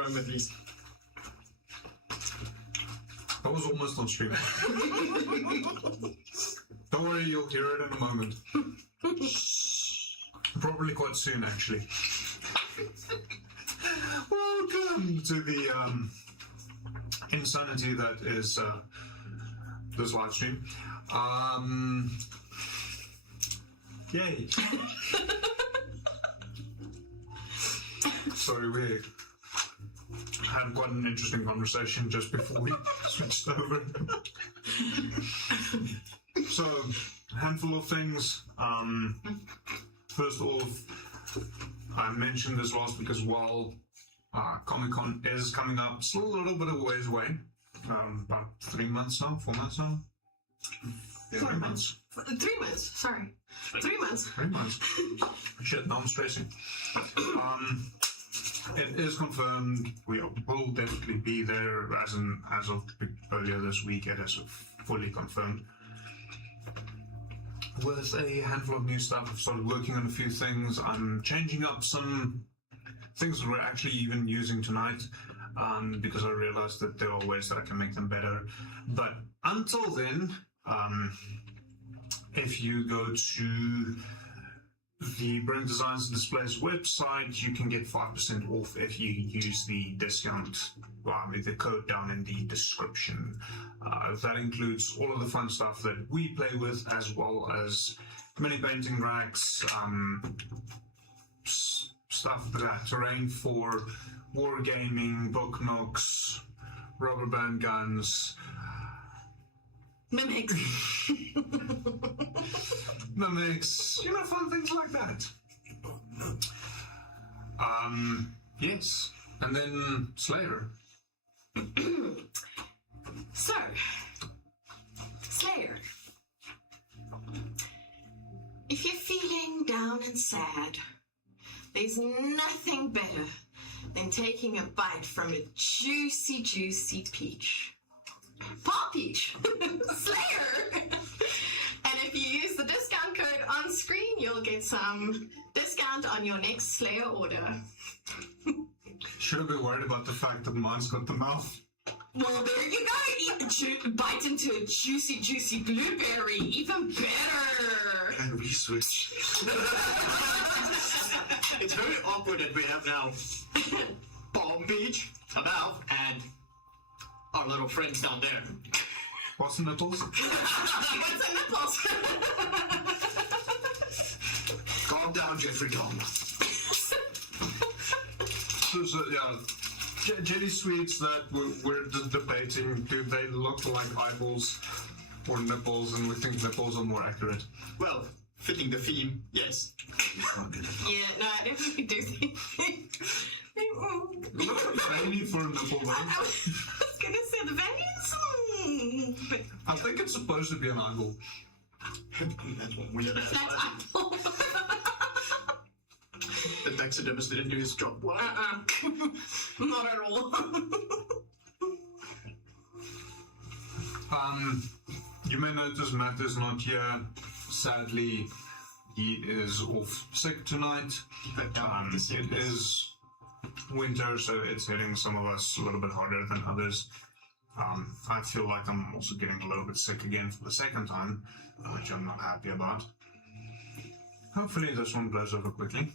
confirm at least. That was almost on stream. Don't worry, you'll hear it in a moment. Probably quite soon, actually. Welcome to the insanity that is this live stream. Yay. Sorry, we had quite an interesting conversation just before we switched over. So, a handful of things. First off, I mentioned this last week as well. Comic-Con is coming up, still a little bit of a ways away. About 3 months now, 4 months now. 3 months. 3 months, sorry. 3 months. 3 months. Shit, now I'm stressing. It is confirmed. We will definitely be there as of earlier this week. It is fully confirmed. With a handful of new stuff, I've started working on a few things. I'm changing up some things that we're actually even using tonight, because I realized that there are ways that I can make them better. But until then, if you go to the Brilliant Designs and Displays website, you can get 5% off if you use the discount, the code down in the description. That includes all of the fun stuff that we play with, as well as mini painting racks, stuff that terrain for wargaming, book knocks, rubber band guns, Mimics. mimics, fun things like that. Yes, and then Slayer. So, Slayer. If you're feeling down and sad, there's nothing better than taking a bite from a juicy, juicy peach. Paw peach. Slayer. And if you use the discount code on screen, you'll get some discount on your next Slayer order. Should have been worried about the fact that mine's got the mouth. Well, there you go. Bite into a juicy, juicy blueberry. Even better. And we switch. It's very awkward that we have now Palm Beach, a mouth, and our little friends down there. What's the nipples? What's the nipples? Calm down, Jeffrey Dahmer. So yeah, jelly sweets that we're debating, do they look like eyeballs or nipples? And we think nipples are more accurate. Well, fitting the theme, yes. Yeah, no, I definitely do think. Veiny for a nipple, though. I was going to say the veins. But I think it's supposed to be an eyeball. That's what we had. that's apple. The taxidermist didn't do his job. What? Not at all. You may notice Matt is not here. Sadly, he is off sick tonight. It is winter, so it's hitting some of us a little bit harder than others. I feel like I'm also getting a little bit sick again for the second time, which I'm not happy about. Hopefully this one blows over quickly.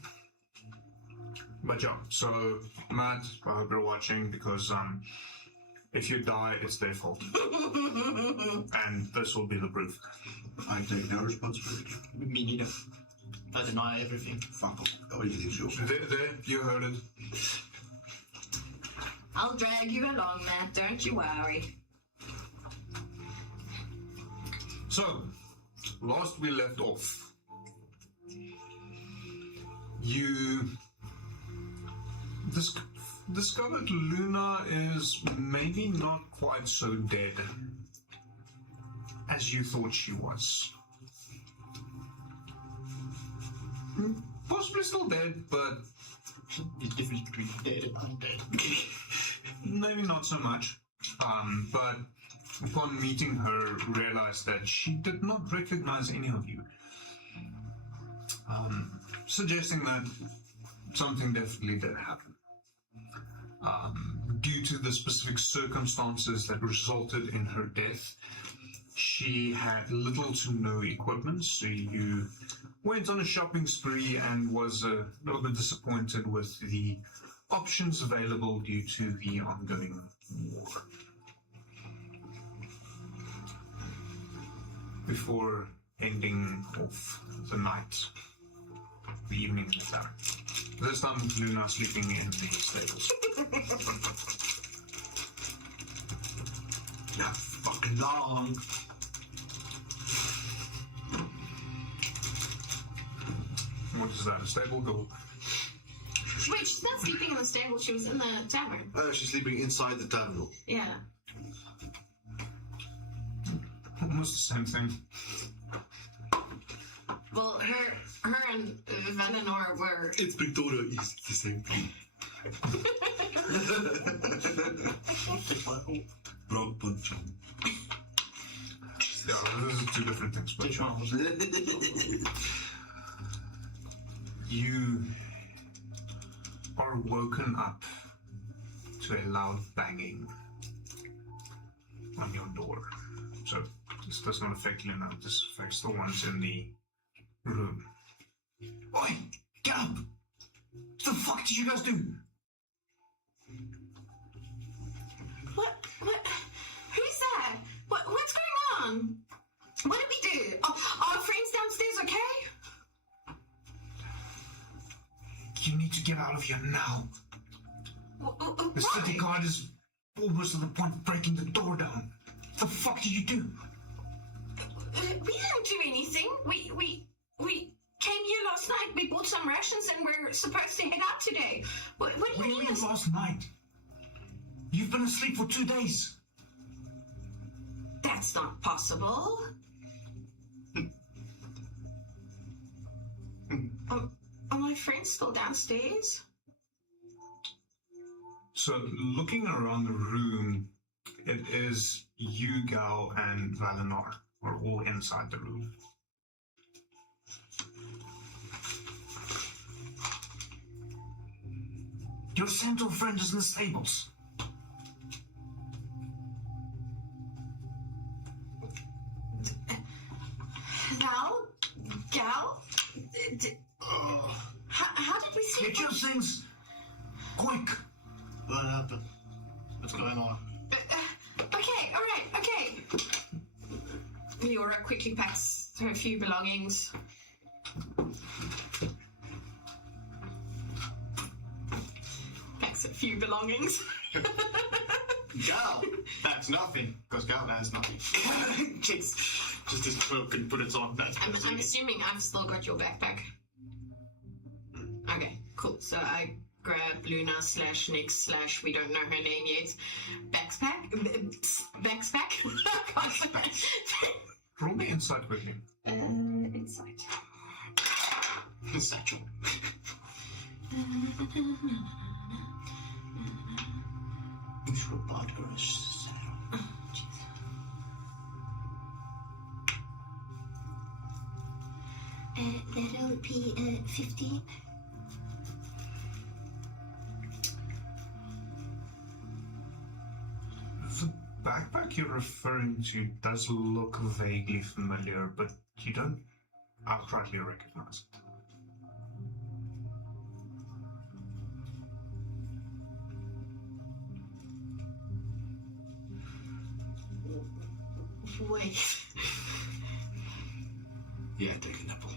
But yeah, so Matt, I hope you're watching, because if you die, it's their fault. And this will be the proof. I take no responsibility. Me neither. I deny everything. Fuck off. Everything's yours. There, you heard it. I'll drag you along, Matt. Don't you worry. So, last we left off, you discovered Luna is maybe not quite so dead as you thought she was. Possibly still dead, but The difference between dead and undead. maybe not so much. But upon meeting her, realized that she did not recognize any of you. Suggesting that something definitely did happen. due to the specific circumstances that resulted in her death, she had little to no equipment, so you went on a shopping spree and was a little bit disappointed with the options available due to the ongoing war. Before ending off the night, the evening in the town. This time Luna sleeping in the stables. Not fucking long. What is that, a stable goal? Wait, she's not sleeping in the stable. She was in the tavern. She's sleeping inside the tavern. Yeah. Almost the same thing. Well, her and Valinor were. It's Victoria East, the same thing. Rock punch. Yeah, those are two different things, but you are woken up to a loud banging on your door. So this does not affect Luna, this affects the ones in the room. Oi, get up! What the fuck did you guys do? What? Who's that? What's going on? What did we do? Are our friends downstairs okay? You need to get out of here now. The city guard is almost to the point of breaking the door down. What the fuck did you do? We didn't do anything. We came here last night. We bought some rations and we're supposed to head out today. What do you mean? Really, last night? You've been asleep for 2 days. That's not possible. Are my friends still downstairs? So looking around the room, it is you, Gal, and Valinor are all inside the room. Your central friend is in the stables. Gal? How did we see? Get your things quick. What happened? What's going on? Okay, alright, okay. Leora quickly packs her few belongings. Packs a few belongings. Gal, that's nothing, because Gal has nothing. It's just his cloak and put it on. That's I'm assuming I've still got your backpack. Okay, cool. So I grab Luna / Nix / we don't know her name yet. Backpack? Roll me inside quickly. Insight. satchel. That'll be 15. The backpack you're referring to does look vaguely familiar, but you don't outrightly recognize it. Wait. Yeah, take a nipple.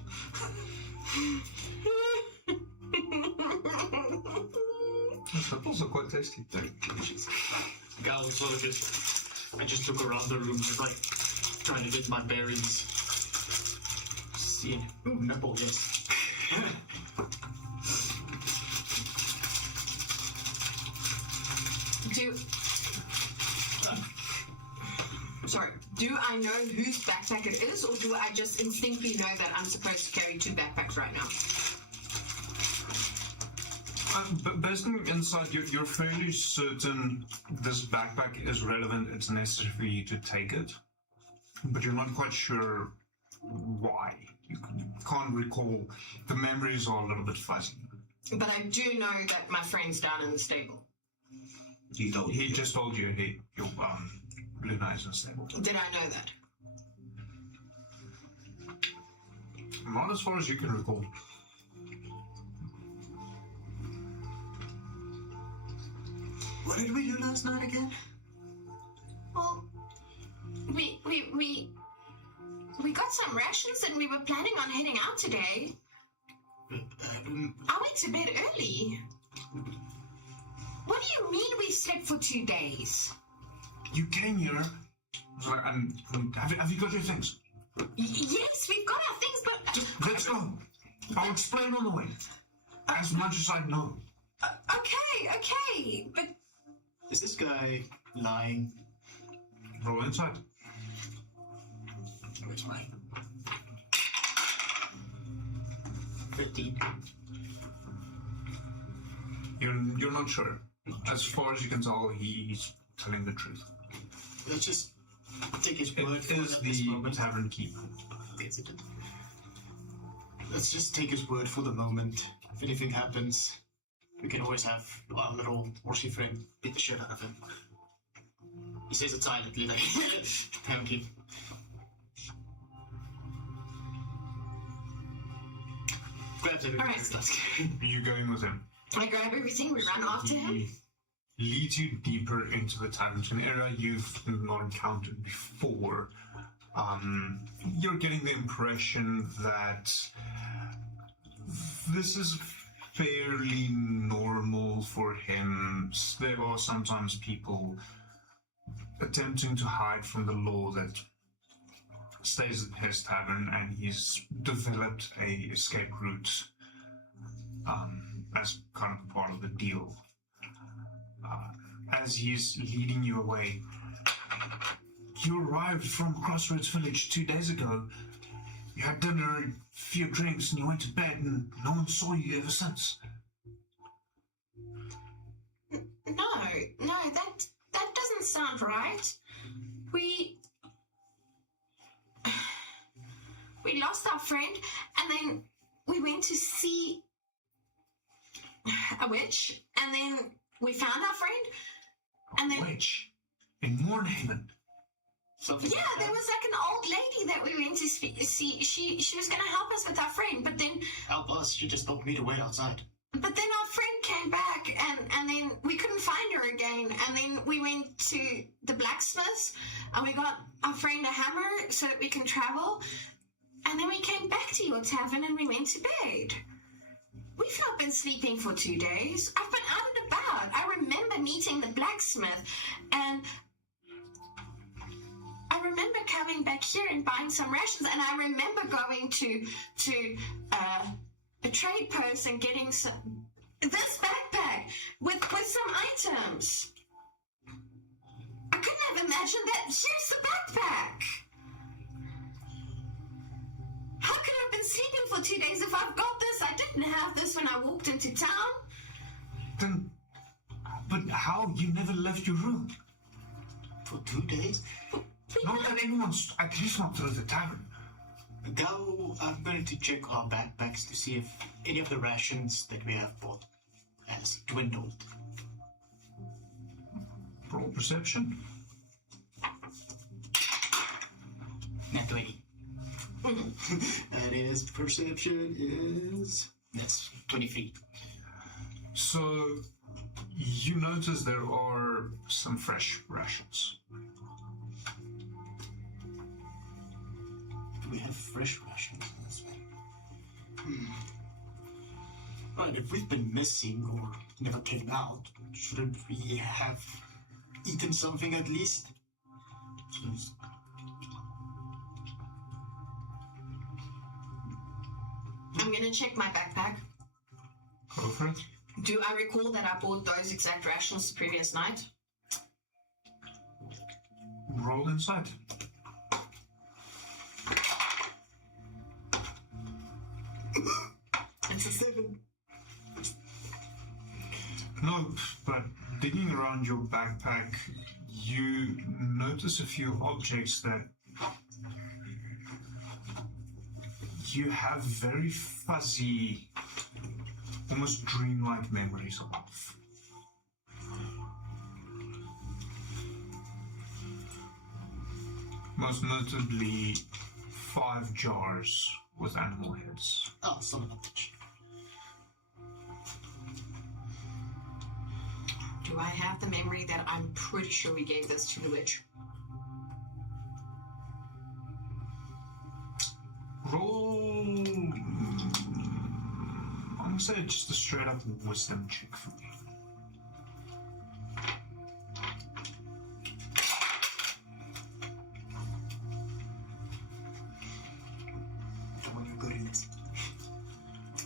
Those nipples are quite tasty. They're delicious. Gal sort of I just look around the room, just like trying to get my bearings. See, ooh, nipple, yes. Do I know whose backpack it is, or do I just instinctively know that I'm supposed to carry 2 backpacks right now? But based on your insight, you're fairly certain this backpack is relevant, it's necessary for you to take it, but you're not quite sure why. You can't recall. The memories are a little bit fuzzy. But I do know that my friend's down in the stable. He told He you. just told you your Luna is unstable. Did I know that? Not as far as you can recall. What did we do last night again? Well, we got some rations and we were planning on heading out today. I went to bed early. What do you mean we slept for 2 days? You came here, and have you got your things? Yes, we've got our things, but... Let's go. I'll explain on the way. As much as I know. Okay, but... Is this guy lying? Roll inside. Where's mine? 15. You're not sure. As far as you can tell, he's telling the truth. Let's just take his word It for it is at this the moment. tavern keep. Let's just take his word for the moment. If anything happens, we can always have our little horsey friend beat the shit out of him. He says it silently, like, thank you. Grabs everything. Alright. You going with him? I grab everything, we run after him. He leads you deeper into the tavern, to an area you've not encountered before. You're getting the impression that this is fairly normal for him. There are sometimes people attempting to hide from the law that stays at his tavern, and he's developed a escape route as kind of part of the deal. As he's leading you away, you arrived from Crossroads Village 2 days ago. You had dinner, a few drinks, and you went to bed, and no one saw you ever since. No, that doesn't sound right. We lost our friend, and then we went to see a witch, and then we found our friend, and then... Witch? In Mornhaven? Something Yeah, like there that. was like an old lady that we went to see. She was going to help us with our friend, but then Help us, she just told me to wait outside. our friend came back, and then we couldn't find her again, and then we went to the blacksmith's, and we got our friend a hammer so that we can travel, and then we came back to your tavern and we went to bed. We've not been sleeping for 2 days. I've been out and about. I remember meeting the blacksmith, and I remember coming back here and buying some rations, and I remember going to a trade post and getting this backpack with some items. I couldn't have imagined that. Here's the backpack. How could I have been sleeping for 2 days if I've got this? I didn't have this when I walked into town. Then, but how? You never left your room. For 2 days? Not that anyone's, at least not through the tavern. Go, I'm going to check our backpacks to see if any of the rations that we have bought has dwindled. Roll perception. Nat 20. That is, perception is... That's 23. So, you notice there are some fresh rations. Do we have fresh rations in this one? Right, if we've been missing or never came out, shouldn't we have eaten something at least? I'm gonna check my backpack. Go for it. Do I recall that I bought those exact rations the previous night? Roll inside. It's a 7. No, but digging around your backpack, you notice a few objects that you have very fuzzy, almost dreamlike memories of. Most notably, 5 jars with animal heads. Oh, son of a bitch. Do I have the memory that I'm pretty sure we gave this to the witch? Roll. I'm gonna say just a straight up wisdom check for me. When you're good in this.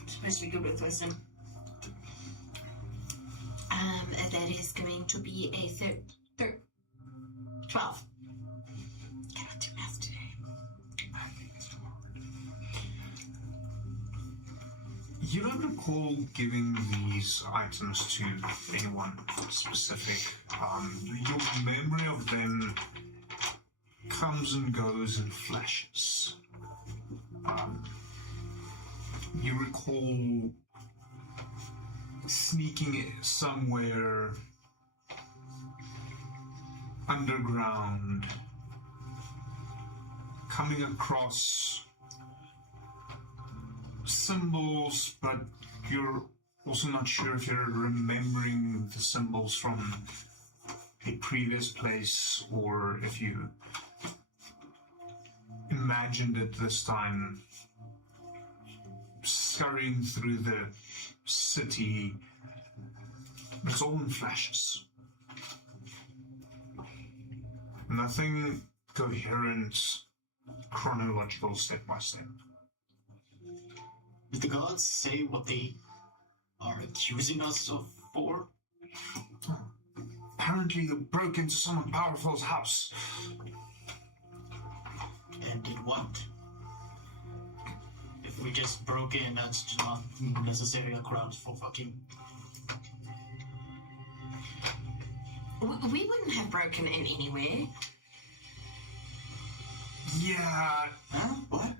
Especially good with wisdom. That is going to be a 12. Cannot do math today. You don't recall giving these items to anyone specific. Your memory of them comes and goes in flashes. You recall sneaking somewhere underground, coming across symbols, but you're also not sure if you're remembering the symbols from a previous place or if you imagined it this time, scurrying through the city, but it's all in flashes. Nothing coherent, chronological, step by step. Did the gods say what they are accusing us of for? Apparently you broke into someone powerful's house. And did what? If we just broke in, that's not necessarily a ground for fucking... We wouldn't have broken in anywhere. Yeah, Huh? What?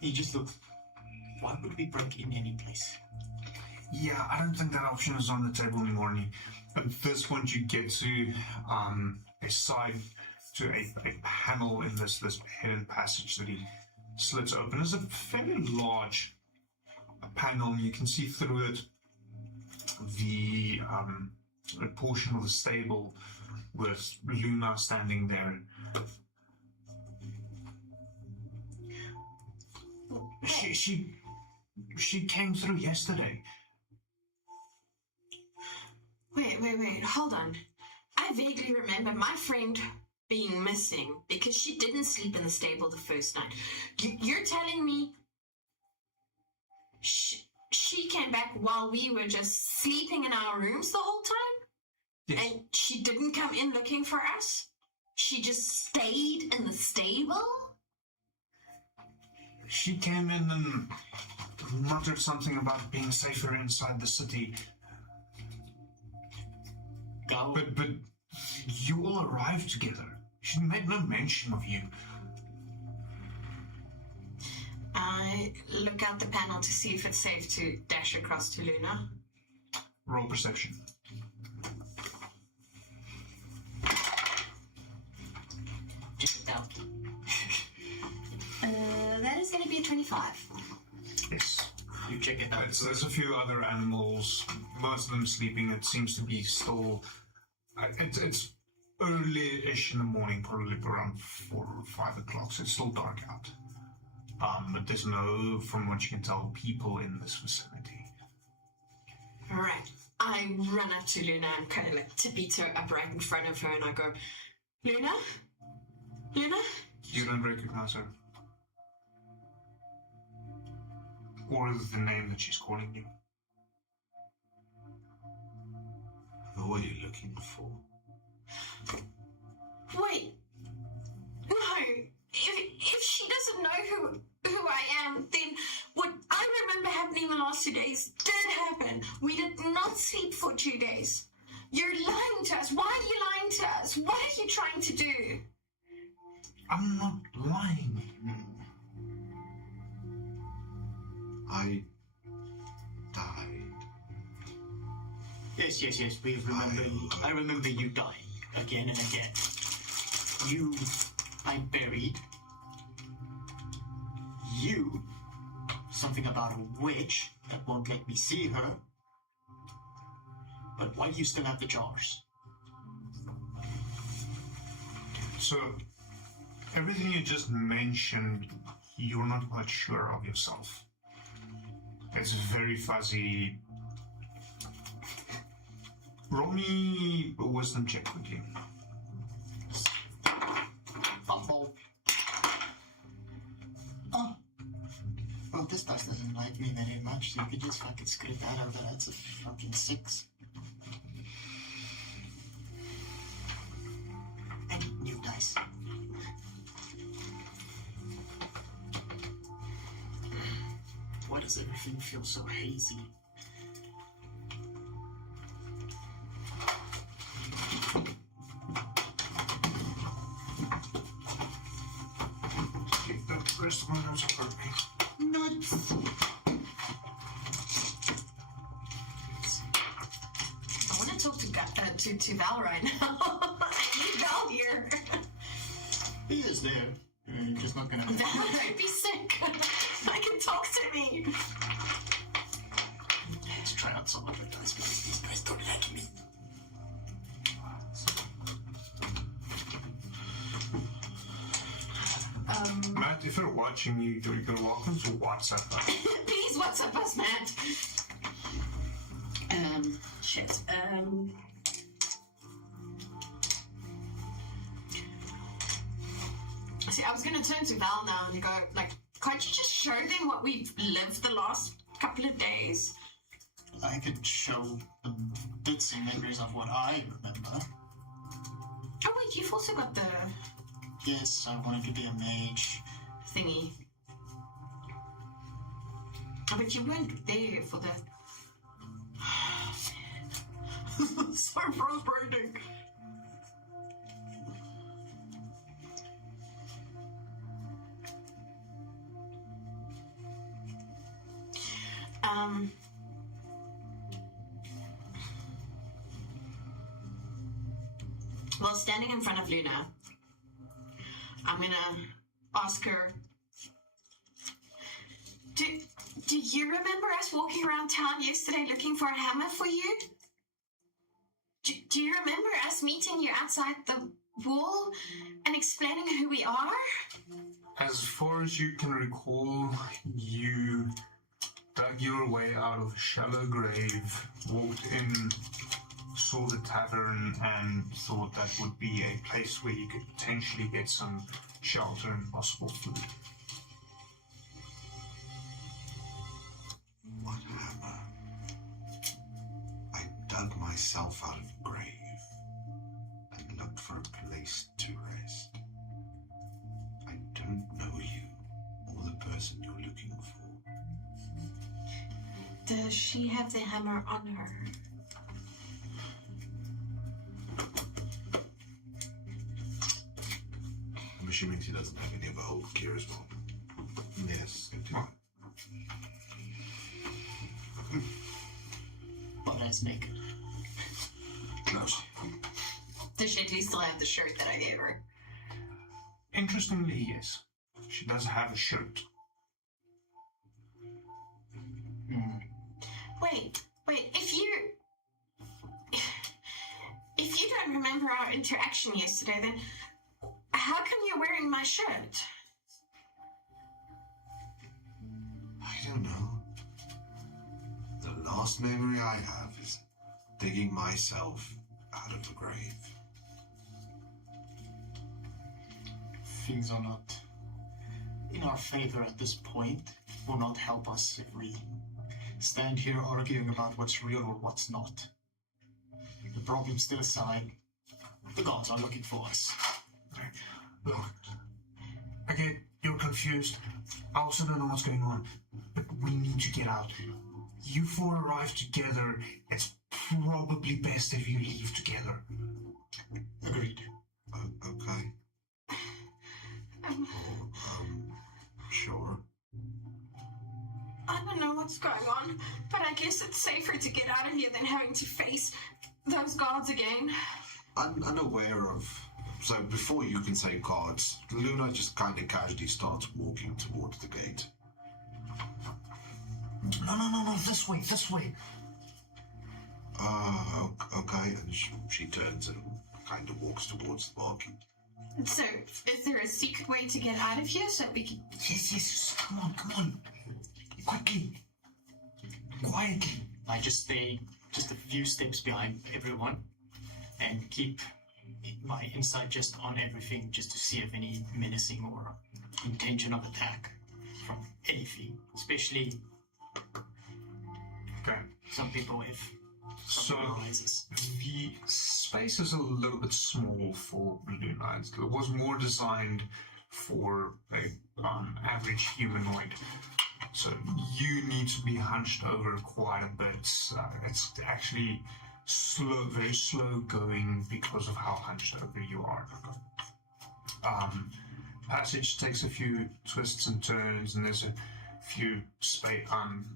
He just looked... Why would we break in any place? yeah, I don't think that option is on the table anymore. And at this point you get to a side, to a panel in this hidden passage that he slits open. It's a fairly large panel, and you can see through it the a portion of the stable with Luna standing there. She came through yesterday. Wait, hold on. I vaguely remember my friend being missing because she didn't sleep in the stable the first night. You're telling me she came back while we were just sleeping in our rooms the whole time? Yes. And she didn't come in looking for us? She just stayed in the stable? She came in and muttered something about being safer inside the city. Go. But you all arrived together. She made no mention of you. I look out the panel to see if it's safe to dash across to Luna. Roll perception. Check it out. That is going to be a 25. Yes. You check it out. There's a few other animals, most of them sleeping. It seems to be still... It's early-ish in the morning, probably around 4 or 5 o'clock, so it's still dark out. But there's no, from what you can tell, people in this vicinity. Right. I run up to Luna and kind of like tippy toe up right in front of her, and I go, Luna? Luna? You don't recognize her. Or the name that she's calling you. Who are you looking for? Wait. No. If she doesn't know who I am, then what I remember happening the last 2 days did happen. We did not sleep for 2 days. You're lying to us. Why are you lying to us? What are you trying to do? I'm not lying. I died. Yes. We remember. I remember you dying again and again. I barely agreed. You, something about a witch that won't let me see her. But why do you still have the jars? So, everything you just mentioned, you're not quite sure of yourself. It's very fuzzy. Roll me a wisdom check quickly. Fumble. Oh. Well, this dice doesn't like me very much, so you could just fucking scrape that over. That's a fucking 6. And new dice. Why does everything feel so hazy? Get the rest of my notes for me. Nuts! I want to talk to Val right now. I need Val here. He is there. You're just not gonna. Val might be sick. I can talk to me. Let's try out some other dice because these guys don't like me. Matt, if you're watching, you're welcome to WhatsApp us. Please WhatsApp us, Matt. Shit. See, I was gonna turn to Val now and go, like, can't you just show them what we've lived the last couple of days? I could show them bits and memories of what I remember. Oh wait, you've also got the Yes, I wanted to be a mage. thingy. Oh, but you weren't there for the... So frustrating. Well, standing in front of Luna, I'm gonna ask her, do you remember us walking around town yesterday looking for a hammer for you? Do you remember us meeting you outside the wall and explaining who we are? As far as you can recall, you dug your way out of a shallow grave, walked in, saw the tavern, and thought that would be a place where you could potentially get some shelter and possible food. What hammer? I dug myself out of a grave and looked for a place to rest. I don't know you or the person you're looking for. Does she have the hammer on her? I'm assuming she doesn't have any of her old gear as well. Yes, continue. But as naked. No. Does she at least still have the shirt that I gave her? Interestingly, yes. She does have a shirt. Wait, if you don't remember our interaction yesterday, then how come you're wearing my shirt? I don't know. The last memory I have is digging myself out of the grave. Things are not in our favor at this point. It will not help us if we stand here arguing about what's real or what's not. The problem still aside, the gods are looking for us. Look, I get you're confused. I also don't know what's going on, but we need to get out. You four arrive together. It's probably best if you leave together. Agreed. Okay. Sure. I don't know what's going on, but I guess it's safer to get out of here than having to face those guards again. I'm unaware of So before you can say guards, Luna just kind of casually starts walking towards the gate. No, this way. Okay, and she turns and kind of walks towards the barkeep. So, is there a secret way to get out of here so we can... Yes, come on. Quietly. I just stay just a few steps behind everyone and keep my insight just on everything, just to see if any menacing or intention of attack from anything, especially Okay. some people if So something arises. the space is a little bit small for Luna. It was more designed for a average humanoid. So you need to be hunched over quite a bit. It's actually very slow going because of how hunched over you are. Passage takes a few twists and turns, and there's a few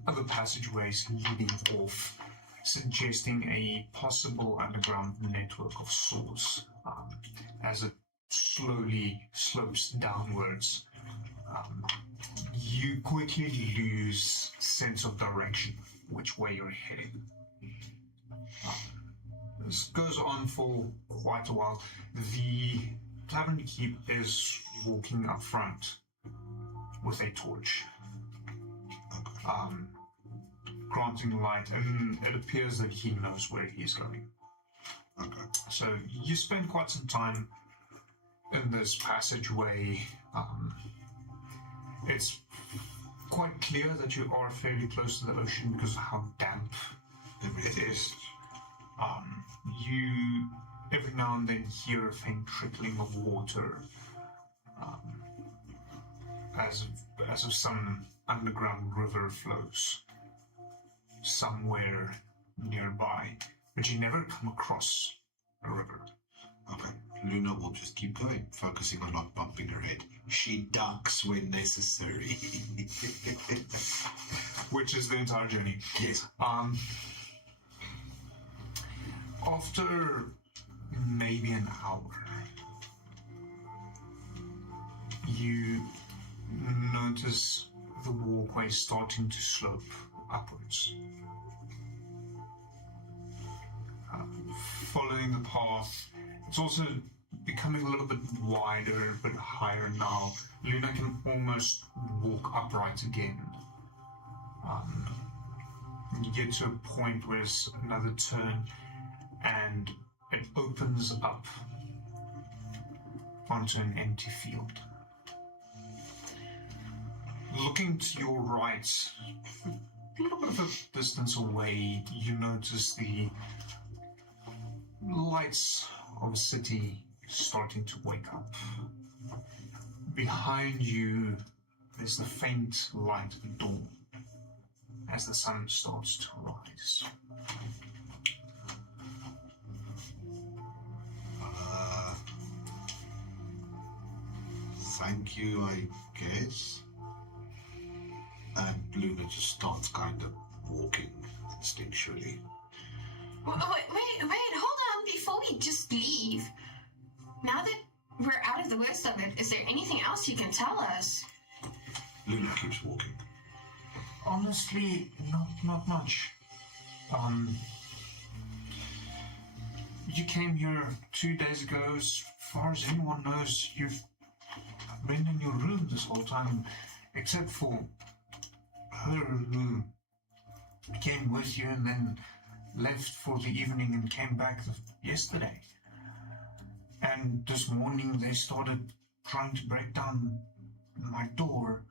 other passageways leading off, suggesting a possible underground network of sorts. As it slowly slopes downwards, you quickly lose sense of direction, which way you're heading. This goes on for quite a while. The tavern keep is walking up front with a torch, granting light, and it appears that he knows where he's going. Okay. So you spend quite some time in this passageway. It's quite clear that you are fairly close to the ocean because of how damp it is. You every now and then hear a faint trickling of water, as if some underground river flows somewhere nearby, but you never come across a river. Okay. Luna will just keep going, focusing on not bumping her head. She ducks when necessary. Which is the entire journey. Yes. After maybe an hour, you notice the walkway starting to slope upwards. Following the path, it's also becoming a little bit wider, a bit higher now. Luna can almost walk upright again. You get to a point where it's another turn, and it opens up onto an empty field. Looking to your right, a little bit of a distance away, you notice the lights of a city starting to wake up. Behind you, there's the faint light of dawn as the sun starts to rise. Thank you, I guess. And Luna just starts kind of walking instinctually. Wait, hold on, before we just leave. Now that we're out of the worst of it, is there anything else you can tell us? Luna keeps walking. Honestly, not much. You came here 2 days ago. As far as anyone knows, you've been in your room this whole time, except for her who came with you and then left for the evening and came back yesterday. And this morning they started trying to break down my door.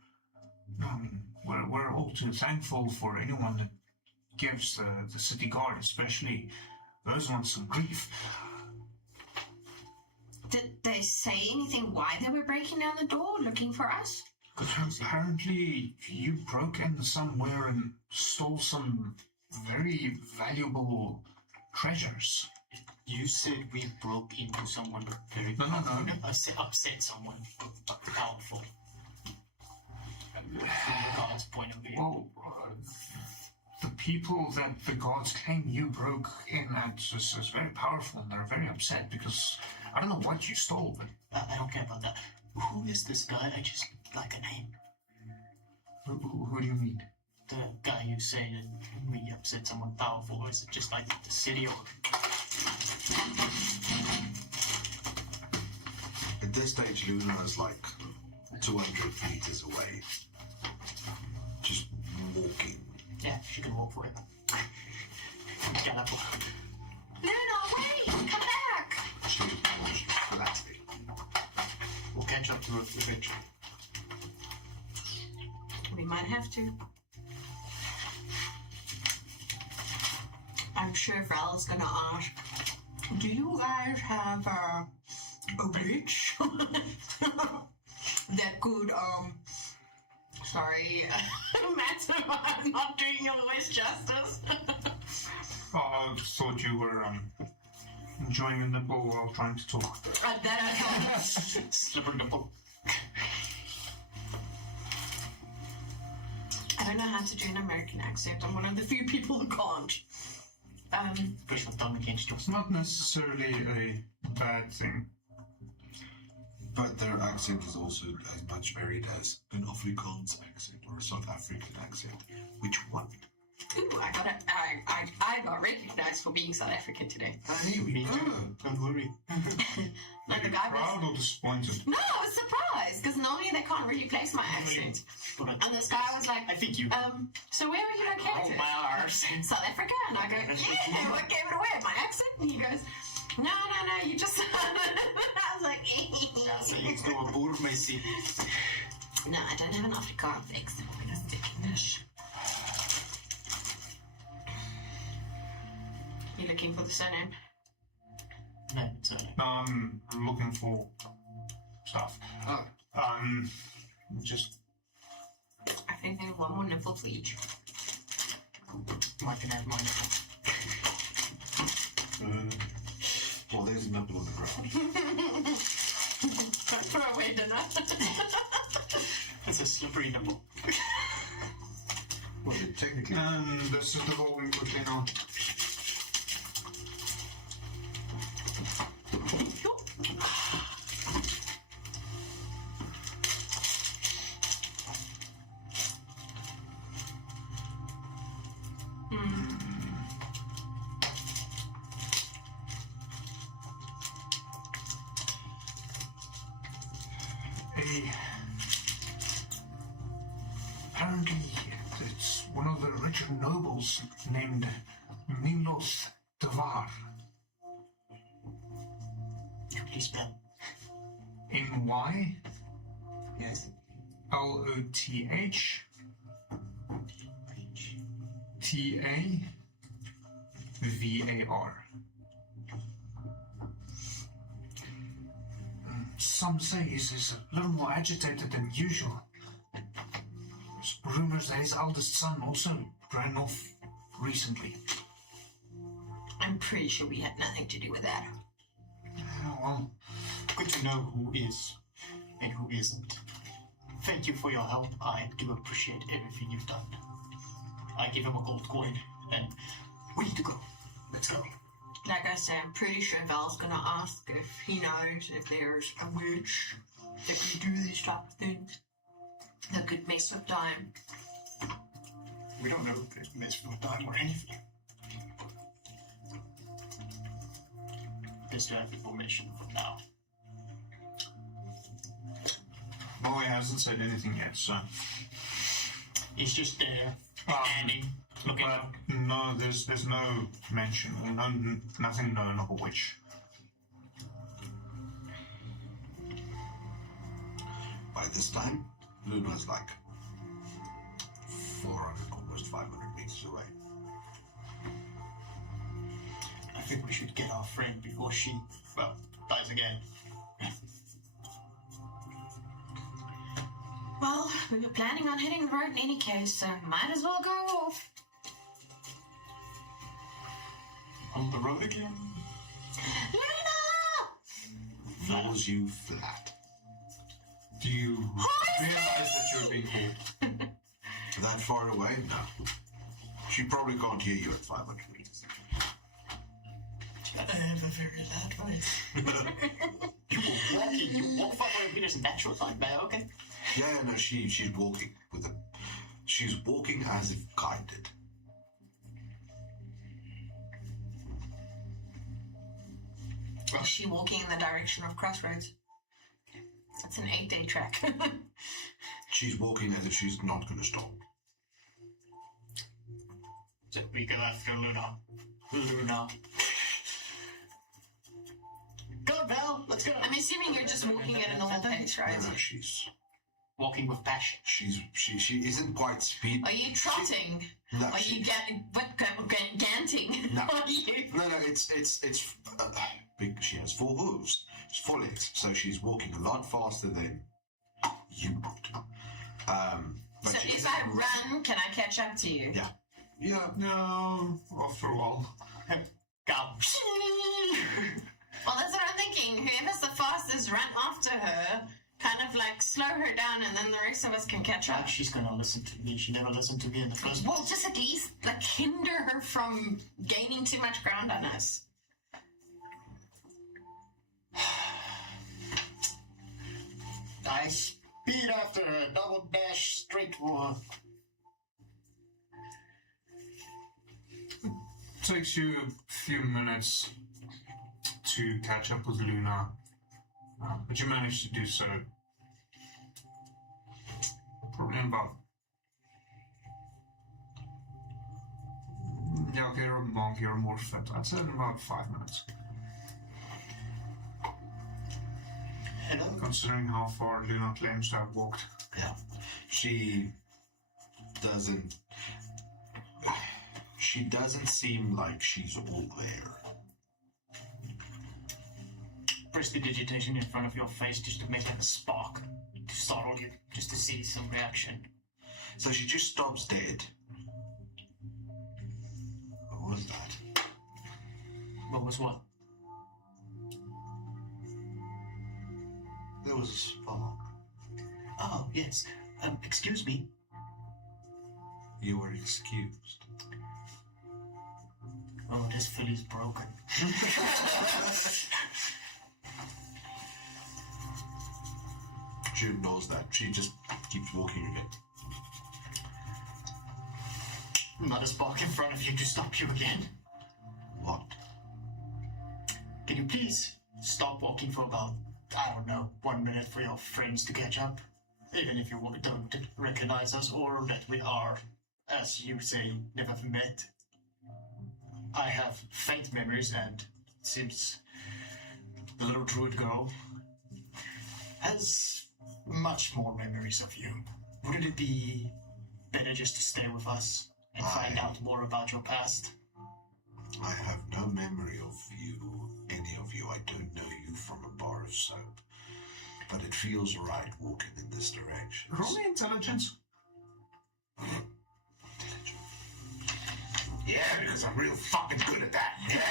We're all too thankful for anyone that gives the city guard, especially those ones, some grief. Did they say anything why they were breaking down the door, looking for us? Apparently you broke in somewhere and stole some very valuable treasures. You said we broke into someone very No. upset someone powerful. From the guard's point of view. Well, the people that the gods claim you broke in at is very powerful, and they're very upset because I don't know what you stole, but I don't care about that. Who is this guy? I just like a name. who do you mean? The guy you say that we upset someone powerful, or is it just like the city or... At this stage, Luna is like 200 meters away. Just walking. Yeah, she can walk forever. Gallop. Luna, wait! Come back! She just launched flatly. We'll catch up to her eventually. We might have to. I'm sure Val's gonna ask, do you guys have a witch that could, sorry, Matt, I'm not doing your voice justice. I thought you were enjoying a nipple while trying to talk. That I thought. Slippery nipple. I don't know how to do an American accent. I'm one of the few people who can't. Push my thumb against yours. It's not necessarily a bad thing. But their accent is also as much varied as an Afrikaans accent or a South African accent. Which one? Ooh, I got recognized for being South African today. Me too. Don't worry. Like Are the you guy proud was... or disappointed? No, I was surprised, because normally they can't really place my accent. And this guy was like, I think you... so where are you located? Oh, my arse. South Africa? And I go, yeah, what gave it away? My accent? And he goes, no, you just... I was like, So you go aboard my city. no, I don't have an Afrikaans accent. I'm going to speak English. You looking for the surname? No, sorry. Looking for stuff. Oh. Just I think there's one more nipple for each. I can have mine. Well, there's a nipple on the ground. Don't throw away dinner. It's a slippery nipple. Well, technically, and this is devolving quickly now. Apparently, it's one of the richer nobles named Milos Devar. Please spell. M-Y Yes. Loth Tavar. Some say he's a little more agitated than usual. There's rumors that his eldest son also ran off recently. I'm pretty sure we had nothing to do with that. Well, Good to know who is and who isn't. Thank you for your help. I do appreciate everything you've done. I give him a gold coin, and we need to go. Let's go. Like I said, I'm pretty sure Val's gonna ask if he knows if there's a witch that can do these type of things that could mess with time. We don't know if they mess with time or anything. Just to have information for now. Boy hasn't said anything yet, so. He's just there, standing, looking But up. no, there's no mention, nothing known of a witch. by this time, Luna's like 400, almost 500 meters away. I think we should get our friend before she, well, dies again. Well, we were planning on hitting the road in any case, so might as well go off. On the road again? Luna! Falls you flat. Do you realize that you're being called? That far away? No. She probably can't hear you at 500 meters. I have a very loud voice. You walk 500 meters in that short time, but okay. Yeah, no, she's walking with a. She's walking as if guided. Is she walking in the direction of Crossroads? It's an 8-day track. She's walking as if she's not going to stop. So we go after Luna. Luna. Go, Val, let's go. I'm assuming you're just walking at a normal pace, right? No, she's Walking with passion. she isn't quite speed. Are you trotting? No, Are you ganting? No. Are you? No, it's big. She has 4 hooves. It's 4 legs, so she's walking a lot faster than you would. But So she if isn't I run, can I catch up to you? Yeah. Yeah. No, after a while. Go. Well, that's what I'm thinking. Whoever's the fastest, run after her, kind of like slow her down, and then the rest of us can catch up. She's gonna listen to me. She never listened to me in the first Well, just at least like hinder her from gaining too much ground on us. I speed after her, double dash, straight for Takes you a few minutes to catch up with Luna, but you manage to do so. Probably in about. Yeah, okay, you're a monk, you're more fit. I'd say in about 5 minutes. Hello. Considering how far Luna claims to have walked. Yeah. She doesn't. She doesn't seem like she's all there. Prestidigitation in front of your face just to make like a spark, to startle you, just to see some reaction. So she just stops dead. What was that? What was what? There was a spark. Oh, yes. Excuse me. You were excused. Oh, this filly's broken. She knows that. She just keeps walking again. Not a spark in front of you to stop you again. What? Can you please stop walking for about, I don't know, 1 minute for your friends to catch up? Even if you don't recognize us or that we are, as you say, never met. I have faint memories, and since the little druid girl has much more memories of you, wouldn't it be better just to stay with us and find out more about your past? I have no memory of you, any of you. I don't know you from a bar of soap. But it feels right walking in this direction. Roll me intelligence. Yeah, because I'm real fucking good at that. Yeah.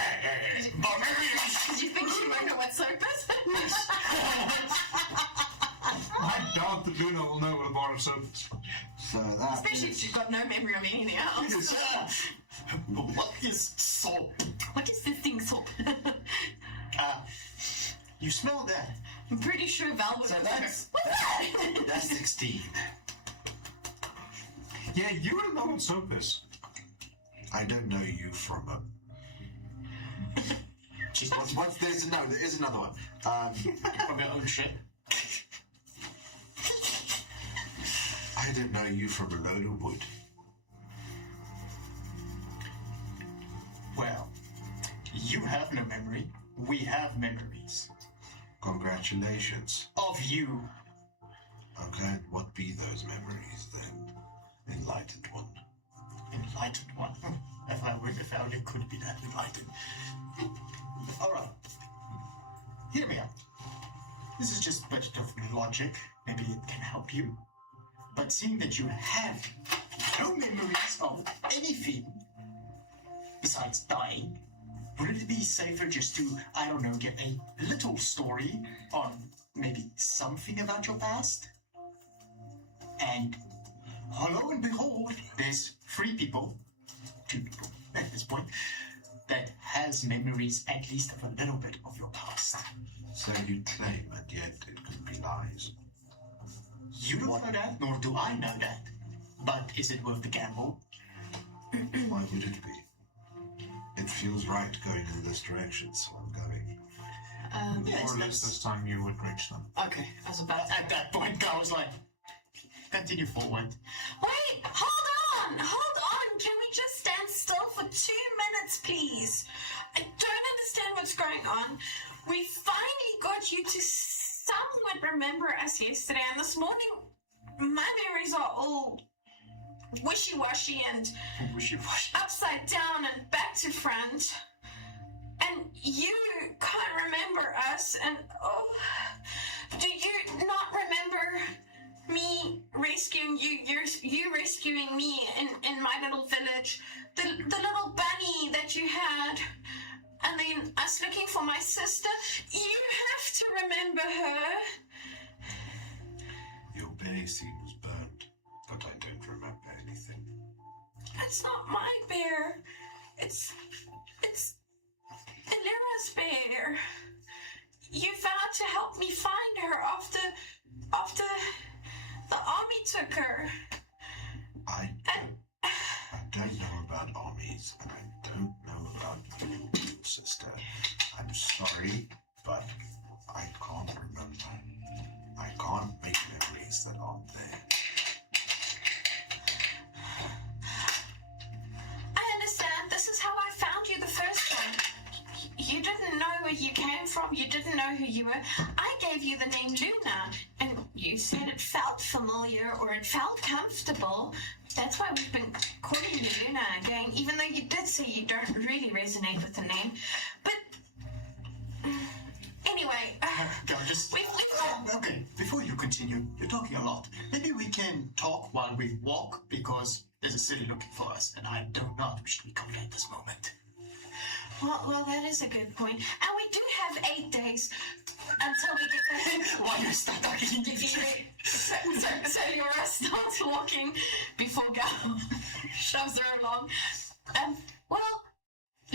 Did you think she won't know what soap is? I doubt that Luna will know what a bar of soap is. So that Especially if she's got no memory of anything else. What is soap? What is this thing, soap? You smell that? I'm pretty sure Val would have that's- What's that? that's 16. Yeah, you don't know what soap is. I don't know you from a. What's there is another one. From your own ship? I don't know you from a load of wood. Well, you have no memory. We have memories. Congratulations. Of you. Okay, what be those memories then? Enlightened one. Enlightened one. If I only could be that enlightened. Alright. Hear me out. This is just a bit of logic. Maybe it can help you. But seeing that you have no memories of anything besides dying, wouldn't it be safer just to, I don't know, get a little story on maybe something about your past? And lo and behold, there's 3 people, 2 people at this point, that has memories at least of a little bit of your past. So you claim, and yet it could be lies. You don't know that, nor do I know that. But is it worth the gamble? Why would it be? It feels right going in this direction, so I'm going. Yes, More or less this time you would reach them. Okay, I was about at that point, I was like, continue forward. Wait, hold on. Can we just stand still for 2 minutes, please? I don't understand what's going on. We finally got you to somewhat remember us yesterday, and this morning my memories are all wishy-washy and Wishy-washy. upside down and back to front. And you can't remember us, and do you not remember me rescuing you? You rescuing me in my little village, the little bunny that you had, and then us looking for my sister. You have to remember her. Your bear scene was burned, but I don't remember anything. It's not my bear. It's Elira's bear. You vowed to help me find her after the army took her. I don't know about armies, and I don't know about your sister. I'm sorry, but I can't remember. I can't make memories that aren't there. I understand. This is how I found you the first time. You didn't know where you came from. You didn't know who you were. I gave you the name Luna, and you said it felt familiar or it felt comfortable. That's why we've been calling you Luna again, even though you did say you don't really resonate with the name. But anyway, Okay, before you continue, you're talking a lot. Maybe we can talk while we walk, because there's a city looking for us, and I do not wish to be covered at this moment. well, that is a good point. And we do have 8 days until we get there. Why you start talking English? So Yora starts walking before Gal shoves her along. Well,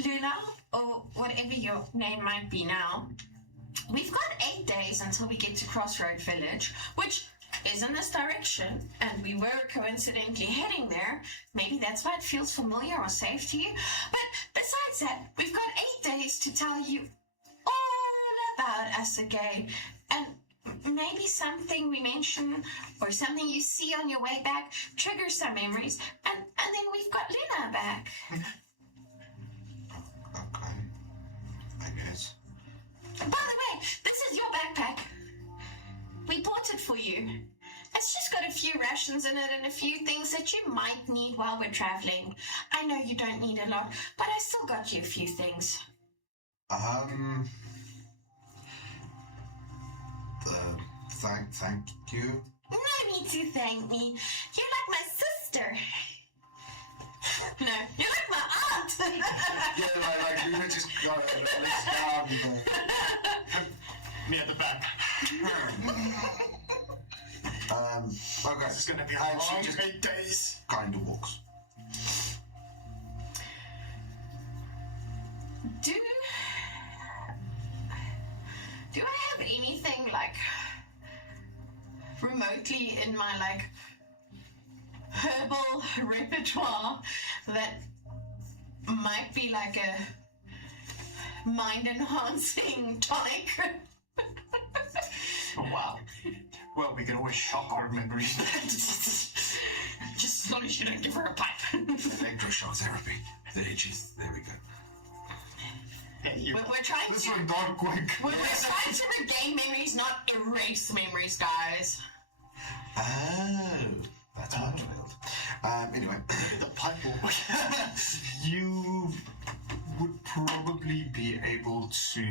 Luna, or whatever your name might be now, we've got 8 days until we get to Crossroad Village, which is in this direction, and we were coincidentally heading there. Maybe that's why it feels familiar or safe to you. But besides that, we've got 8 days to tell you all about us again. And maybe something we mention or something you see on your way back triggers some memories. And then we've got Luna back. Okay, I guess. By the way, this is your backpack. We bought it for you. It's just got a few rations in it and a few things that you might need while we're traveling. I know you don't need a lot, but I still got you a few things. Thank you. No need to thank me. You're like my sister. No, you're like my aunt. Yeah, like Luna just got let's down. Me at the back. Okay. This is gonna be a And long she just 8 days. kind of walks. Do I have anything like remotely in my like herbal repertoire that might be like a mind enhancing tonic? Oh, wow. Well, we can always shock our memories. Just as long as you don't give her a pipe. Electroshock therapy. The itches. There we go. Hey, you. We're trying This to. went dark quick. We're trying to regain memories, not erase memories, guys. Oh, that's how it felt. Anyway, The pipe will. You would probably be able to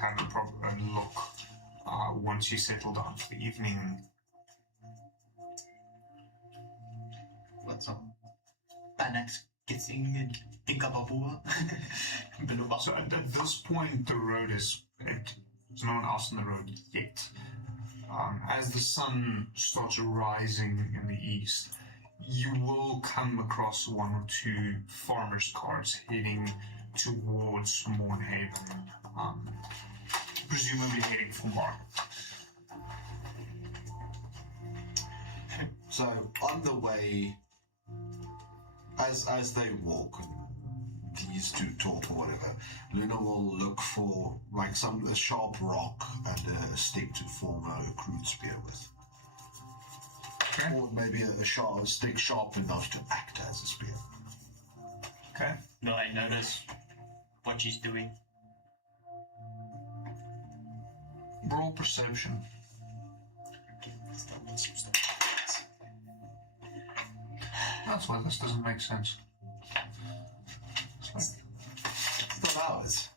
have a proper look once you settle down for the evening. What's up? Panax kissing and Pinkababua. Below. So at this point, the road is empty. There's no one else on the road yet. As the sun starts rising in the east, you will come across one or two farmers' carts heading towards Mornhaven, presumably heading for market. So on the way, as they walk and these two talk or whatever, Luna will look for like a sharp rock and a stick to form a crude spear with. Okay. Or maybe a stick sharp enough to act as a spear. Okay. No, I notice what she's doing. Roll perception. That's why this doesn't make sense. It's not ours.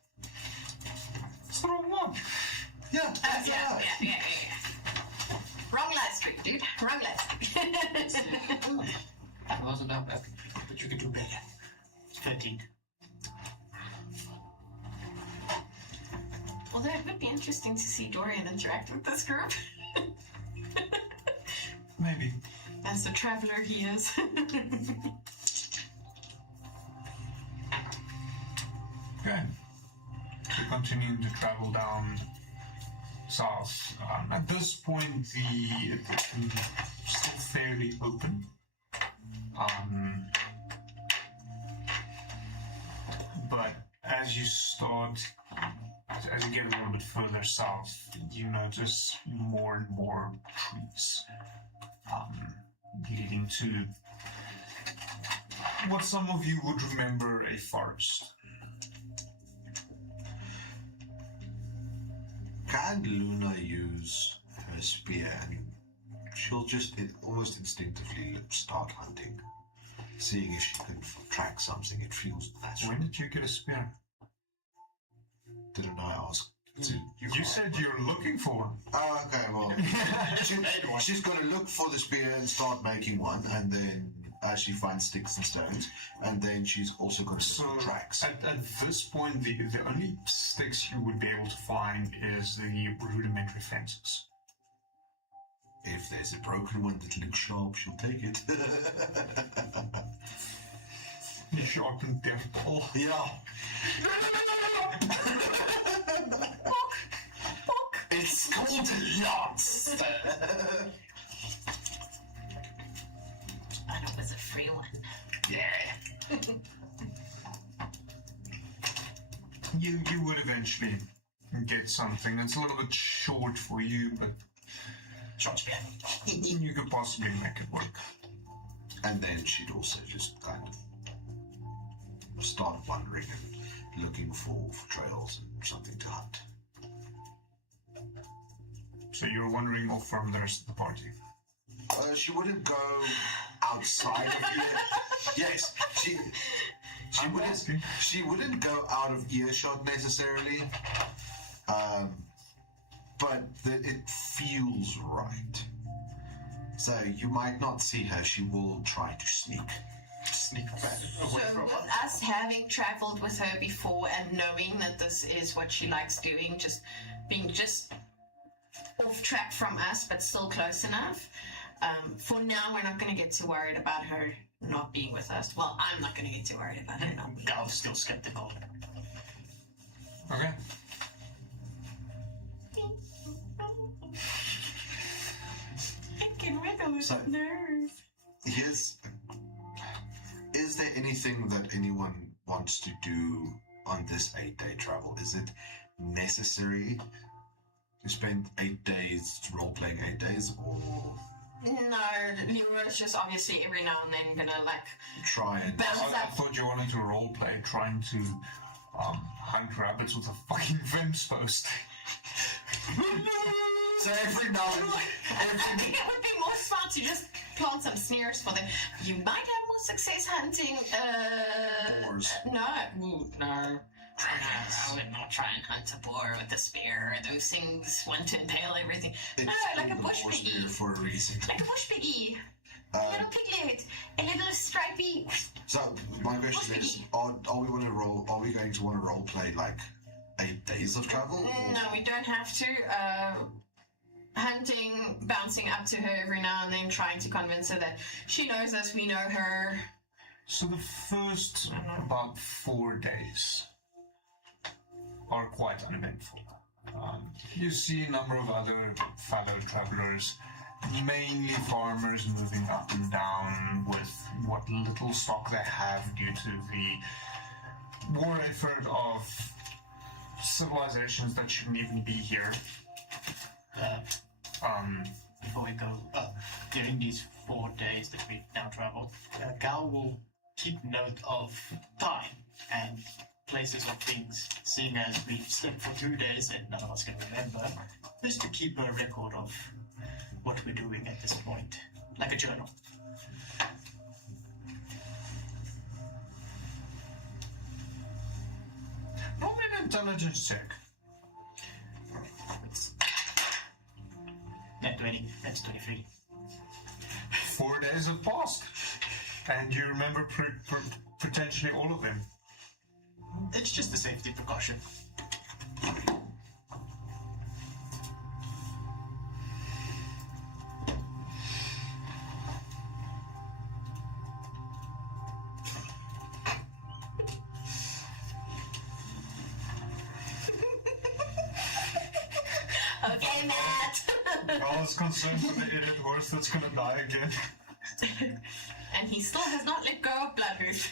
It's the wrong one. Yeah. Yeah. Wrong live stream, dude. Wrong live stream. That wasn't that bad, but you could do better. 13. Although it would be interesting to see Dorian interact with this group. Maybe. As the traveler he is. Okay. So continuing to travel down south. At this point, it's still fairly open. But as you get a little bit further south, you notice more and more trees, leading to what some of you would remember a forest. Can Luna use her spear and she'll just almost instinctively start hunting, seeing if she can track something. It feels natural. When did you get a spear? Didn't I ask? You said you're looking for one. Oh, okay, well, she's going to look for the spear and start making one, and then as she finds sticks and stones, and then she's also going to look for tracks. At this point, the only sticks you would be able to find is the rudimentary fences. If there's a broken one that looks sharp, she'll take it. Sharpened death ball. Yeah. It's called a lance. But it was a free one. Yeah. You would eventually get something. It's a little bit short for you, but Short spear. you could possibly make it work. And then she'd also just kind of start wandering and looking for trails and something to hunt. So you're wandering off from the rest of the party. She wouldn't go outside of ear. Yes, she wouldn't go out of earshot necessarily. But it feels right. So you might not see her. She will try to sneak back. So with us having traveled with her before and knowing that this is what she likes doing, just being just off track from us but still close enough, for now we're not going to get too worried about her not being with us. Well, I'm not going to get too worried about her not being. I'm still skeptical. Okay. It can wiggle with So- nerves. Is there anything that anyone wants to do on this 8-day travel? Is it necessary to spend 8 days role-playing 8 days, or No, Leroy's just obviously every now and then gonna like try and... bounce I up. thought you wanted to roleplay trying to hunt rabbits with a fucking Vim's post. So every now and I think it would be more smart to just plant some snares for them. You might have more success hunting. Boars. No. I would not try and hunt a boar with a spear. Those things want to impale everything. It's No, like a called bush boar's piggy. beer for a reason. Like a bush piggy. A little piglet. A little stripy. So my question is, are we going to want to role play like 8 days of travel? No, we don't have to. Hunting, bouncing up to her every now and then, trying to convince her that she knows us, we know her. So the first about 4 days are quite uneventful. You see a number of other fellow travelers, mainly farmers moving up and down with what little stock they have due to the war effort of civilizations that shouldn't even be here. Before we go, during these 4 days that we've now traveled, Gal will keep note of time and places of things, seeing as we've slept for 2 days and none of us can remember, just to keep a record of what we're doing at this point, like a journal. Roll me an intelligence check. It's not 20, that's 23. 4 days have passed, and you remember potentially all of them. It's just a safety precaution. Okay, Matt. I was concerned for the idiot horse that's gonna die again. And he still has not let go of Bloodhoof.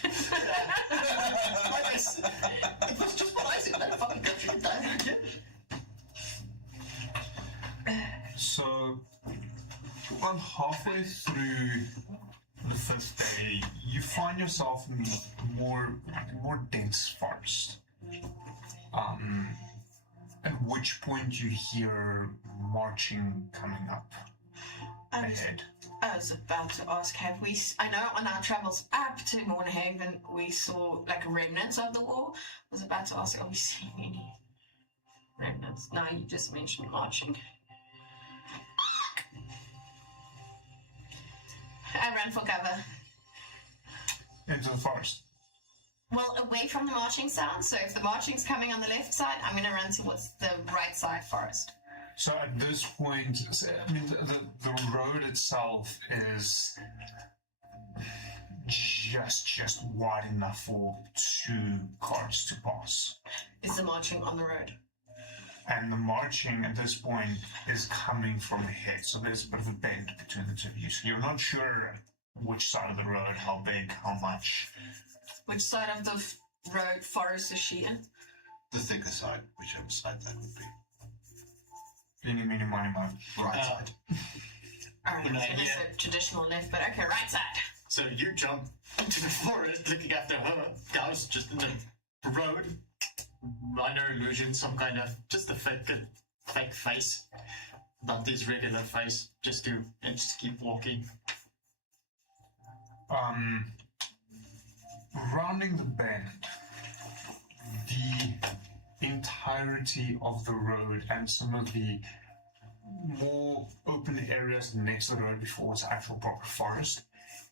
It was just what I said, let it fucking go through the time again. So, about halfway through the 5th day, you find yourself in more dense forest. At which point you hear marching coming up ahead. I was about to ask, have we... I know on our travels up to Mornhaven, we saw, like, remnants of the war. I was about to ask, are we seeing any remnants? No, you just mentioned marching. I ran for cover. Into the forest. Well, away from the marching sound, so if the marching's coming on the left side, I'm going to run towards the right side forest. So at this point, I mean, the road itself is just wide enough for 2 carts to pass. Is the marching on the road? And the marching at this point is coming from ahead, so there's a bit of a bend between the two of you. So you're not sure which side of the road, how big, how much. Which side of the road forest is she in? The thicker side, whichever side that would be. Eeny, meeny, miny, moe. Right side. Alright, I was Right, going to yeah. say traditional left, but okay, right side. So you jump into the forest looking after her. Gal's just in the road. Minor illusion, some kind of, just a fake face. Not his regular face, just to keep walking. Rounding the bend, the entirety of the road and some of the more open areas next to the road before it's actual proper forest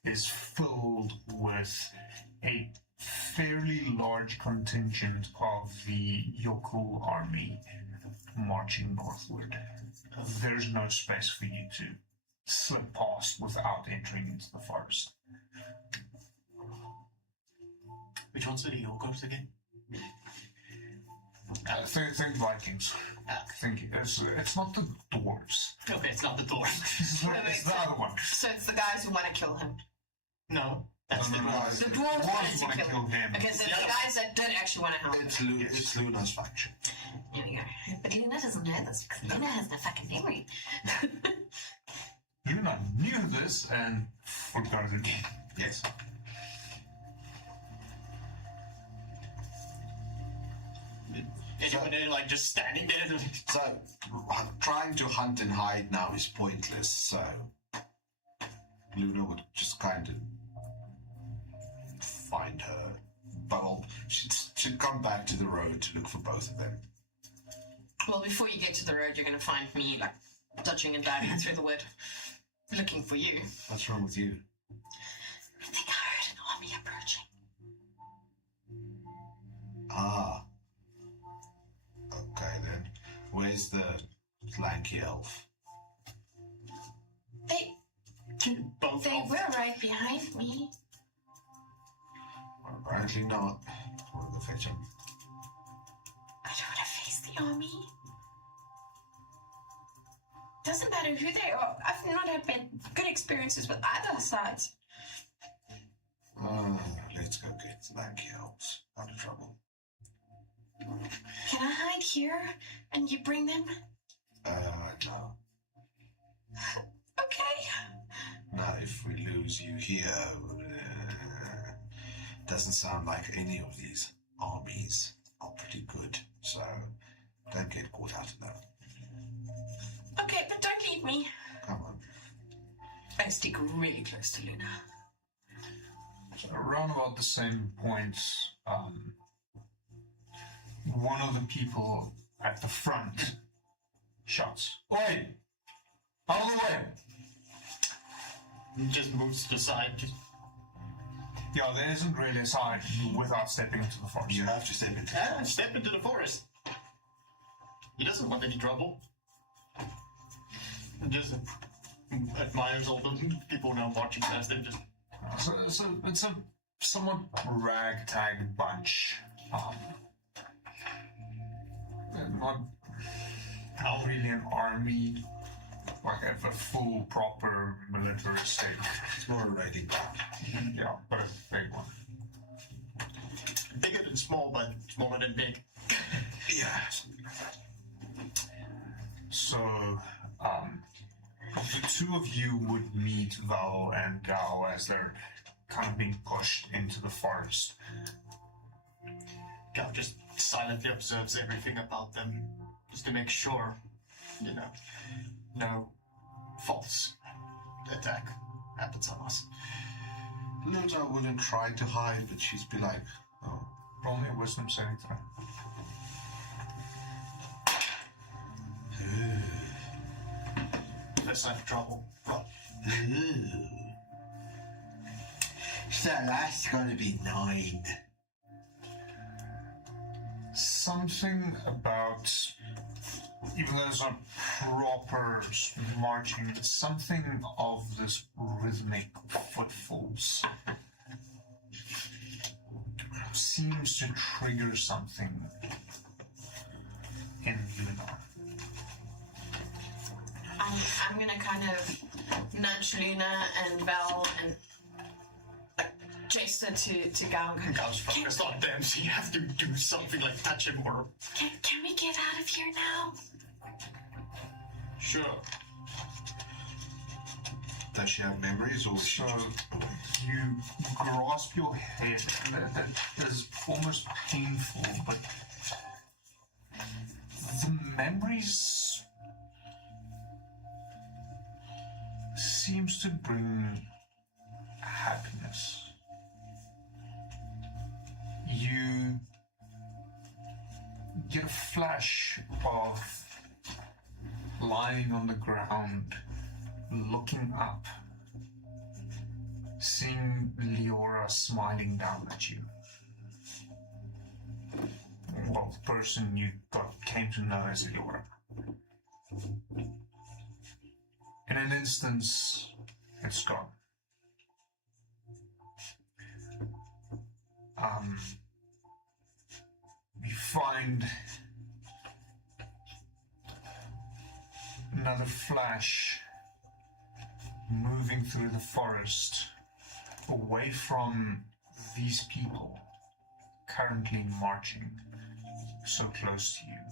is filled with a fairly large contingent of the Yokul army marching northward. There's no space for you to slip past without entering into the forest. Which ones are the Yokos again? Think Vikings. Think it's not the dwarves. Okay, it's not the door. It's the other one. So it's the guys who want to kill him. No, that's No, the no, no. guys. The dwarves wanted to wanna kill kill him. him. Okay, so Yeah. the guys that did actually want to help him. It's Luna's faction. Here we go. But Luna doesn't know this because Luna has no fucking memory. Luna knew this and forgot it again. Yes. Anyone like just standing there? So, trying to hunt and hide now is pointless, so Luna would just kind of find her. Well, she'd come back to the road to look for both of them. Well, before you get to the road, you're going to find me, like, dodging and diving through the wood, looking for you. What's wrong with you? I think I heard an army approaching. Ah. Okay then. Where's the lanky elf? They were right behind me. Well, apparently not. Or the victim. I don't want to face the army. Doesn't matter who they are. I've not had good experiences with either sides. Let's go get that killed. Out of trouble. Can I hide here and you bring them? No. Okay. Now, if we lose you here, doesn't sound like any of these armies are pretty good. So, don't get caught out in that. Okay, but don't leave me. Come on. I stick really close to Luna. So around about the same point, one of the people at the front shouts, "Oi! Out of the way!" He just moves to the side. Just Yeah, there isn't really a side without stepping into the forest. You have to step into step into the forest. He doesn't want any trouble. He just admires all the people now marching past him. Just So it's a somewhat ragtag bunch. Not really an army, like a full, proper militaristic. It's more a raiding party. Yeah, but a big one. bigger than small, but smaller than big. Yeah, something like that. So, the two of you would meet Val and Gao as they're kind of being pushed into the forest. Gao just silently observes everything about them, just to make sure, no false attack happens on us. Luta wouldn't try to hide, but she'd be like, oh. Roll me a wisdom saving throw. First sign of trouble. Well, So that's gonna be 9. Something about, even though it's not proper marching, something of this rhythmic footfalls seems to trigger something in Luna. I'm gonna kind of nudge Luna and Val and gesture to Gao. Gao's focused on them, so you have to do something like touch him or... Can we get out of here now? Sure. Does she have memories, or is she So just awake? you grasp your head. That is almost painful, but the memories seems to bring happiness. You get a flash of lying on the ground, looking up, seeing Leora smiling down at you. Well, the person you came to know as Leora. In an instance, it's gone. You find another flash moving through the forest away from these people currently marching so close to you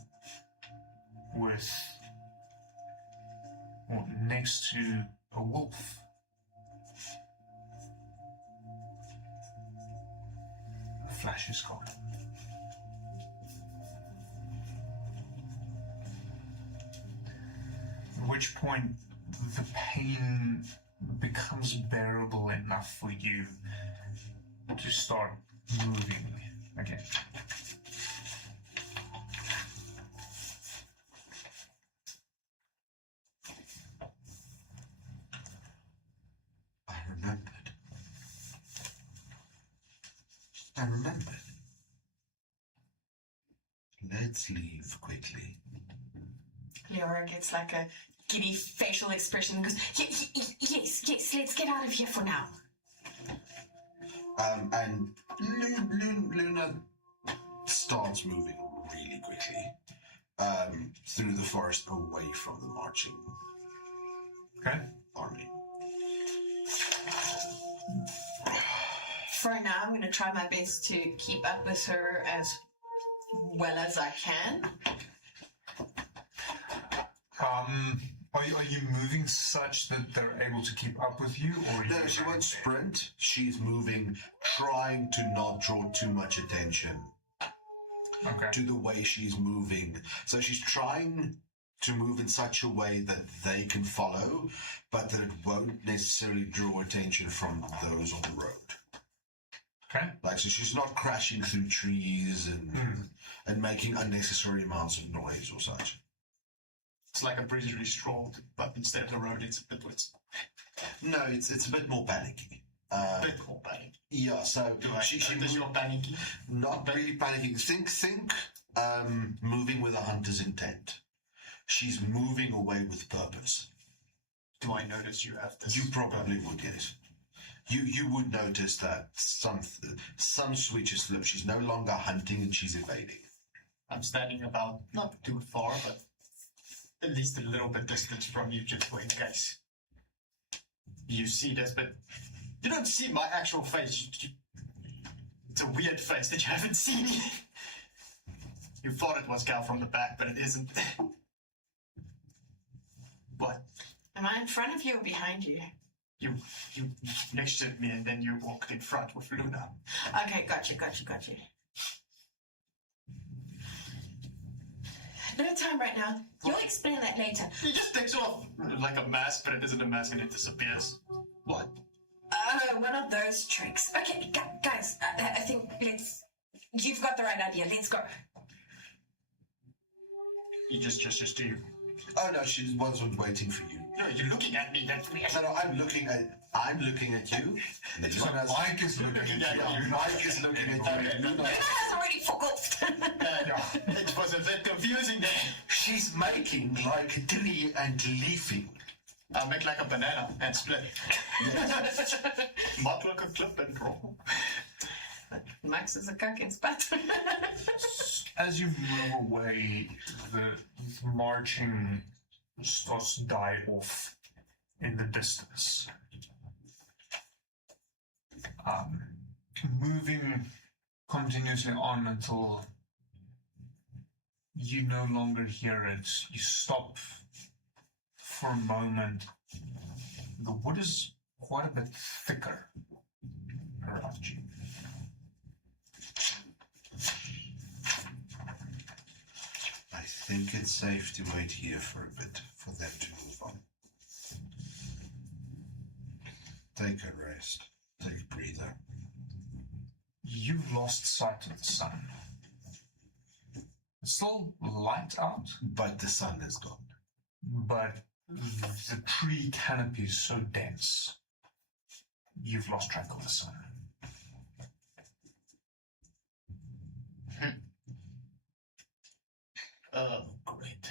with, or next to a wolf. The flash is gone. At which point the pain becomes bearable enough for you to start moving again. I remembered. Let's leave quickly. Leora gets like a giddy facial expression and goes, yes, let's get out of here for now. And Luna starts moving really quickly through the forest away from the marching army. For now, I'm going to try my best to keep up with her as well as I can. Are you moving such that they're able to keep up with you, or No, she won't sprint. She's moving, trying to not draw too much attention to the way she's moving. So she's trying to move in such a way that they can follow, but that it won't necessarily draw attention from those on the road. Okay. Like, so she's not crashing through trees and making unnecessary amounts of noise or such. It's like a breezily stroll, but instead of the road, it's a bit wet. No, it's a bit more panicky. A bit more panic. Yeah, so she Does your panicking? not really panicking. Think moving with a hunter's intent. She's moving away with purpose. Do I notice you have this? You probably would, yes. You would notice that some switches flip. She's no longer hunting and she's evading. I'm standing about, not too far, but at least a little bit distance from you, just in case you see this, but you don't see my actual face. It's a weird face that you haven't seen yet. You thought it was Cal from the back, but it isn't. What? Am I in front of you or behind you? You next to me, and then you walked in front with Luna. Okay, got you. No time right now. You'll explain that later. He just takes off like a mask, but it isn't a mask and it disappears. What? One of those tricks. Okay, guys, I think you've got the right idea. Let's go. He just gestures to you. Oh no, she wasn't waiting for you. No, you're looking at me. That's weird. No, I'm looking at you. And So Mike is looking at you. Mike is looking at you. Luna has already forgotten. It was a bit confusing there. She's making like a tree and leafing. I'll make like a banana and split. Not like a clip and roll. Max is a cock in spot. As you move away, the marching starts to die off in the distance. Moving continuously on until you no longer hear it. You stop for a moment. The wood is quite a bit thicker around you. I think it's safe to wait here for a bit for them to move on. Take a rest. Take a breather. You've lost sight of the sun. It's still light out, But the sun is gone. but the tree canopy is so dense, you've lost track of the sun. Oh, great.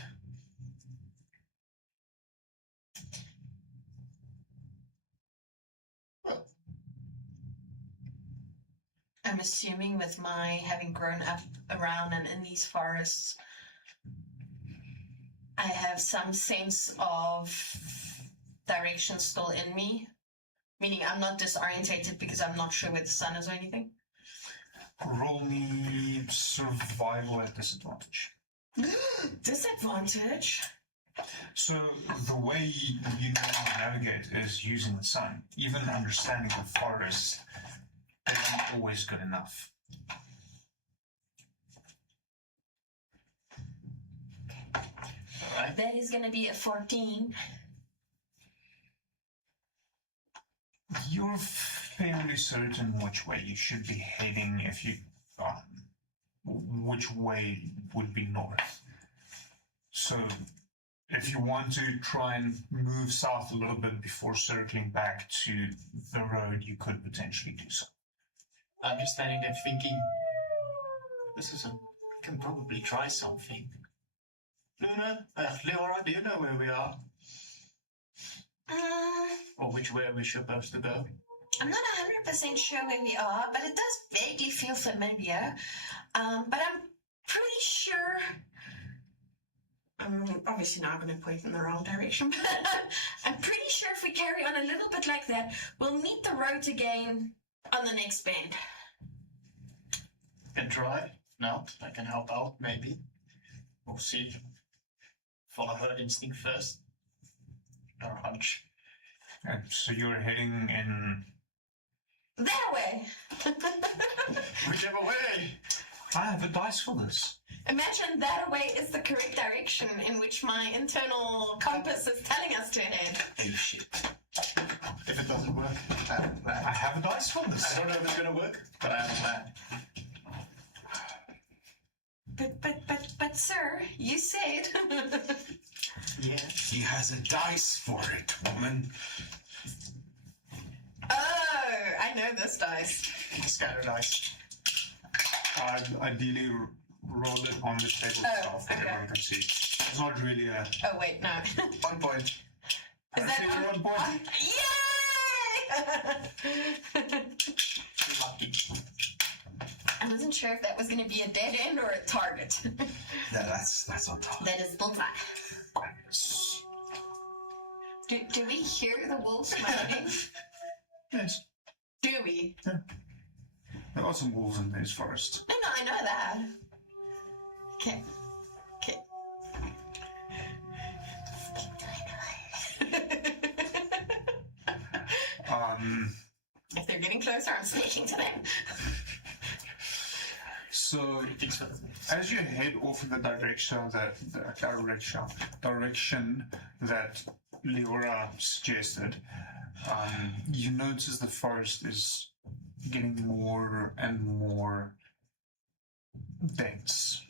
Well, I'm assuming with my having grown up around and in these forests, I have some sense of direction still in me. Meaning I'm not disorientated because I'm not sure where the sun is or anything. Roll me survival at disadvantage. Disadvantage? So the way you normally navigate is using the sun. Even understanding the forest isn't always good enough. alright. That is going to be a 14. You're fairly certain which way you should be heading if you... which way would be north. So if you want to try and move south a little bit before circling back to the road, you could potentially do so. I'm just standing there thinking, I can probably try something. Luna, Leora, do you know where we are? Or which way are we supposed to go? I'm not 100% sure where we are, but it does vaguely feel familiar. But I'm pretty sure. Obviously now I'm going to point in the wrong direction, but I'm pretty sure if we carry on a little bit like that, we'll meet the road again on the next bend. Can try. No, I can help out, maybe. We'll see. Follow her instinct first. Or hunch. And so you're heading in. That way! Whichever way! I have a dice for this. Imagine that way is the correct direction in which my internal compass is telling us to head. Oh shit. If it doesn't work, I have a plan. I have a dice for this. I don't know if it's gonna work, but I have a plan. But, sir, you said. Yeah. He has a dice for it, woman. Oh, I know this dice. Scatter dice. I'd ideally roll it on the table itself so okay. everyone can see. It's not really a. Oh, wait, no. 1 point. Is I that see 1 point. Yay! Lucky. I wasn't sure if that was going to be a dead end or a target. That's on top. That is bullseye. Do we hear the wolves moaning? Yes. Do we? There are some wolves in this forest. No, I know that. Okay. If they're getting closer, I'm speaking to them. So, as you head off in the direction that Leora suggested, you notice the forest is getting more and more dense.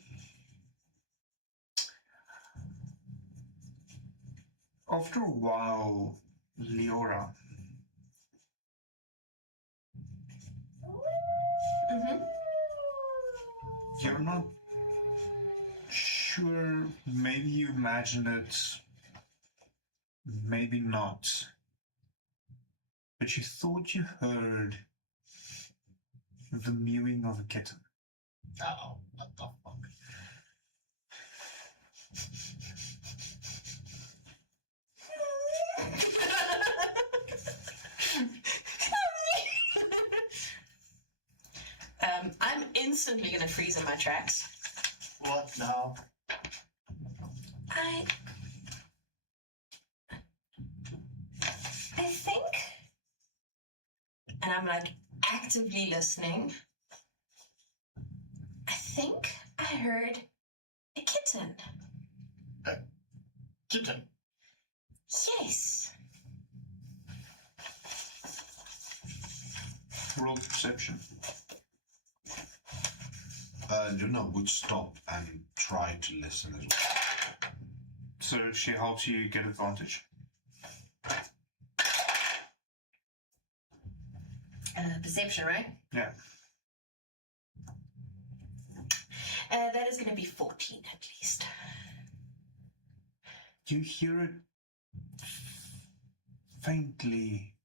After a while, Leora, you're not sure, maybe you imagine it, maybe not, but you thought you heard the mewing of a kitten. Oh, what the fuck? I'm instantly going to freeze in my tracks. What now? I think, and I'm like actively listening, I think I heard a kitten. Kitten. Yes. Roll perception. Luna would stop and try to listen as well. So she helps you get advantage. Perception, right? Yeah. That is going to be 14 at least. You hear it faintly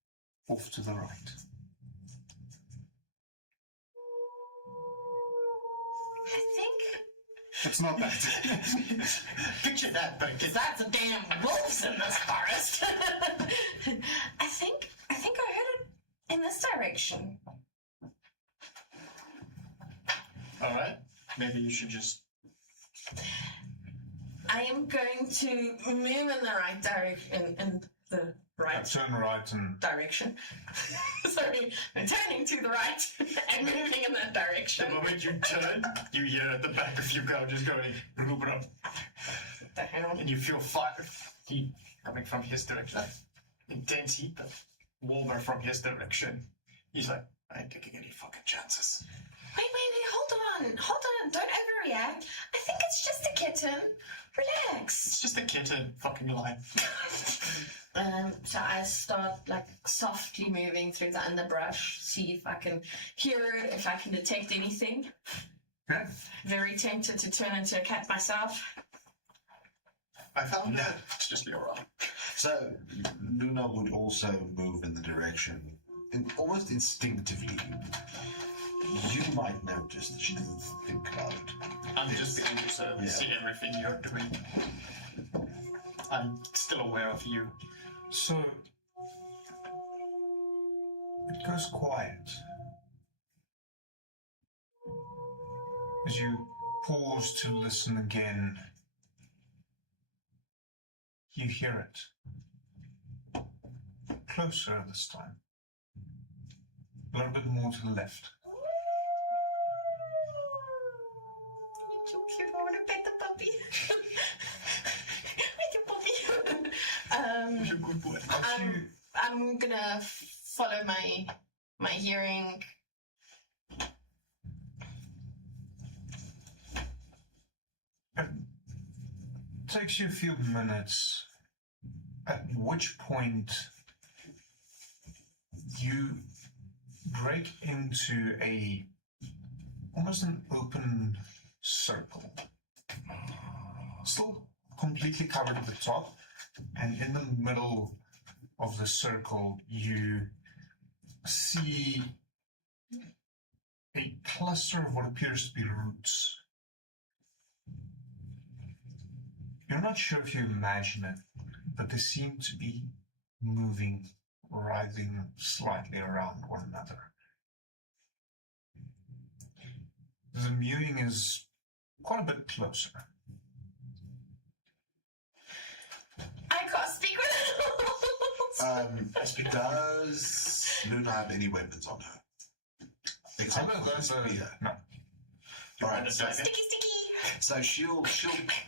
off to the right. I think It's not that. Picture that, but that's a damn wolves in this forest. I think I heard it in this direction. alright. Maybe you should just. I am going to move in the right direction, in the right Turn right and direction. Sorry, I'm turning to the right and moving in that direction. The moment you turn, you hear at the back of you go just going, "Rubra," What the hell? and you feel fire. Heat coming from his direction. Intense heat, but warmer from his direction. He's like, I ain't taking any fucking chances. Wait, hold on, don't overreact. I think it's just a kitten. Relax. It's just a kitten, fucking line. So I start like softly moving through the underbrush, see if I can hear it, if I can detect anything. okay. Very tempted to turn into a cat myself. I found that. It's just Leora. So Luna would also move in the direction, almost instinctively. You might notice that she doesn't think about it. I'm just being to Yeah. see everything you're doing. I'm still aware of you. So it goes quiet as you pause to listen again. You hear it closer this time, a little bit more to the left. So cute. I want to pet the puppy. Pet the puppy. You're a good boy. I'm gonna follow my hearing. It takes you a few minutes, at which point you break into almost an open circle. Still completely covered at the top, and in the middle of the circle you see a cluster of what appears to be roots. You're not sure if you imagine it, but they seem to be moving, writhing slightly around one another. The mewing is quite a bit closer. I can't speak with animals. Does Luna have any weapons on her? Except for the spear. No. All right, so, Sticky, sticky. so she'll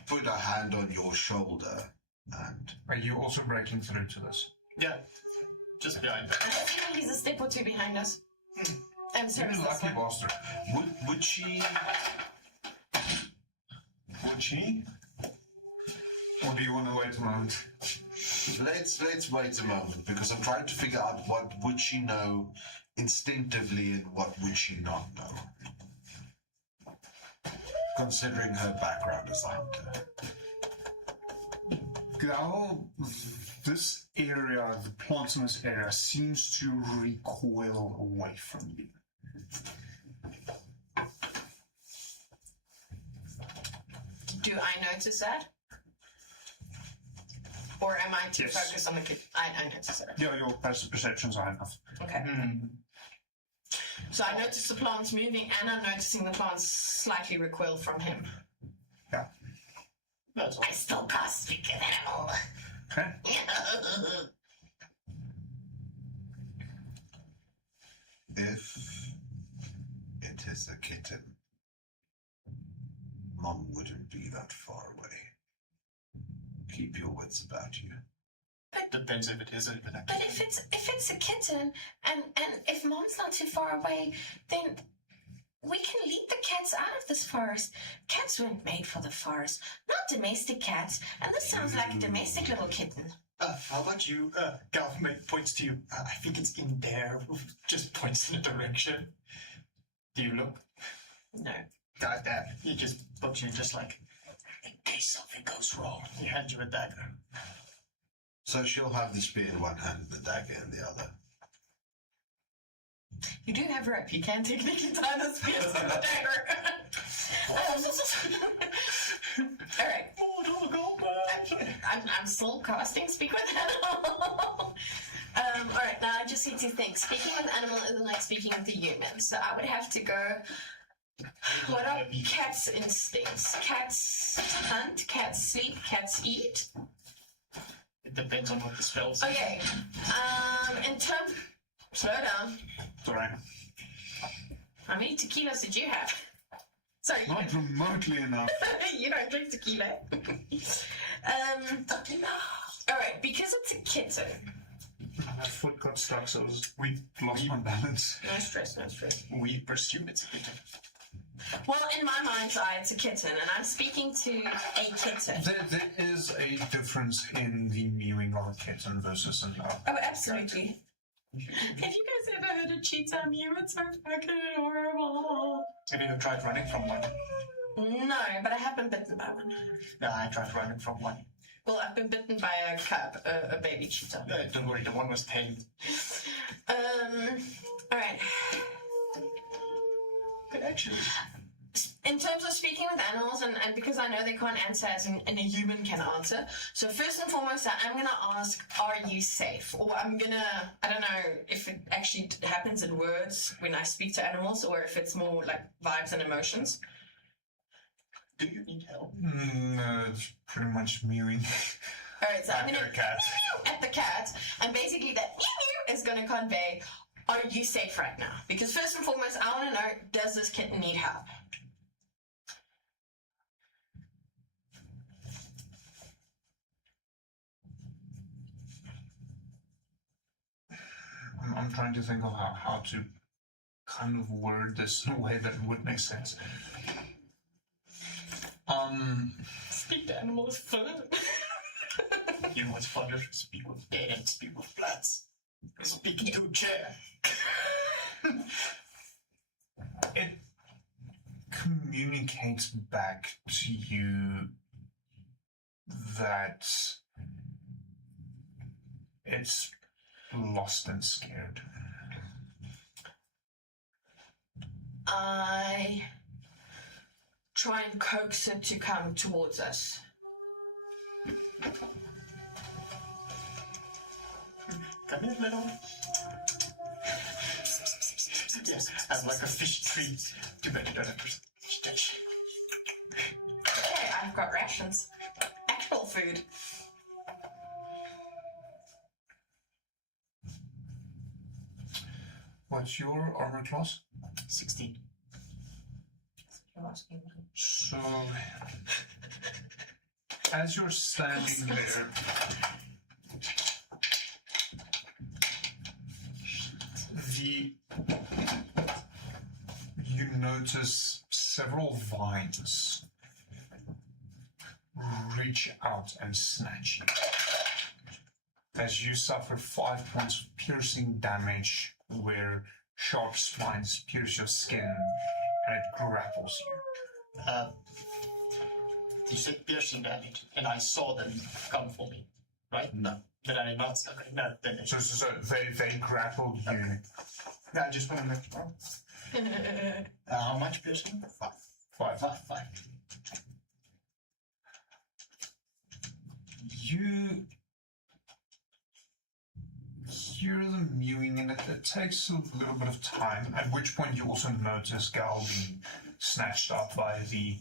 put her hand on your shoulder and Are you also breaking through to this? Yeah. Just behind. I'm assuming he's a step or two behind us. I'm sorry, You're a lucky bastard. would she? Would she? Or do you want to wait a moment? Let's wait a moment because I'm trying to figure out what would she know instinctively and what would she not know, considering her background as a hunter. Gal, this area, the plants in this area, seems to recoil away from you. Do I notice that? Or am I too Yes. focused on the kid? I notice that. Yeah, your passive perceptions are enough. Okay. So I notice the plants moving, and I'm noticing the plants slightly recoil from him. Yeah. That's all. I still can't speak with animal. Okay. If it is a kitten, Mom wouldn't be that far away. Keep your wits about you. Depends if it is even a But if it's a kitten, and if Mom's not too far away, then we can lead the cats out of this forest. Cats weren't made for the forest, not domestic cats. And this sounds like a domestic little kitten. How about you, Galf points to you. I think it's in there. Just points in a direction. Do you look? No. Like that. He just looks you just like, in case something goes wrong. He hands you a dagger. So she'll have the spear in one hand and the dagger in the other. You do have rope. You can technically tie the spear to the dagger. All right. I'm still casting Speak with Animal. All right, now I just need to think. Speaking with animal isn't like speaking with the human, so I would have to go. What are cats' instincts? Cats hunt, cats sleep, cats eat. It depends on what the spell says. Okay. In terms, slow down. Sorry. How many tequilas did you have? Sorry, you Not remotely enough. you don't drink tequila. All right, because it's a kitten. My foot got stuck, so we lost my balance. No stress, no stress. We presume it's a kitten. Well, in my mind's eye, it's a kitten, and I'm speaking to a kitten. There is a difference in the mewing of a kitten versus a dog. Oh, absolutely. Have you guys ever heard a cheetah mew? It's so fucking horrible. Have you ever tried running from one? No, but I have been bitten by one. No, I tried running from one. Well, I've been bitten by a cub, a baby cheetah. Don't worry, the one was tamed. Alright. Good actually. In terms of speaking with animals, and because I know they can't answer as in a human can answer, so first and foremost, I'm going to ask, are you safe? Or I don't know if it actually happens in words when I speak to animals, or if it's more like vibes and emotions. Do you need help? No, it's pretty much mewing. Alright, so I'm going After a cat. to at the cat, and basically that meow is going to convey, are you safe right now? Because first and foremost, I want to know, does this kitten need help? I'm trying to think of how to kind of word this in a way that would make sense. Speak to animals fun. You know what's funner? Speak with dead and speak with plants. Speaking to a chair. It communicates back to you that it's lost and scared. I try and coax it to come towards us. Come here, little. Yes, I'm like a fish tree. Too bad you don't have vegetation. Hey, I've got rations. Actual food. What's your armor class? 16. So, as you're standing there, you notice several vines reach out and snatch you. As you suffer 5 points of piercing damage where sharp spines pierce your skin and it grapples you. You said piercing damage, and I saw them come for me, right? No. Did I not? No, then So they grappled you. No, I just want to make how much piercing? 5. 5. 5. You hear them mewing, and it takes a little bit of time, at which point you also notice Gal being snatched up by the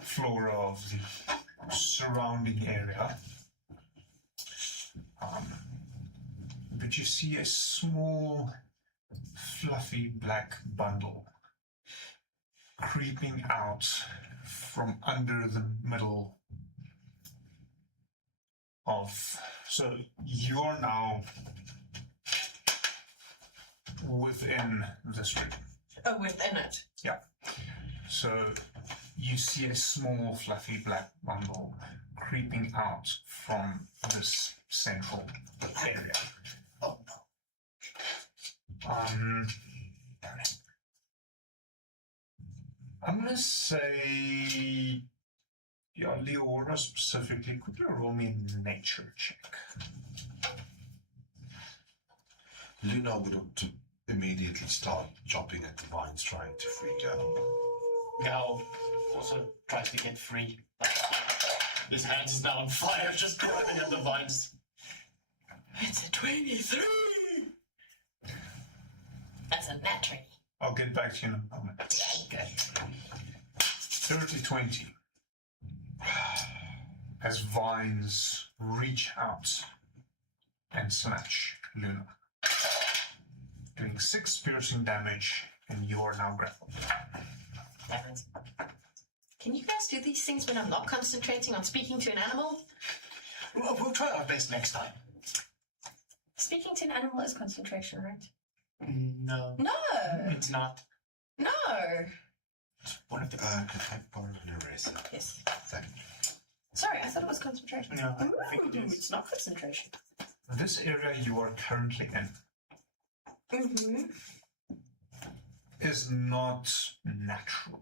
flora of the surrounding area. But you see a small, fluffy black bundle creeping out from under the middle of... So you're now within this region. Oh, within it. Yeah. So you see a small, fluffy black bundle creeping out from this central area. Oh no. I'm gonna say, yeah, Leora specifically, could you roll me a nature check? Luna would have to immediately start chopping at the vines, trying to free Gal. Gal also tries to get free. His hands is now on fire, just grabbing at the vines. It's a 23! That's a nat 20. I'll get back to you in a moment. Okay. 30-20. As vines reach out and snatch Luna, doing 6 piercing damage, and you are now grappled. Can you guys do these things when I'm not concentrating on speaking to an animal? We'll try our best next time. Speaking to an animal is concentration, right? No. No! It's not. No! It's one of the... Can I borrow an eraser? Yes. Thank you. Sorry, I thought it was concentration. No, I think it is. It's not concentration. This area you are currently in Mm-hmm. is not natural.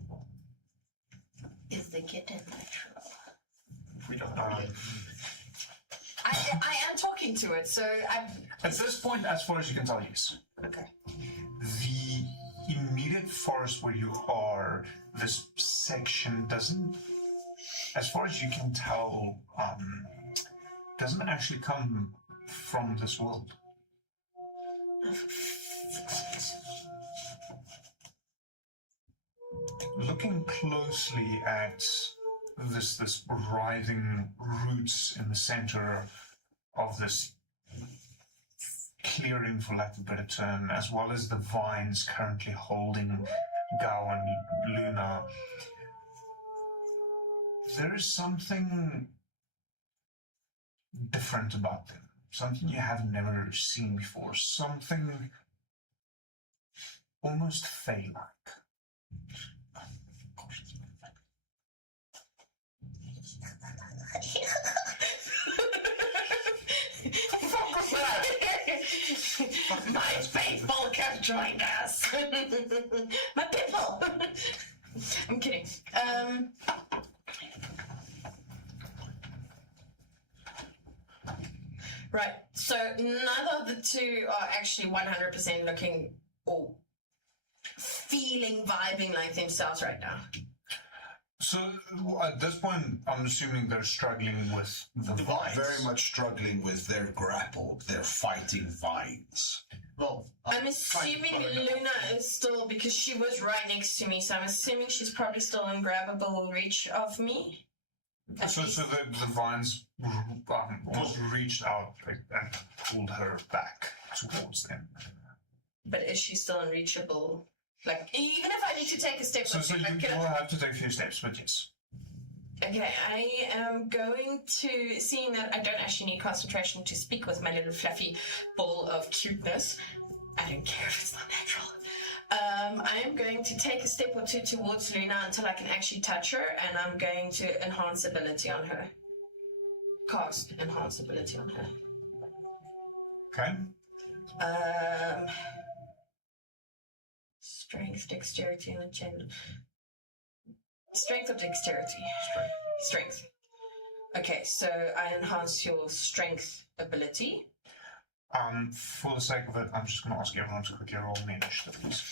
Is the kitten natural? We don't know. I am talking to it, so I'm... At this point, as far as you can tell, yes. Okay. The immediate forest where you are, this section doesn't, as far as you can tell, doesn't actually come from this world. Looking closely at this writhing roots in the center of this clearing, for lack of a better term, as well as the vines currently holding Gao and Luna, there is something different about them. Something you have never seen before. Something almost fey-like. My faithful have joined us. My people. I'm kidding. Right. So neither of the two are actually 100% looking or feeling, vibing like themselves right now. So at this point, I'm assuming they're struggling with the vines. Very much struggling with their grapple. They're fighting vines. Well, I'm assuming Luna is still, because she was right next to me, so I'm assuming she's probably still in grabbable reach of me. So the vines almost reached out and pulled her back towards them. But is she still unreachable? Like, even if I need to take a step... So you will have to take a few steps, but yes. Okay, I am going to... Seeing that I don't actually need concentration to speak with my little fluffy ball of cuteness. I don't care if it's not natural. I am going to take a step or two towards Luna until I can actually touch her, and I'm going to enhance ability on her. Cast enhance ability on her. Okay. Strength, dexterity, and agenda. Strength or dexterity? Strength. Okay, so I enhance your strength ability. For the sake of it, I'm just going to ask everyone to quickly roll me initiative, please.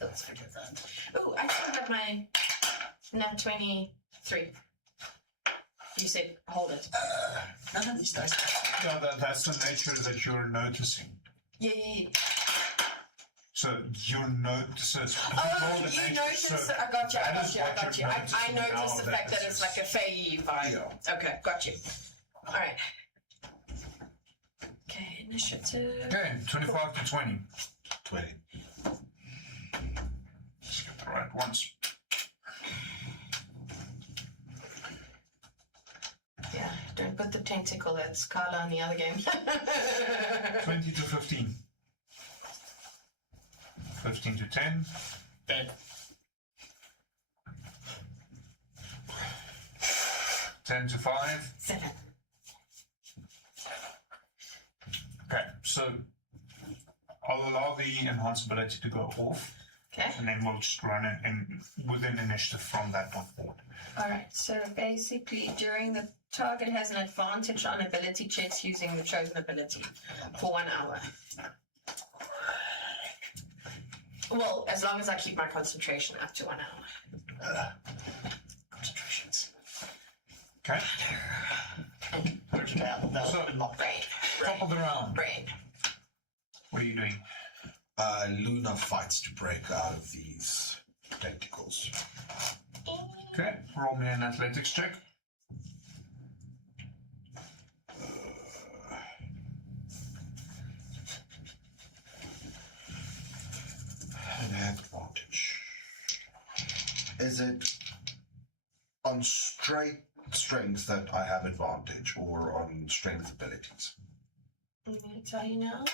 let's forget that. Oh, I still have my nat 23. You said hold it. I have these dice. No, that's the nature that you're noticing. Yeah. So you're noticing. Oh, you notice. I got you. I noticed the fact that it's like a fey vibe. Yeah. Okay, got you. All right. Okay, initiative. Okay, 25 to 20. 20. Just get the right ones. Yeah, don't put the tentacle. That's Carla in the other game. 20 to 15. 15 to 10. Dead. 10 to 5. 7. Okay, so I'll allow the enhanced ability to go off, Okay. and then we'll just run it in within initiative from that point forward. All right. So basically, during the target has an advantage on ability checks using the chosen ability for 1 hour. Well, as long as I keep my concentration up to 1 hour. Concentrations. Okay, There's that. That So- would not Brain. top of the round. Brain. What are you doing? Luna fights to break out of these tentacles. Okay, roll me an athletics check. An advantage. Is it on straight strength that I have advantage, or on strength abilities? I'm going to tell you now.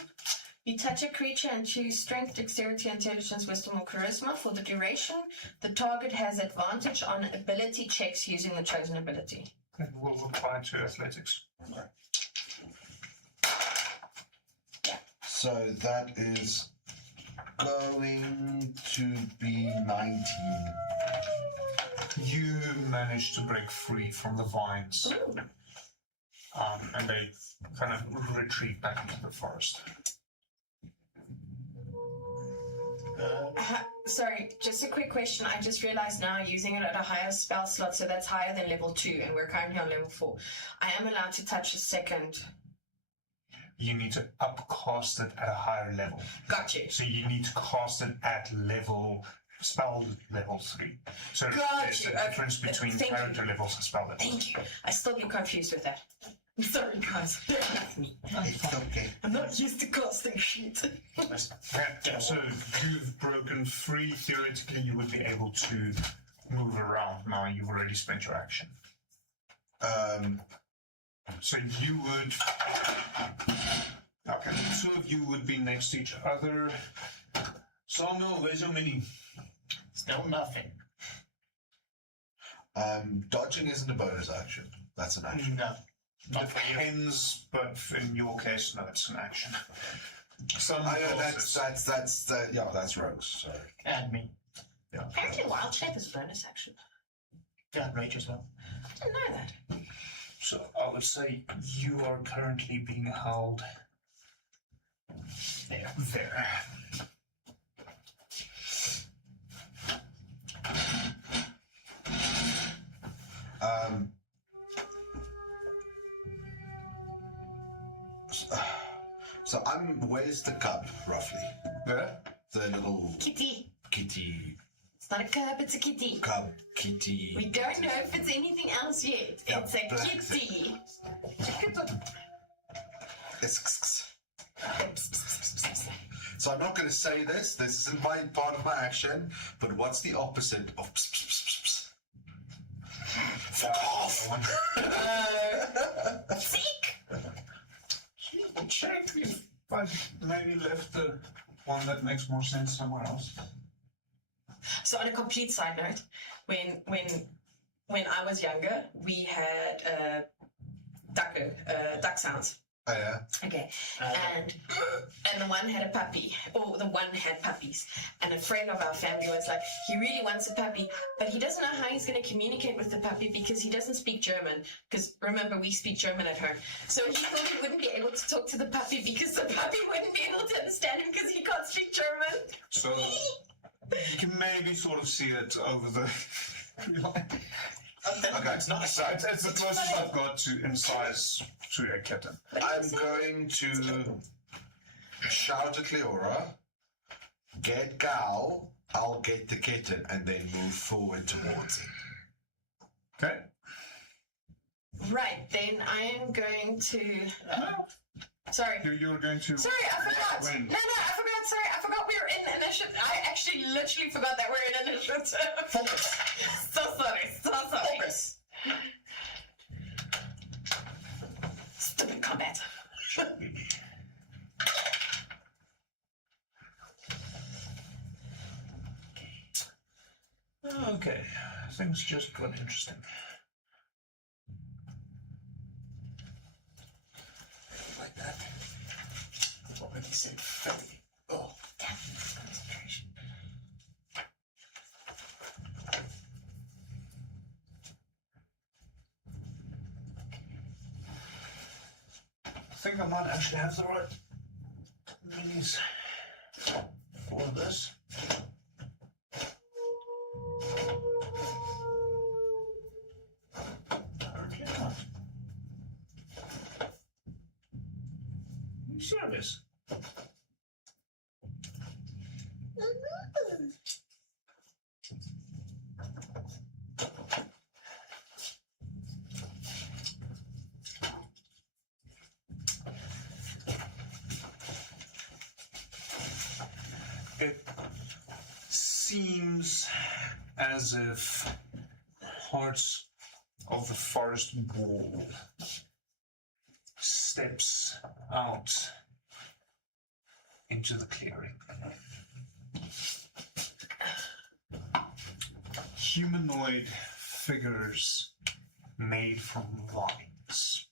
You touch a creature and choose strength, dexterity, intelligence, wisdom, or charisma for the duration. The target has advantage on ability checks using the chosen ability. It will apply to athletics. So that is going to be 19. You manage to break free from the vines. And they kind of retreat back into the forest. Sorry, just a quick question. I just realized now using it at a higher spell slot, so that's higher than level 2, and we're currently on level 4. I am allowed to touch a second. You need to upcast it at a higher level. Got you. So you need to cast it at spell level 3. So Got there's you. a difference between Thank you. character levels and spell levels. Thank you. I still get confused with that. I'm sorry, guys. Bear with me. It's okay. I'm not used to casting shit. Yeah, so you've broken free. Theoretically, you would be able to move around now. You've already spent your action. So you would... Okay, two of you would be next to each other. Sawmill, where's your mini? Still nothing. Dodging isn't a bonus action. That's an action. No. Not for you. Depends, but in your case, no, it's an action. Some I know classes- that's rogues. So And me. yeah. Apparently, wild shape is bonus action. Yeah, Rage as well. I didn't know that. So I would say you are currently being held there. So where's the cup roughly? There? The little Kitty. kitty It's not a cub, it's a kitty. cup kitty. We don't know if it's anything else yet. Yeah, It's a black kitty. So I'm not going to say this. This isn't my part of my action. But what's the opposite of? Seek! Check if I maybe left the one that makes more sense somewhere else. So on a complete side note, when I was younger, we had duck sounds. Oh yeah. Okay, and the one had a puppy, or the one had puppies, and a friend of our family was like, he really wants a puppy, but he doesn't know how he's going to communicate with the puppy because he doesn't speak German. Because remember, we speak German at home, so he thought he wouldn't be able to talk to the puppy because the puppy wouldn't be able to understand him because he can't speak German. So you can maybe sort of see it over the. Okay. It's not a So it's the closest I've got to in size to a kitten. I'm going to shout at Cleora, get Gal, I'll get the kitten, and then move forward towards it. Okay. Right, then I am going to. Sorry. You're going to. Sorry, I forgot. When? No, I forgot. Sorry, I forgot we were in initiative. I actually literally forgot that we're in initiative. Focus. So sorry. Focus. Stupid combat. Okay. Things just got interesting. Like that. I've already said fatty. Oh, damn. Concentration. I think I might actually have the right minis for this. Apparently not. Are you serious? It seems as if parts of the forest wall steps out into the clearing. Humanoid figures made from vines.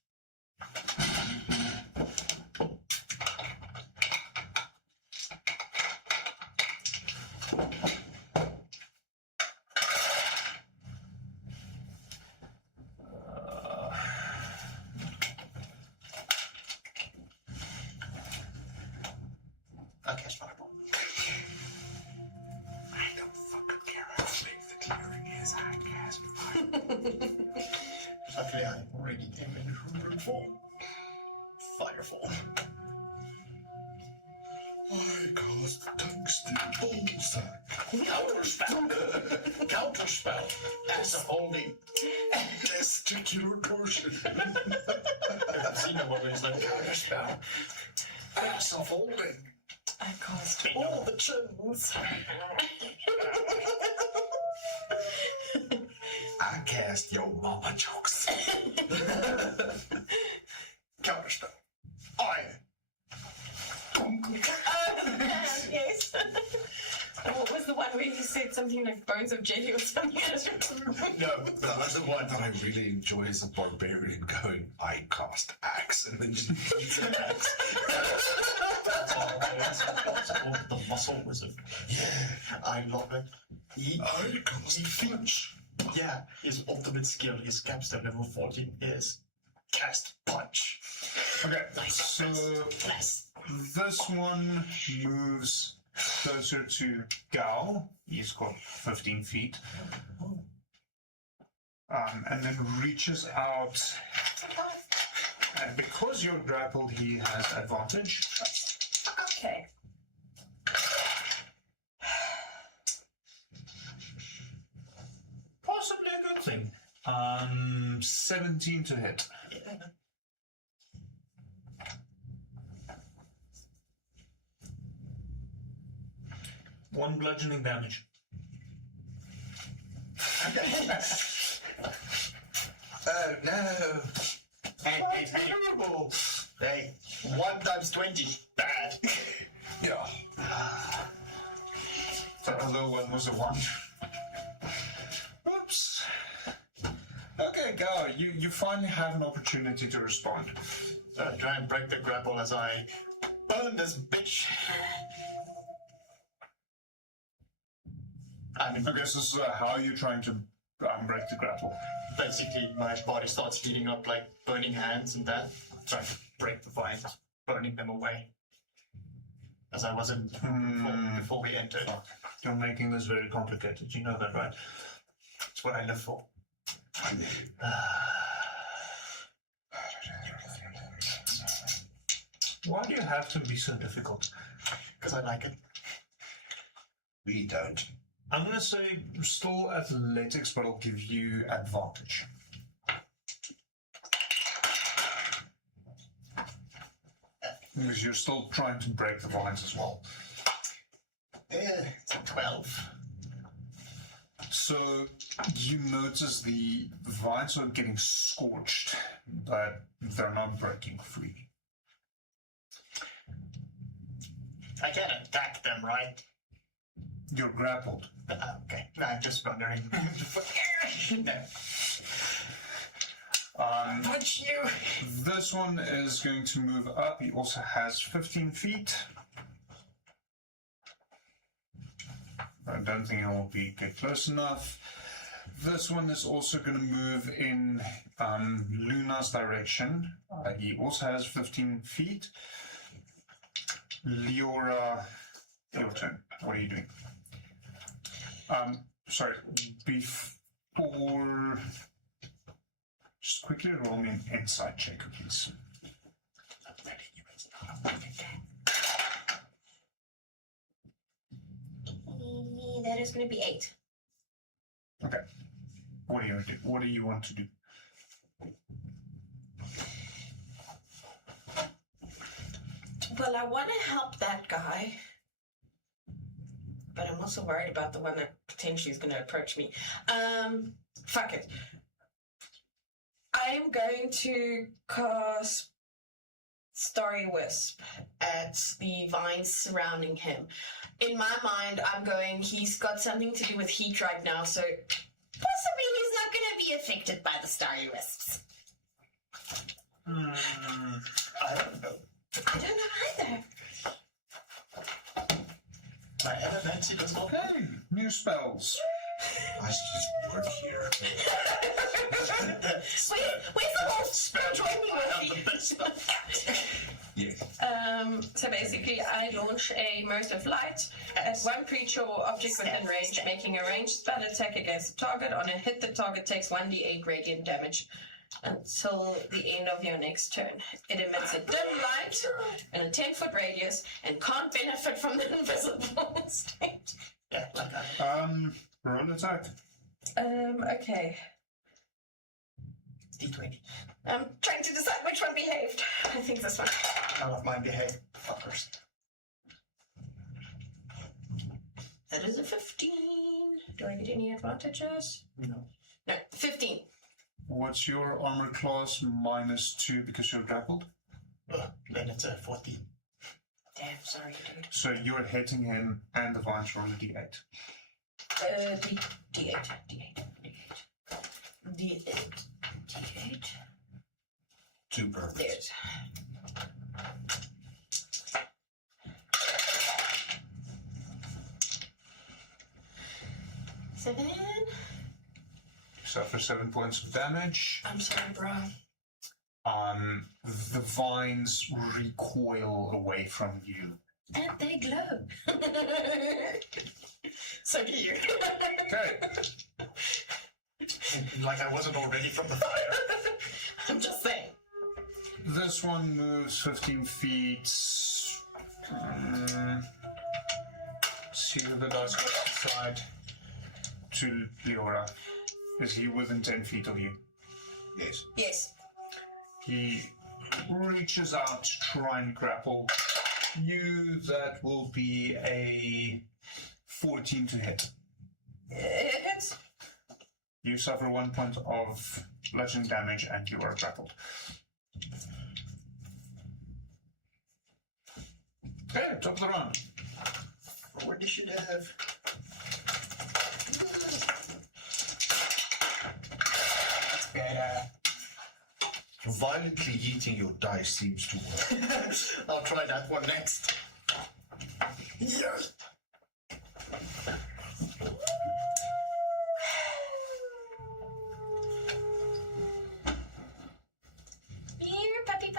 I cast Fireball. I don't fucking care how big the clearing is. I cast fire. Luckily, I already came in human form. Firefall. I cast tungsten ballsack. Counterspell. Counterspell. As a holding. Testicular portion. I've seen a woman who's like counterspell. As a holding. I cast all the chins. I cast your mama jokes. Counterspell. I. Yes. What was the one where you said something like bones of jelly or something? No, that was the one. What I really enjoy is a barbarian going, I cast axe, and then just eats an axe. That's all it is. It's called the muscle wizard. Yeah, I love it. I cast punch. Yeah, his ultimate skill, his capstone level 14 is cast punch. Okay, Nice. so Nice. this one moves closer to Gal. He's got 15 feet. And then reaches out. And because you're grappled, he has advantage. Okay. Possibly a good thing. 17 to hit. Yeah. One bludgeoning damage. Oh no! Hey, terrible! Hey, 1 times 20, bad. Yeah. The other one was a 1. Whoops. Okay, Gal, you finally have an opportunity to respond. Try and break the grapple as I burn this bitch. I mean, Okay, so how are you trying to break the grapple? basically my body starts heating up like burning hands and that. Trying to break the vines, burning them away. As I wasn't before we entered. You're making this very complicated. You know that, right? It's what I live for. Why do you have to be so difficult? Because I like it. We don't. I'm going to say still athletics, but I'll give you advantage. Because you're still trying to break the vines as well. It's a 12. So you notice the vines are getting scorched, but they're not breaking free. I can attack them, right? You're grappled. Okay. No, I'm just wondering. No. Punch you! This one is going to move up. He also has 15 feet. I don't think he'll get close enough. This one is also going to move in Luna's direction. He also has 15 feet. Leora, your turn. What are you doing? Sorry, before... Just quickly roll me an insight check, please. That is going to be 8. Okay. What do you do? What do you want to do? Well, I want to help that guy, but I'm also worried about the one that potentially is going to approach me. Fuck it. I'm going to cast Starry Wisp at the vines surrounding him. In my mind, I'm going, he's got something to do with heat right now, so possibly he's not going to be affected by the Starry Wisps. I don't know. I don't know either. My elemency does not Okay, new spells. I should just work here. Where's the wolf? Join me with me. Yes. So basically, I launch a Mirth of Light at one creature or object within range, making a ranged spell attack against the target. On a hit, the target takes 1d8 radiant damage until the end of your next turn. It emits a dim light in a 10-foot radius and can't benefit from the invisible state. Yeah, like that. Roll attack. Okay. D20. I'm trying to decide which one behaved. I think this one. None of mine behave. Fuckers. That is a 15. Do I get any advantages? No. No, 15. What's your armor class? -2 because you're grappled. Then it's a 14. Damn, sorry, dude. So you're hitting him and the vines roll a d8. D8. 2 perfect. There's. Seven. Suffer 7 points of damage. I'm sorry, bro. The vines recoil away from you. And they glow. So do you. Okay. Like I wasn't already from the fire. I'm just saying. This one moves 15 feet. See who the dice goes aside to Leora. Is he within 10 feet of you? Yes. Yes. He reaches out to try and grapple you. That will be a 14 to hit. It hits. You suffer 1 point of bludgeoning damage and you are grappled. Okay, top of the round. What you should have. Better. Violently eating your dice seems to work. I'll try that one next. Yes. Here, puppy.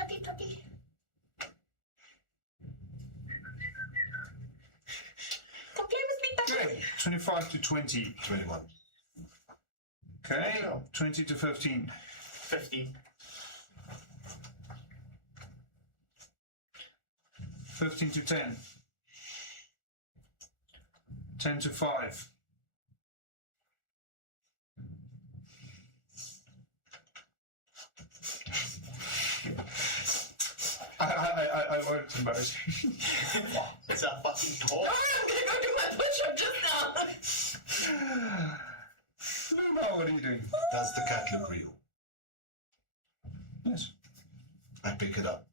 Come play with me, puppy. Okay, 25 to 20. 21. Okay, 20 to 15. 15. 15 to 10. 10 to 5. I won't embarrass you. It's a fucking dog. I'm gonna go do my push-up just now. Luna, what are you doing? Does the cat look real? Yes, I pick it up.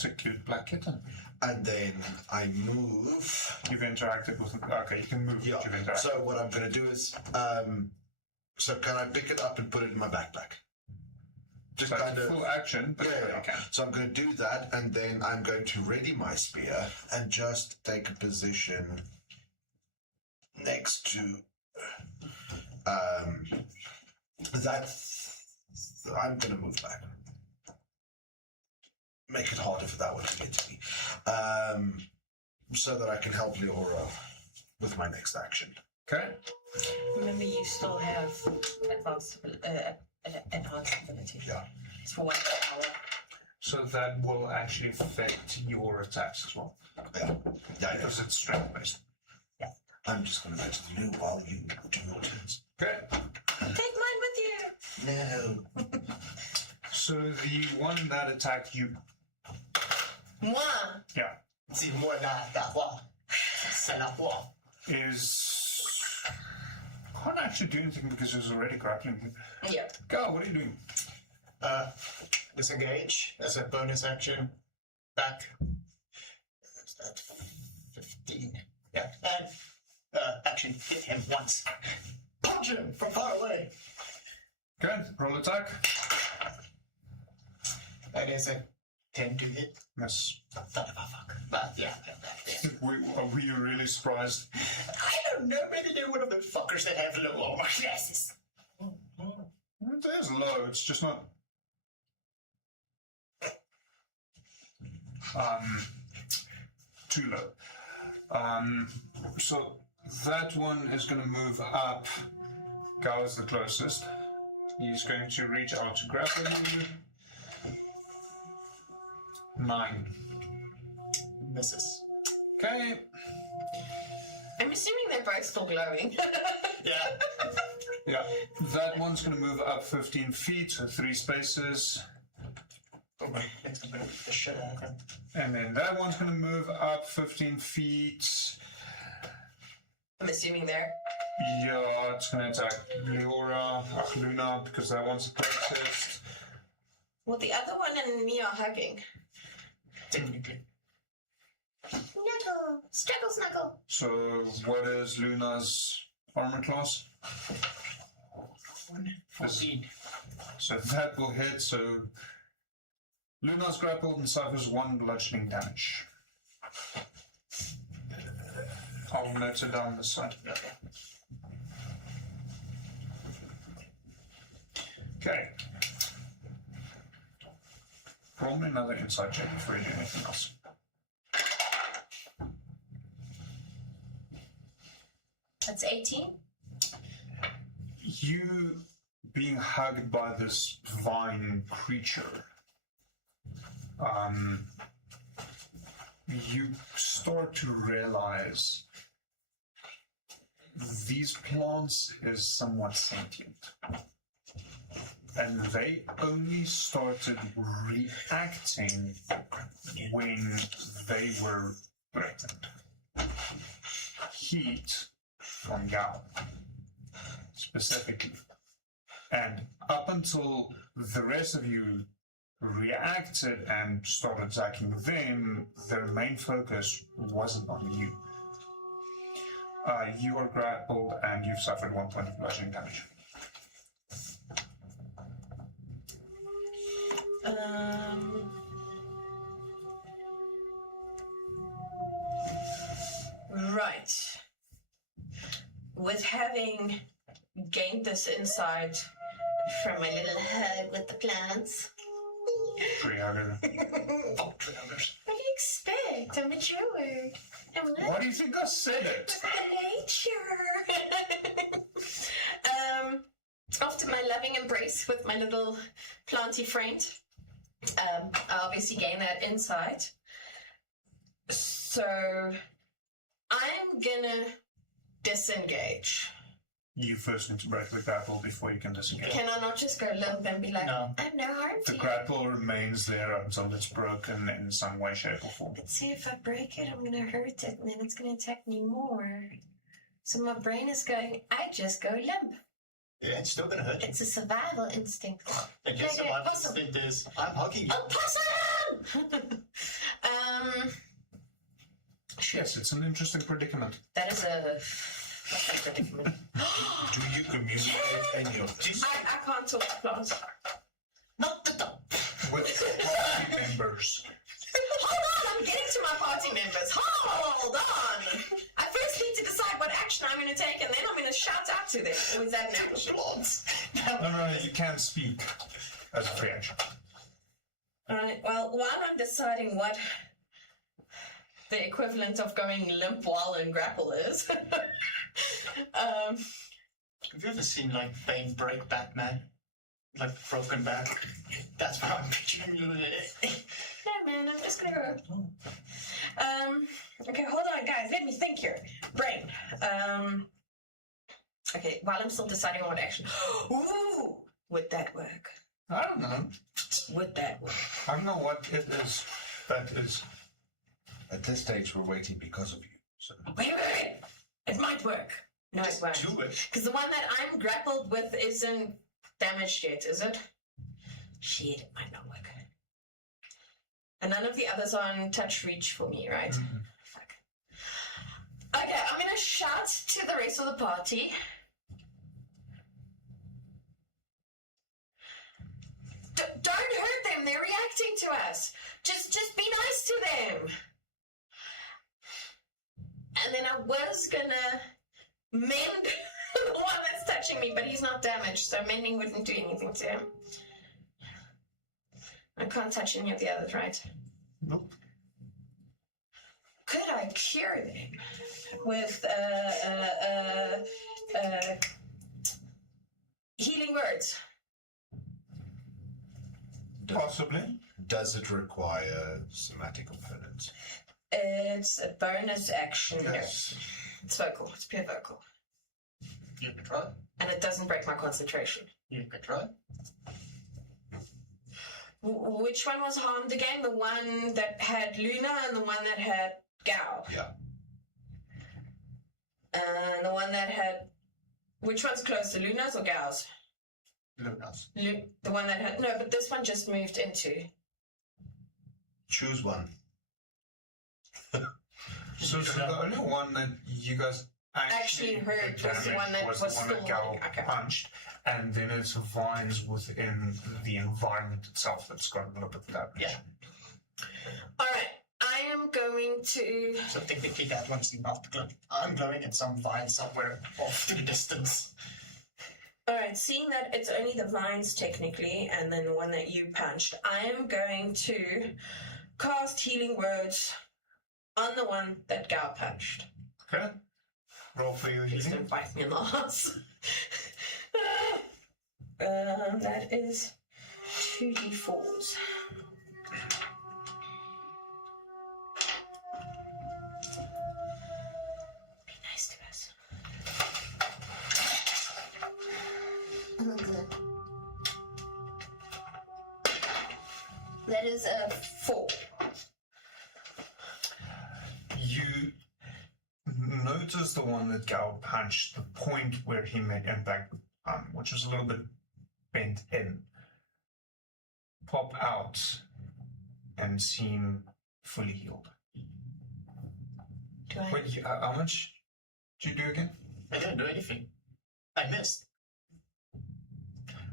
it's a cute black kitten. And then I move. You've interacted with it. Okay, you can move. Yeah. But you've interacted. So what I'm going to do is, so can I pick it up and put it in my backpack? Just That's kind a of full action, but Yeah. you can. So I'm going to do that, and then I'm going to ready my spear and just take a position next to that. I'm going to move back. Make it harder for that one to get to me, so that I can help Leora with my next action. Okay. Remember, you still have enhanced ability. Yeah. It's for 1 hour. So that will actually affect your attacks as well. Yeah. Yeah. Because it's strength based. I'm just going to go to the loo while you do your turns. Okay. Take mine with you. No. So the one that attacked you. Moi. Yeah. Dis-moi la voix. C'est la voix. Is can't actually do anything because he's already grappling him. Yeah. Go, what are you doing? Disengage as a bonus action. Back. Is that 15? Yeah. And action hit him once. Punch him from far away. Okay, roll attack. That is a 10 to hit. Yes. Son of a fuck. But yeah. Are we really surprised? I don't know. Maybe they're one of those fuckers that have low armor classes. It is low, it's just not. too low. So that one is going to move up. Gao is the closest. He's going to reach out to grapple you. 9. Misses. Okay. I'm assuming they're both still glowing. Yeah. Yeah. That one's going to move up 15 feet, so 3 spaces. It's gonna beat the shit out of him. And then that one's going to move up 15 feet. I'm assuming they're. Yeah, it's going to attack Luna, because that one's the closest. Well, the other one and me are hugging. Technically. Snuggle! Snuggle, snuggle! So, what is Luna's armor class? 14. So that will hit, so Luna's grappled and suffers 1 bludgeoning damage. I'll note it down this side. Okay. Roll me another insight check before you do anything else. That's 18. You being hugged by this vine creature, you start to realize these plants is somewhat sentient. And they only started reacting when they were threatened. Heat from Gao, specifically. And up until the rest of you reacted and started attacking them, their main focus wasn't on you. You are grappled and you've suffered 1 point of bludgeoning damage. Right. With having gained this insight from my little hug with the plants. Tree hugger. What do you expect? I'm matured. Why do you think I said it? Nature. After my loving embrace with my little planty friend, I obviously gained that insight. So I'm gonna disengage. You first need to break the grapple before you can disengage. Can I not just go limp and be like, No. I'm no harm to The you? grapple remains there until it's broken in some way, shape, or form. But see, if I break it, I'm gonna hurt it, and then it's gonna attack me more. So my brain is going, I just go limp. Yeah, it's still gonna hurt you. It's a survival instinct. And your Like a survival possum. instinct is, I'm hugging you. Oh, possum! Yes, it's an interesting predicament. That is a predicament. Do you communicate any of this? I can't talk to plants. Not the dog. With party members. Hold on, I'm getting to my party members. Hold on. I first need to decide what action I'm going to take, and then I'm going to shout out to them. Or is that an action? No, you can't speak as a free action. Alright, well, while I'm deciding what the equivalent of going limp while in grapple is, Have you ever seen, like, Bane break Batman? Like, broken back? That's what I'm picturing you. yeah, man, I'm just gonna go. Okay, hold on, guys, let me think here. Brain. Okay, while I'm still deciding on what action. Ooh, would that work? I don't know. Would that work? I don't know what it is that is. At this stage, we're waiting because of you. So Wait. It might work. No, it won't. Do it. Because the one that I'm grappled with isn't damaged yet, is it? Shit, it might not work. And none of the others are on touch reach for me, right? Mm-hmm. Fuck. Okay, I'm gonna shout to the rest of the party. Don't hurt them. They're reacting to us. Just be nice to them. And then I was gonna mend the one that's touching me, but he's not damaged, so mending wouldn't do anything to him. I can't touch any of the others, right? Nope. I cure them with healing words? Possibly. Does it require somatic components? It's a bonus action. Yes. No. It's vocal. It's pure vocal. You can try. And it doesn't break my concentration. You can try. Which one was harmed again? The one that had Luna and the one that had Gal? Yeah. And the one that had... Which one's closer, Luna's or Gal's? Luna's. The one that had... No, but this one just moved into. Choose one. So the only one that you guys Actually heard did was the one that damage was the one that still Gal living. Okay. punched, and then it's vines within the environment itself that's got a little bit of damage. Yeah. Alright, I am going to... So technically that one's not glowing. I'm glowing at some vine somewhere off to the distance. Alright, seeing that it's only the vines technically, and then the one that you punched, I am going to cast healing words on the one that Gal punched. Okay. Roll for your Please healing. don't bite me in the ass. That is 2d4s. Be nice to us. That is a 4. You notice the one that Gal punched, the point where he made impact, which was a little bit bent in, pop out and seem fully healed. Do I? Wait, how much did you do again? I didn't do anything. I missed.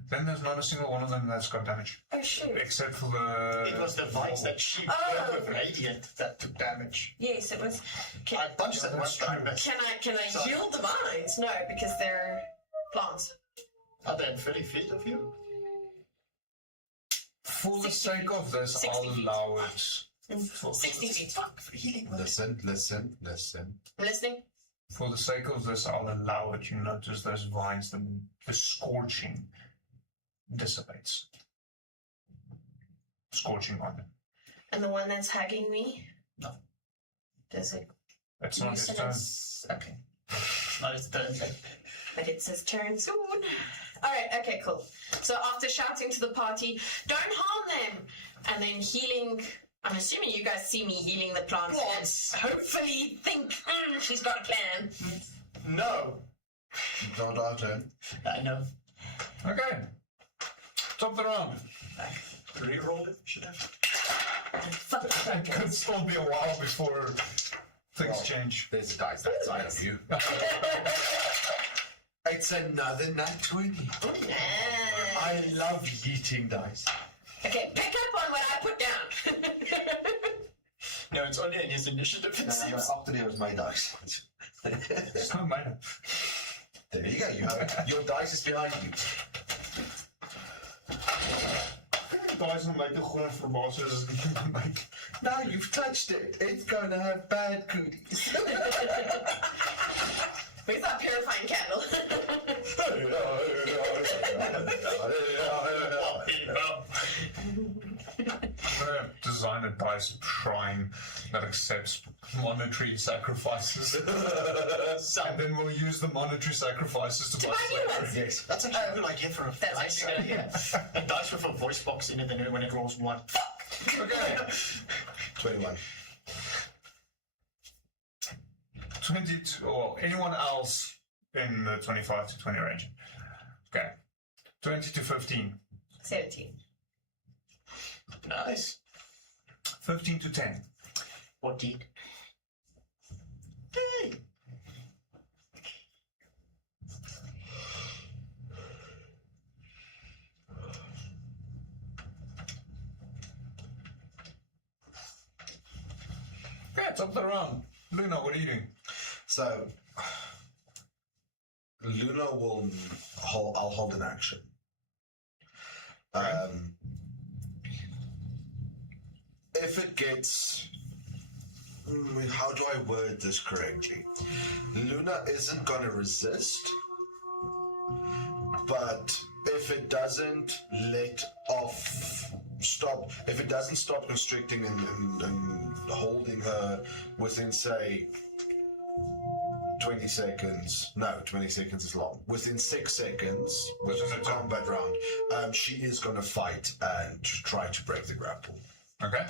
Then there's not a single one of them that's got damage, Oh shoot. except for the. It was the vines that she Oh. with Radiant that took damage. Yes, it was. Can, I punched that one, that's but I true. missed. can I Sorry. heal the vines? No, because they're plants. Are they in 30 feet of you? For the 60 sake of this, 60 I'll feet. allow it. 60 feet. Fuck, for healing words. Listen. I'm listening. For the sake of this, I'll allow it. You notice those vines, the scorching dissipates. Scorching on them. And the one that's hugging me? No. Does it? It's You not his said turn. it's okay. No, it's turn. But it says turn soon. Alright, okay, cool. So after shouting to the party, don't harm them! And then healing, I'm assuming you guys see me healing the plants. And hopefully think, she's got a plan. No. It's not our turn. I know. Okay. Top of the round. Reroll it, should have. Fuck It could still be a while before things Well, change. There's a dice that side of you. It's another nat 20. I love eating dice. Okay, pick up on what I put down. No, it's only in his initiative. It seems. After there was my dice. It's not mine. There you go. You have it. Your dice is behind you. Dice on like the gewoon verbaasd as ik het make. Now you've touched it. It's going to have bad cooties. Where's that purifying candle? I'm gonna design a dice shrine that accepts monetary sacrifices. And then we'll use the monetary sacrifices to buy buy new slavery. ones. Yes. That's actually a good idea for a That's dice. actually a good A dice with a voice box in it, and then when it rolls 1. Okay. 21. 22, or anyone else in the 25 to 20 range. Okay. 20 to 15. 17. Nice. 15 to 10. 14. Okay, top of the round. Luna, what are you doing? So, Luna will I'll hold an action. If it gets how do I word this correctly? Luna isn't gonna resist, but if it doesn't if it doesn't stop constricting and holding her within, say, 20 seconds, no, 20 seconds is long, within 6 seconds, which is a combat round, she is gonna fight and try to break the grapple. Okay.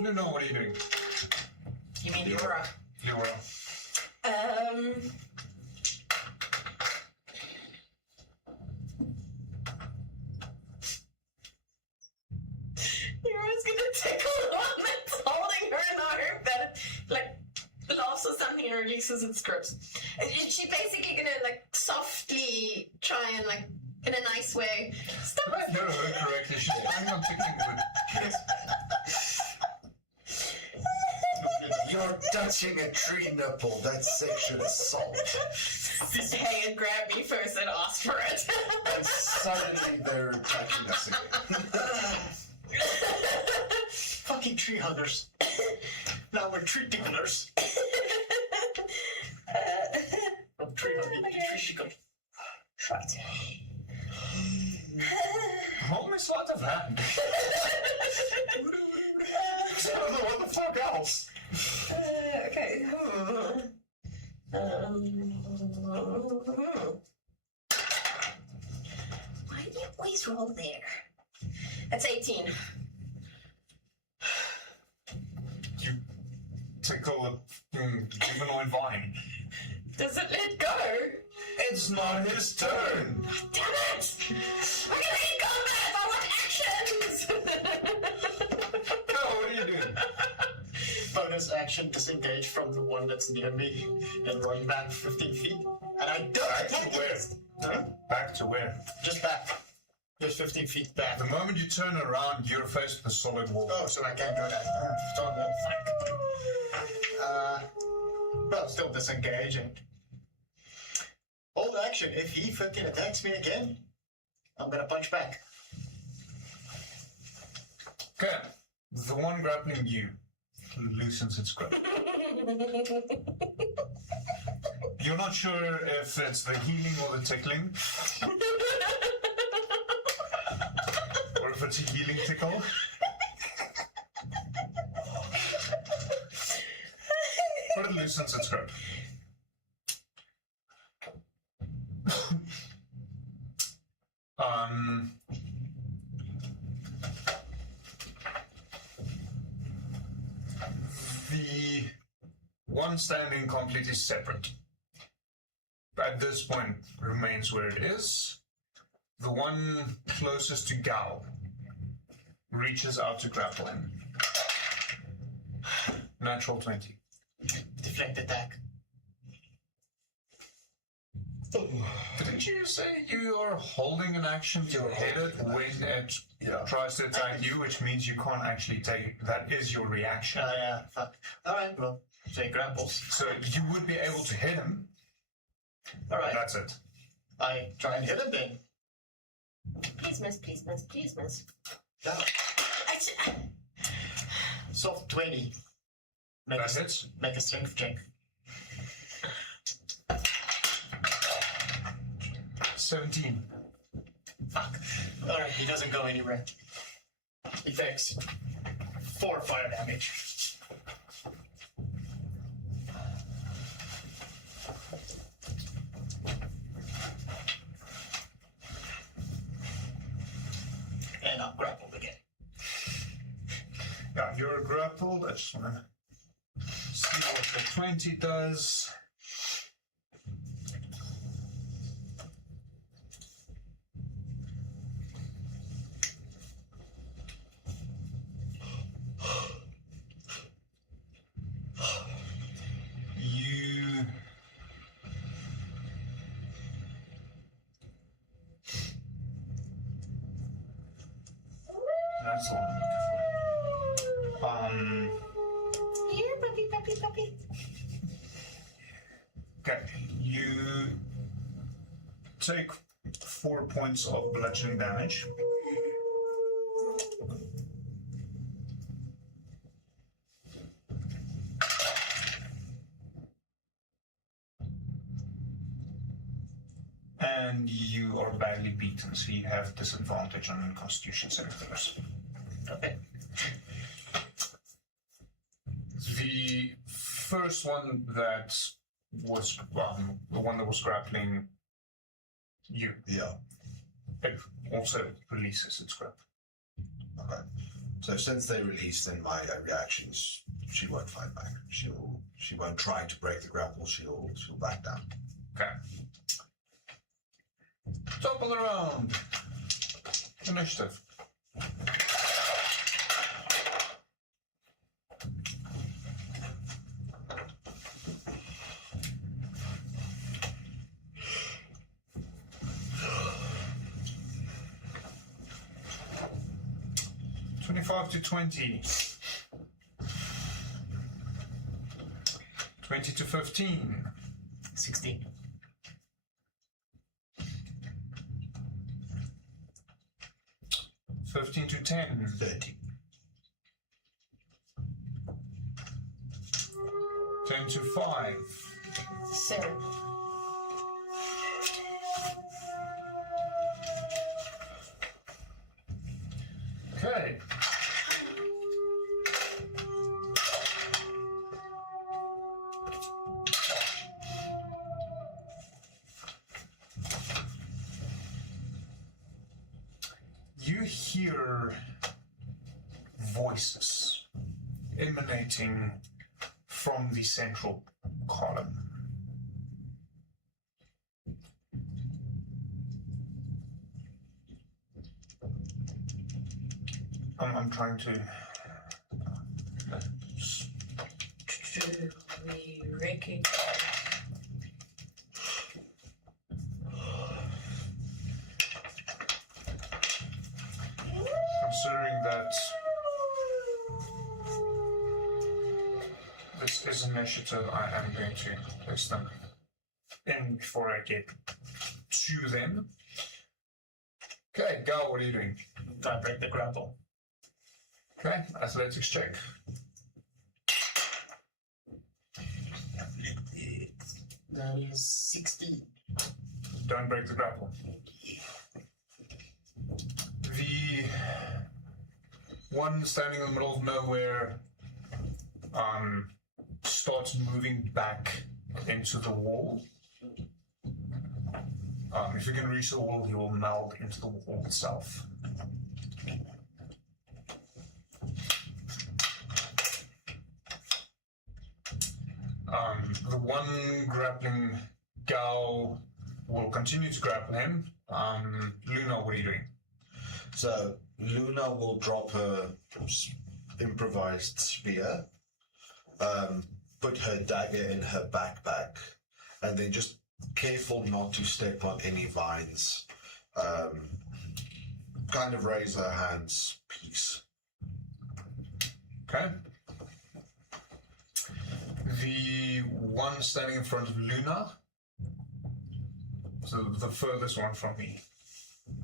No, what are you doing? You mean Laura? Leora. Laura's gonna tickle the one that's holding her in her bed, like laughs or something and releases its grips. And she's basically gonna like softly try and like in a nice way stop. I know her correctly. She's planning on tickling wood. You're touching a tree nipple. That's sexual assault. Hey, and grab me first and ask for it. And suddenly they're attacking us again. Fucking tree huggers. Now we're tree ticklers. From tree hugging to tree tickle. Right. Roll me sleight of hand. What the fuck else? Okay. Why do you always roll there? That's 18. You tickle a humanoid vine. Does it let go? It's not his turn. Damn it! We're gonna hit combat! I want actions! Oh, what are you doing? Bonus action, disengage from the one that's near me and run back 15 feet. And I Back to where? Huh? Back to where? Just back. Just 15 feet back. The moment you turn around, you're faced with a solid wall. Oh, so I can't do that. Stone wall. Fuck. Well, still disengage and hold action. If he fucking attacks me again, I'm gonna punch back. Okay. The one grappling you loosens its grip. You're not sure if it's the healing or the tickling. Or if it's a healing tickle. But it loosens its grip. The one standing completely separate at this point remains where it is. The one closest to Gal reaches out to grapple him. Natural 20. Deflect attack. Didn't you say you are holding an action to hit it when it tries to attack you, which means you can't actually take it? That is your reaction. Yeah, fuck. Alright, well, say grapples. So you would be able to hit him. Alright, That's it. I try and hit him then. Please miss, please miss, please miss. Yeah. Soft 20. Make That a, hits. make a strength check. 17. Fuck. Alright, he doesn't go anywhere. He takes 4 fire damage. And I'm grappled again. Yeah, you're grappled. I just want to see what the 20 does. You... That's all I'm looking for. Here, puppy, puppy, puppy. Okay, you take 4 points of bludgeoning damage. And you are badly beaten, so you have disadvantage on Constitution saving throws. Okay. The first one that was the one that was grappling you, Yeah. it also releases its grip. Okay. So since they released, then my reactions, she won't fight back. She won't try to break the grapple. She'll back down. Okay. Top of the round. Initiative. $25 to 20. 20 to 15. 16. 15 to 10. 30. 10 to 5. 7. Okay. You hear voices emanating from the central column. I'm trying to. Do we recognize? Considering that this is initiative, I am going to place them in before I get to them. Okay, Gal, what are you doing? Try and break the grapple. Okay, athletics check. That is 16. Don't break the grapple. The one standing in the middle of nowhere starts moving back into the wall. If you can reach the wall, he will meld into the wall itself. The one grappling Gal will continue to grapple him. Luna, what are you doing? So Luna will drop her improvised spear, put her dagger in her backpack, and then just careful not to step on any vines. Kind of raise her hands, peace. Okay. The one standing in front of Luna, so the furthest one from me.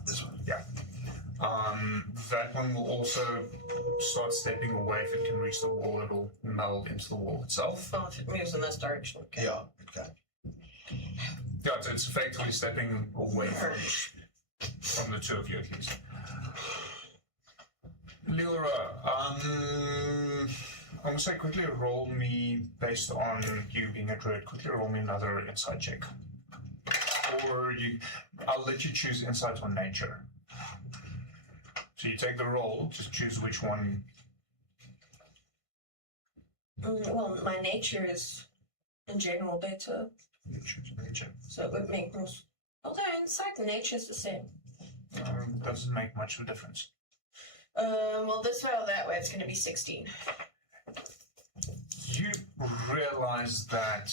This one. Yeah. That one will also start stepping away. If it can reach the wall, it'll meld into the wall itself. Oh, if it moves in this direction. Okay. Yeah, okay. Yeah, so it's effectively stepping away from the two of you at least. Lyra, I'm going to say quickly roll me, based on you being a druid, quickly roll me another insight check. Or I'll let you choose insight or nature. So you take the roll, just choose which one. Well, my nature is in general better, Nature. so it would make most. Although insight and nature is the same. Doesn't make much of a difference. Well, this way or that way, it's going to be 16. You realize that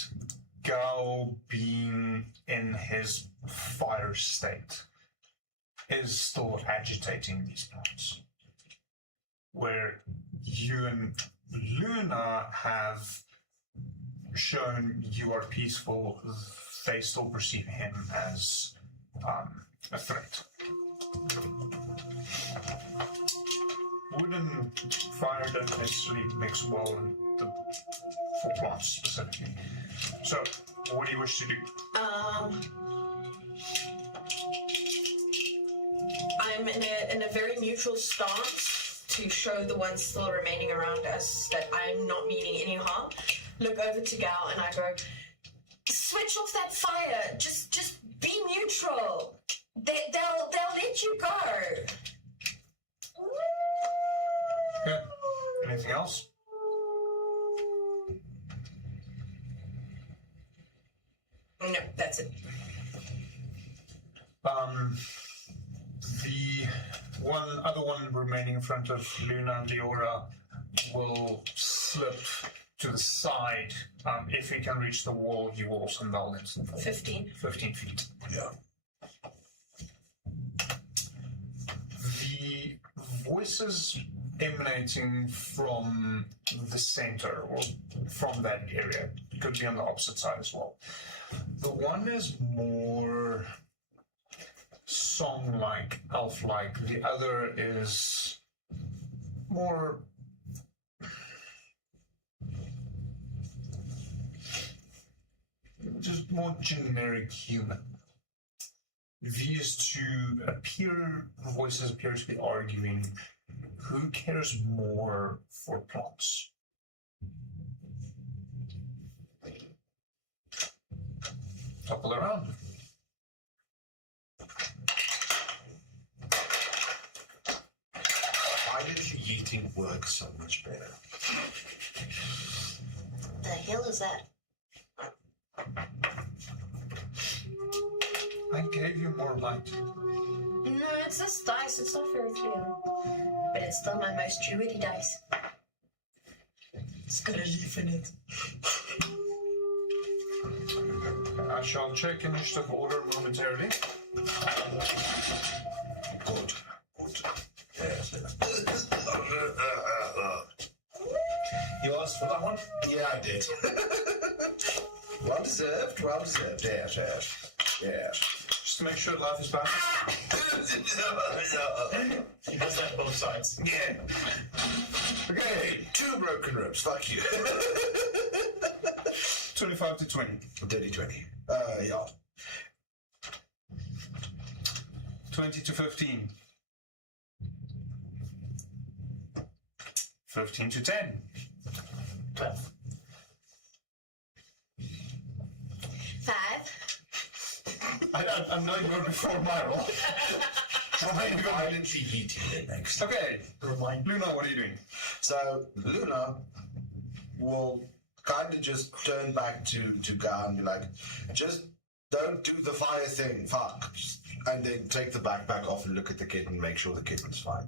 Gao, being in his fire state, is still agitating these plants. Where you and Luna have shown you are peaceful, they still perceive him as a threat. Wood and fire don't necessarily mix well for plants specifically. So, what do you wish to do? I'm in a very neutral stance to show the ones still remaining around us that I'm not meaning any harm. Look over to Gal and I go, switch off that fire. Just be neutral. They'll let you go. Okay. Anything else? No, that's it. The other one remaining in front of Luna and Leora will slip to the side. If he can reach the wall, he will also meld instantly. 15. 15 feet. Yeah. The voices emanating from the center or from that area could be on the opposite side as well. The one is more song-like, elf-like. The other is more just more generic human. These two voices appear to be arguing who cares more for plots. Topple around. Violently eating works so much better. The hell is that? I gave you more light. No, it's this dice. It's not very clear. But it's still my most druidy dice. It's got a leaf in it. I shall check initiative order momentarily. Good. Yes. You asked for that one? Yeah, I did. Well deserved. Yes. Just to make sure life is balanced. He does that both sides. Yeah. Okay, 2 broken ribs. Fuck you. 25 to 20. Dirty 20. Yeah. 20 to 15. 15 to 10. 12. 5. I'm not even before my roll. I'm violently heating it next. Okay, Remind me. Luna, what are you doing? So Luna will kind of just turn back to Gar and be like, just don't do the fire thing, fuck. And then take the backpack off and look at the kitten and make sure the kitten's fine.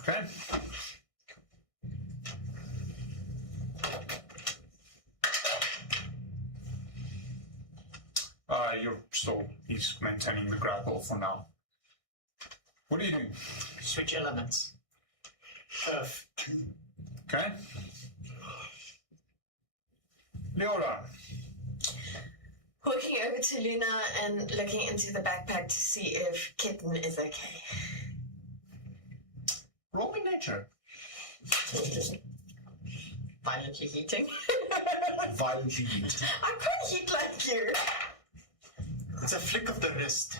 Okay. He's maintaining the grapple for now. What are you doing? Switch elements. Turf. Okay. Leora. Walking over to Luna and looking into the backpack to see if Kitten is okay. Roll me nature. Violently heating. Violently heat. I can't heat like you. It's a flick of the wrist.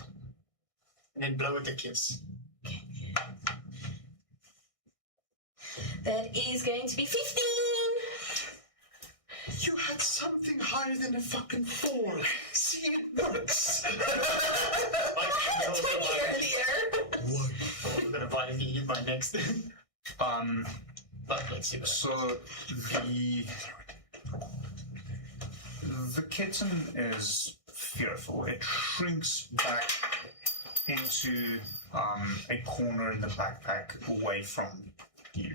And then blow it a kiss. That is going to be 15. You had something higher than a fucking 4. See, it works. I had a 20 earlier. What? I'm gonna violently hit my next. But let's see what So the kitten is fearful. It shrinks back into a corner in the backpack away from you.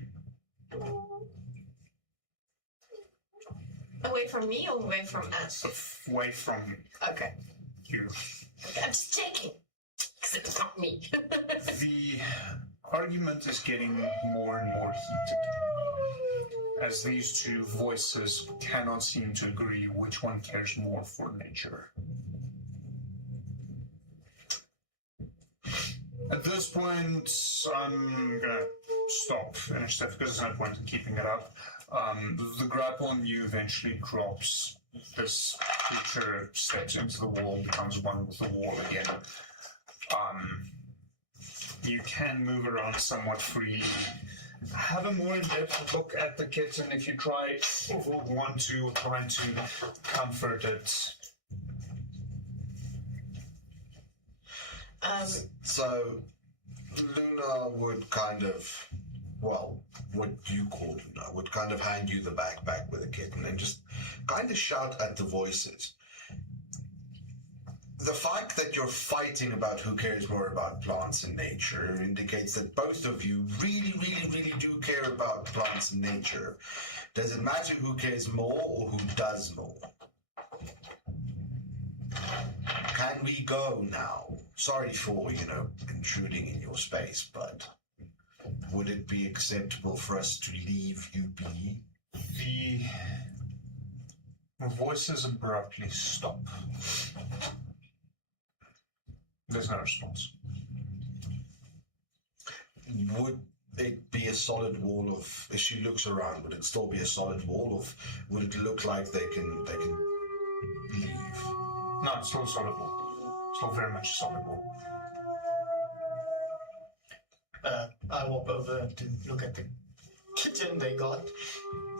Away from me or away from us? Away from Okay. you. I'm just checking. Because it's not me. The argument is getting more and more heated as these two voices cannot seem to agree which one cares more for nature. At this point, I'm gonna stop initiative because there's no point in keeping it up. The grapple on you eventually drops. This creature steps into the wall, becomes one with the wall again. You can move around somewhat freely. Have a more in-depth look at the kitten if you try or want to, or try to comfort it. So, Luna would kind of, well, what you call Luna, would kind of hand you the backpack with a kitten and just kind of shout at the voices. The fact that you're fighting about who cares more about plants and nature indicates that both of you really, really, really do care about plants and nature. Does it matter who cares more or who does more? Can we go now? Sorry for, intruding in your space, but would it be acceptable for us to leave you be? The voices abruptly stop. There's no response. Would it be a solid wall of, as she looks around, would it still be a solid wall, or would it look like they can leave? No, it's still a solid wall. Still very much a solid wall. I walk over to look at the kitten they got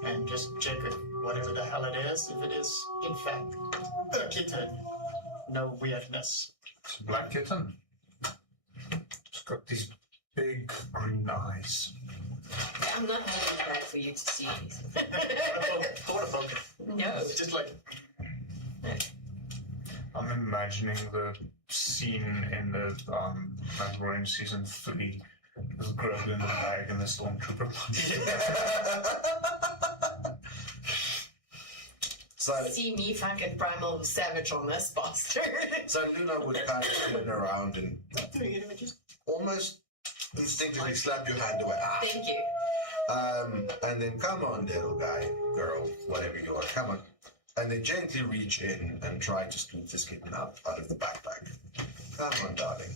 and just check it, whatever the hell it is, if it is in fact a kitten. No weirdness. It's a black kitten. It's got these big green eyes. I'm not moving back for you to see anything. I want to poke it. No. It's just like, I'm imagining the scene in the Mandalorian season 3 with Goblin in the bag and the stormtrooper punching. So, See me fucking primal savage on this bastard. so Luna would kind of turn around and almost instinctively slap your hand away. Ah. Thank you. And then come on, little guy, girl, whatever you are, come on. And then gently reach in and try to scoop this kitten up out of the backpack. Come on, darling.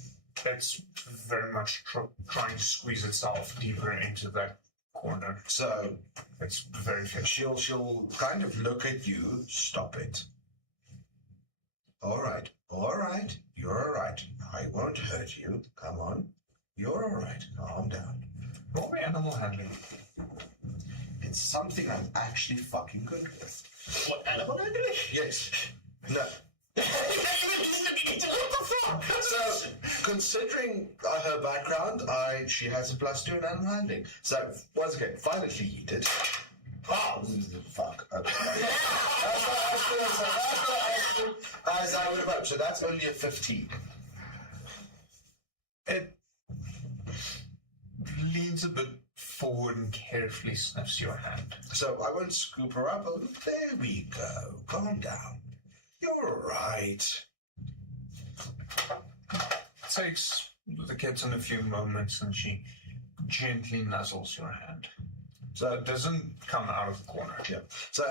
It's very much trying to squeeze itself deeper into that corner. So It's very fit. she'll kind of look at you. Stop it. All right, you're all right. I won't hurt you. Come on, you're all right. Calm down. Roll me animal handling. It's something I'm actually fucking good with. what animal handling? Yes. No. So, considering her background, she has a +2 in animal handling. So, once again, violently heated. Oh, fuck. Okay. As I would have hoped. So that's only a 15. It leans a bit forward and carefully sniffs your hand. So I won't scoop her up. There we go. Calm down. You're all right. It takes the kitten a few moments and she gently nuzzles your hand. So it doesn't come out of the corner. Yeah. So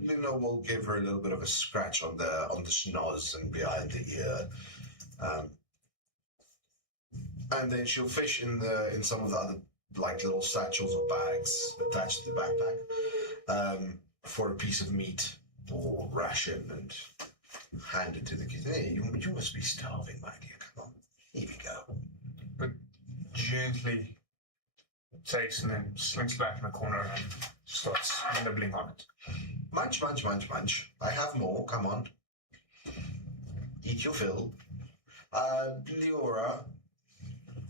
Luna will give her a little bit of a scratch on the schnoz and behind the ear, and then she'll fish in some of the other like little satchels or bags attached to the backpack for a piece of meat or ration and hand it to the kid. Hey, you must be starving, my dear. Come on, here we go. But gently takes and then slinks back in the corner and starts nibbling on it. Munch, munch, munch, munch. I have more. Come on. Eat your fill. Leora,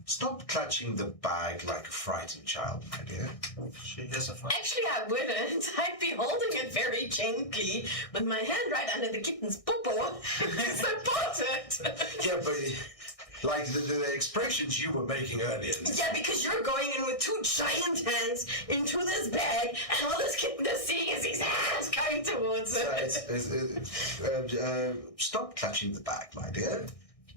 stop clutching the bag like a frightened child, my dear. She is a fun. Actually, I wouldn't. I'd be holding it very gently with my hand right under the kitten's poo-poo to support it. Yeah, but like the expressions you were making earlier. Yeah, because you're going in with two giant hands into this bag, and all this kitten is seeing is his hands coming towards it. Stop clutching the bag, my dear.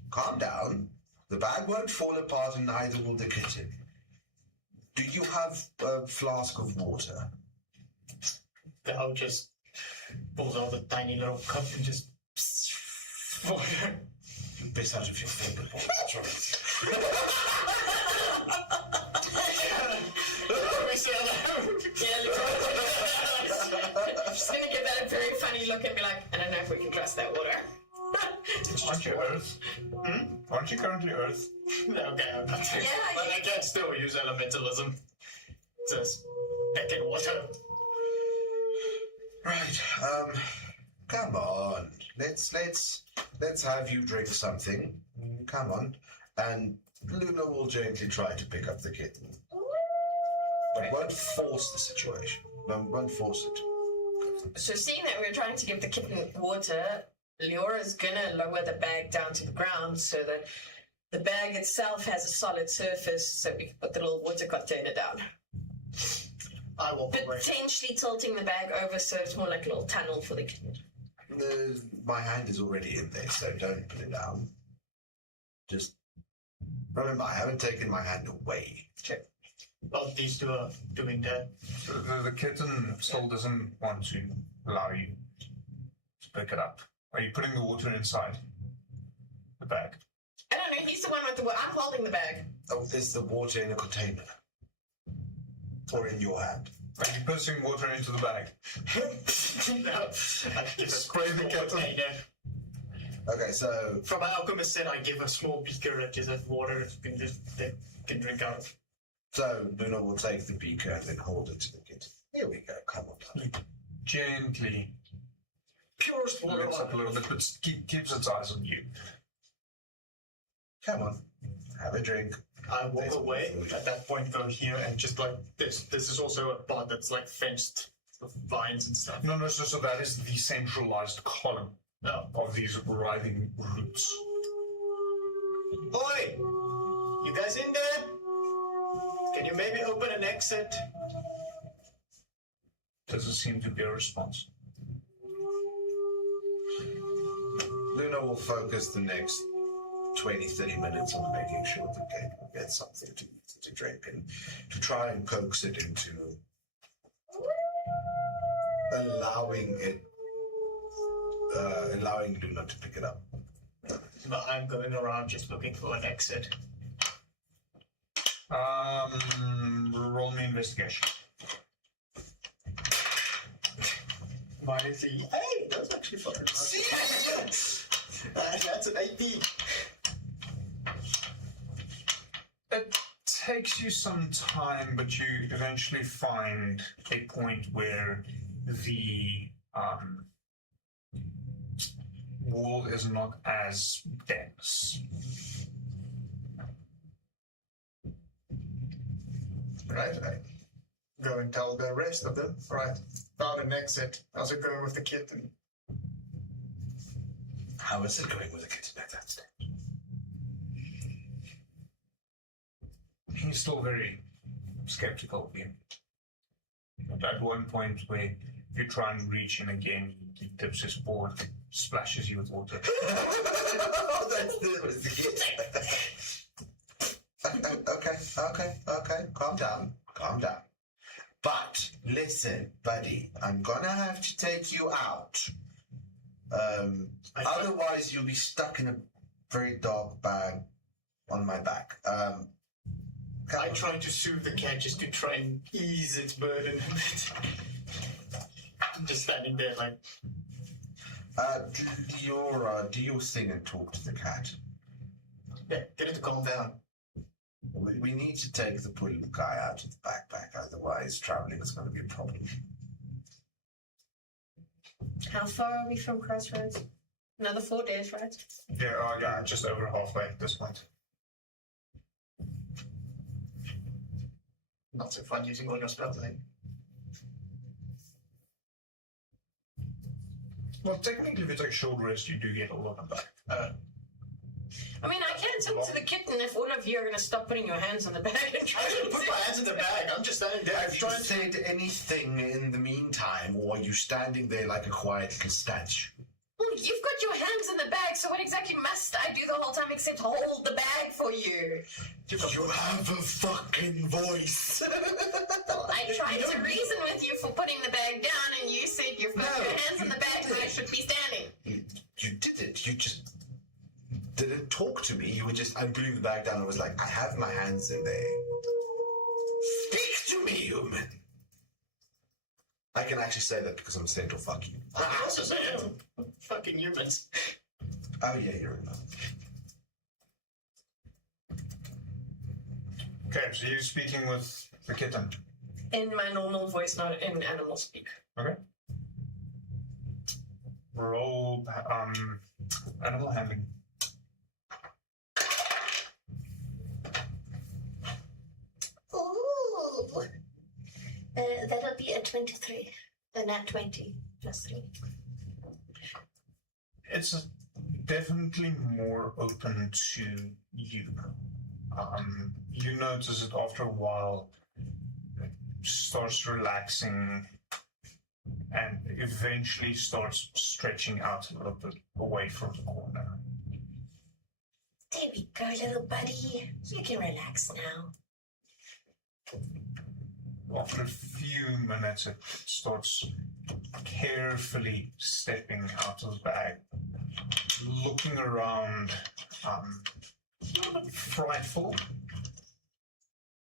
Calm down. The bag won't fall apart, and neither will the kitten. Do you have a flask of water? The hoe just pulls out a tiny little cup and just water. You piss out of your finger. That's right. Aren't you currently Earth? Okay, I'm not taking Yeah, but I can still use elementalism. Just back in water. Right. Come on. Let's have you drink something. Come on. And Luna will gently try to pick up the kitten. But won't force the situation. Won't force it. So seeing that we're trying to give the kitten water, Leora's gonna lower the bag down to the ground so that the bag itself has a solid surface so we can put the little water container down. I walk away. Potentially tilting the bag over so it's more like a little tunnel for the kitten. My hand is already in there, so don't put it down. Just remember, I haven't taken my hand away. Check. Both these two are doing that. The kitten still doesn't want to allow you to pick it up. Are you putting the water inside the bag? I don't know, he's the one with the water. I'm holding the bag. Oh, is the water in a container? Or in your hand? Are you pushing water into the bag? No. I give a Spray the small kitten. container. Okay, so From an alchemist said I give a small beaker that is of water they can drink out of. So Luna will take the beaker and then hold it to the kitten. Here we go. Come on, darling. Gently Purest water. looks up a little bit, but keeps its eyes on you. Come on. Have a drink. I walk away. At that point, go here and just like this. This is also a part that's like fenced with vines and stuff. No, so that is the centralized column No. of these writhing roots. Oi! You guys in there? Can you maybe open an exit? Doesn't seem to be a response. Luna will focus the next 20-30 minutes on making sure the kid will get something to eat, to drink, and to try and coax it into allowing Luna to pick it up. But I'm going around just looking for an exit. Roll me investigation. Minus E. Hey, that's actually fucking that's an AP. It takes you some time, but you eventually find a point where the wall is not as dense. Right, I go and tell the rest of them. Right, found an exit. How's it going with the kitten? How is it going with the kitten at that stage? He's still very skeptical of you. But at one point where you try and reach in again, he dips his paw and splashes you with water. Oh, that's the kitten. Okay. Calm down. But listen, buddy, I'm gonna have to take you out. Otherwise, you'll be stuck in a very dark bag on my back. I try to soothe the cat just to try and ease its burden a bit. I'm just standing there like, Leora, do your thing and talk to the cat. yeah, get it to calm down. We need to take the poor little guy out of the backpack, otherwise traveling is going to be a problem. How far are we from Crossroads? Another 4 days, right? Yeah, just over halfway at this point. Not so fun using all your spells, eh? Well, technically, if you take a short rest, you do get all of them back. I mean, I can't talk to the kitten if all of you are going to stop putting your hands on the bag and try I didn't to put my hands in the bag. I'm just standing there. I'm Have you trying to. said anything in the meantime, or are you standing there like a quiet little statue? Well, you've got your hands in the bag, so what exactly must I do the whole time except hold the bag for you? You have a fucking voice. I tried to reason with you for putting the bag down, and you said you've got No, your hands in the bag, so I should be standing. You didn't. You just didn't talk to me. You were just ungluing the bag down and was like, I have my hands in there. Speak to me, human. I can actually say that because I'm a central fuck you. I also say fucking humans. Oh yeah, you're enough. Okay, so you're speaking with the kitten. In my normal voice, not in animal speak. Okay. Roll animal handling. Ooh. That'll be a 23. Not 20, just 3. It's definitely more open to you. You notice it after a while, it starts relaxing and eventually starts stretching out a little bit away from the corner. There we go, little buddy. You can relax now. After a few minutes, it starts carefully stepping out of the bag, looking around, a little bit frightful,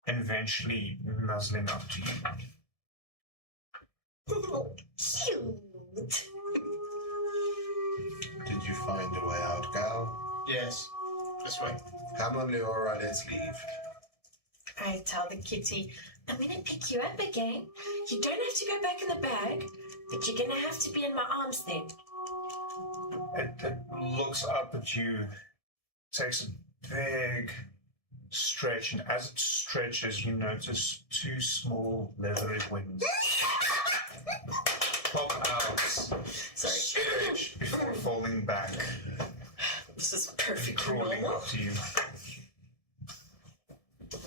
and eventually nuzzling up to you. Cute. Did you find a way out, Gal? Yes. This way. Come on, Leora, let's leave. I tell the kitty, I'm gonna pick you up again. You don't have to go back in the bag, but you're gonna have to be in my arms then. It looks up at you, takes a big stretch, and as it stretches, you notice 2 small leathery wings pop out, stretch before falling back, This is perfect crawling normal. up to you. You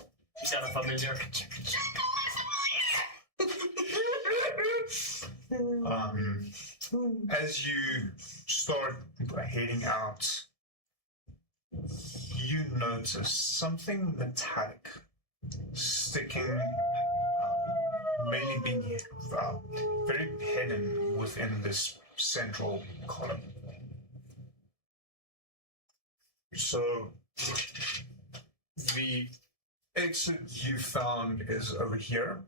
sound familiar. As you start heading out, you notice something metallic sticking, mainly being very hidden within this central column. So, the exit you found is over here.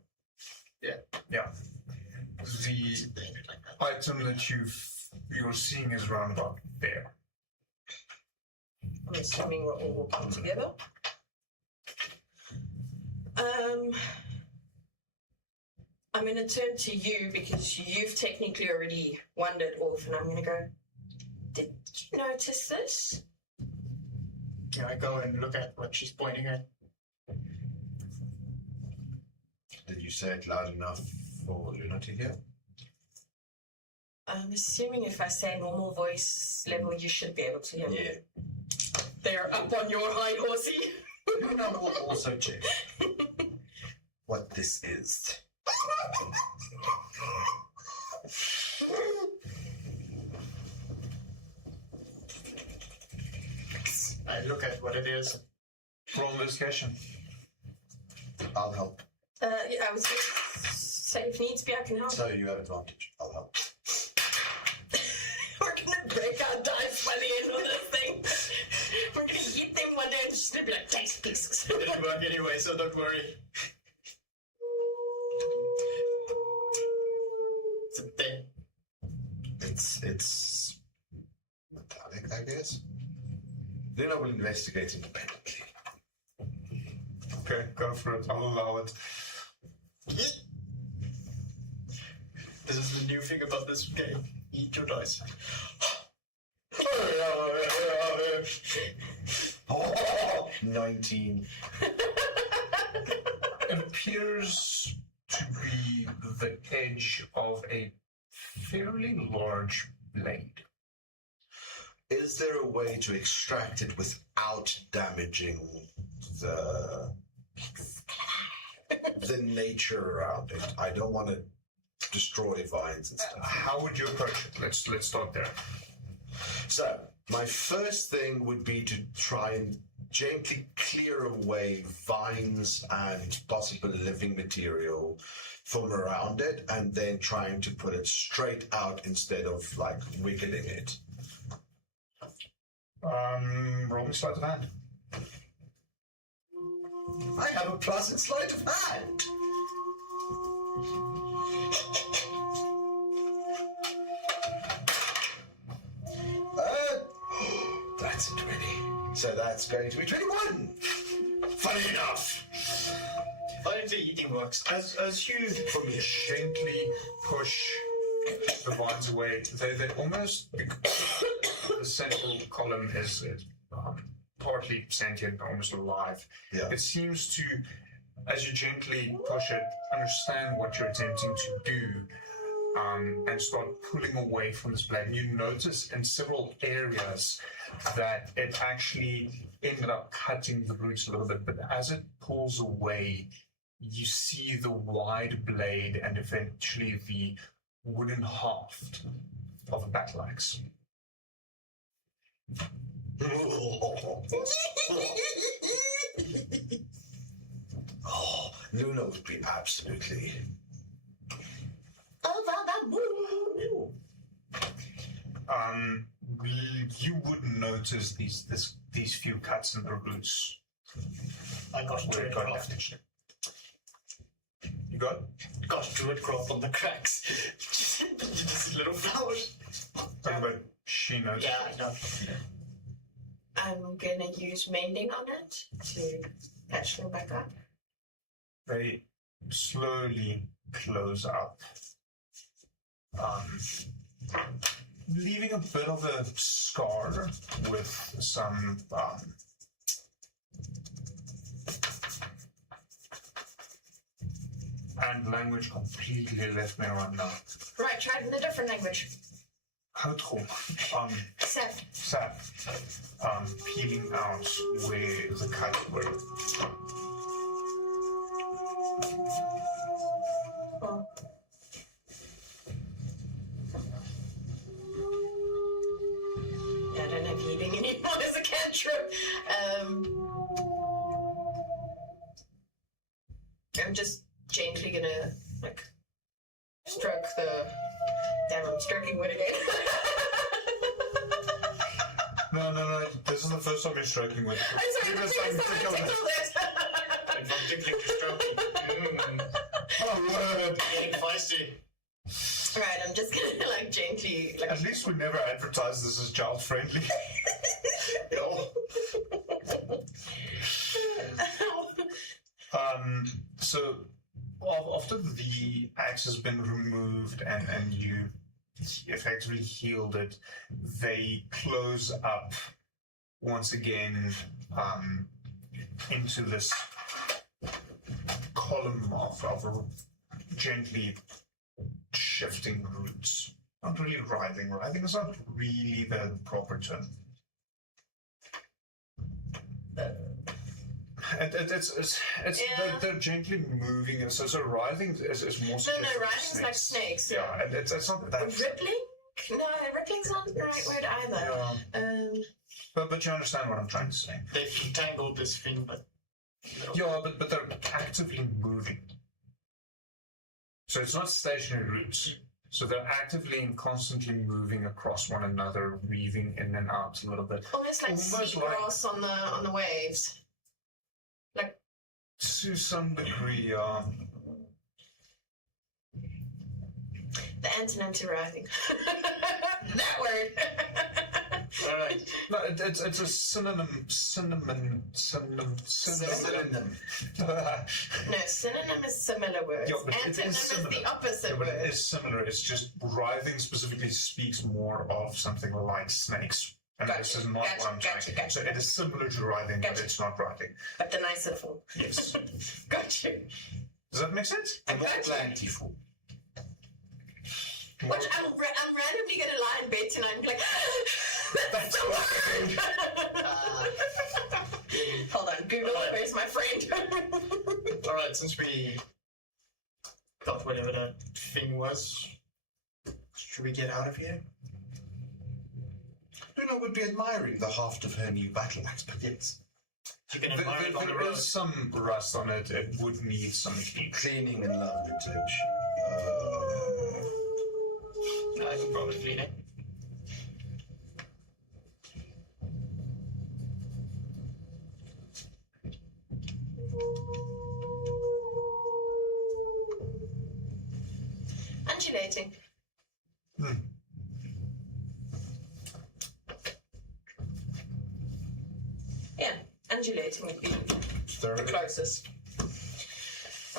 Yeah. Yeah. The item that you're seeing is around about there. I'm assuming we're all walking together. I'm going to turn to you because you've technically already wandered off, and I'm going to go, did you notice this? Yeah, I go and look at what she's pointing at. Did you say it loud enough for Luna to hear? I'm assuming if I say normal voice level, you should be able to hear me. Yeah. They're up on your hind horsey. Luna will also check what this is. I look at what it is. Roll investigation. I'll help. Yeah, I was going to say if needs be, I can help. So you have advantage. I'll help. We're going to break our dice by the end of this thing. We're going to hit them one day and just going to be like, taste pieces. It didn't work anyway, so don't worry. It's a thing. It's metallic, I guess. Then I will investigate independently. Okay, go for it. I'll allow it. This is the new thing about this game. Eat your dice. 19. It appears to be the edge of a fairly large blade. Is there a way to extract it without damaging the nature around it? I don't want to destroy vines and stuff. How would you approach it? Let's start there. So, my first thing would be to try and gently clear away vines and possible living material from around it, and then trying to put it straight out instead of like wiggling it. Roll me sleight of hand. I have a plus in sleight of hand. That's a 20. So that's going to be 21. Funny enough. apparently eating works. As you gently push the vines away, they almost, the central column is partly sentient, almost alive. Yeah. It seems to, as you gently push it, understand what you're attempting to do, and start pulling away from this blade. And you notice in several areas that it actually ended up cutting the roots a little bit, but as it pulls away, you see the wide blade and eventually the wooden haft of a battle axe. Oh, Luna would be absolutely. Oh, Vagaboo! You wouldn't notice these few cuts in the roots. I got Where it got Druidcraft. damaged. You got? Got Druidcraft on the cracks. Just little flowers. Talking about she knows. Yeah, I know. I'm gonna use mending on it to patch them back up. They slowly close up, leaving a bit of a scar with some and language completely left me right now. Right, try it in a different language. Houtgom, Sap. sap, peeling out where the cuts were. Oh. Yeah, I don't have healing anymore as a cantrip. I'm just gently gonna stroke the. Damn, I'm stroking wood again. No. This is the first time you're stroking with it. I'm sorry, Previous the time previous you time I tickled it. tickled it. If I'm tickling to stroking. Oh, word. Getting feisty. Right, I'm just gonna gently At least we never advertised this as child friendly. So after the axe has been removed and you effectively healed it, they close up once again into this column of gently shifting roots. Not really writhing. Writhing is not really the proper term. They're gently moving, and so writhing is more suggestive No, of writhing's like snakes. Yeah, and it's not that. Rippling? No, rippling's not the right word either. Yeah. But you understand what I'm trying to say. They've entangled this thing, but. Yeah, but they're actively moving. So it's not stationary roots. So they're actively and constantly moving across one another, weaving in and out a little bit. Almost like seagrass on the waves. Like to some degree, the antonym to writhing. That word. Alright. No, it's a synonym. No, synonym is similar words. Yeah, but it Antonym is is similar. the opposite Yeah, but word. it is similar. It's just writhing specifically speaks more of something like snakes. And this is not what I'm trying to. Gotcha. So it is similar to writhing, but Gotcha. it's not writhing. But the nicer form. Yes. Gotcha. Does that make sense? I gotcha. Which I'm randomly going to lie in bed tonight and be like, that's the word! Hold on, Google it, where's my friend? Alright, since we got whatever that thing was, should we get out of here? Luna would be admiring the haft of her new battle axe, but yes. You can admire it on the There road. is some rust on it. It would need some Cleaning and love vintage. I can probably clean it. Undulating. Yeah, undulating would be the closest.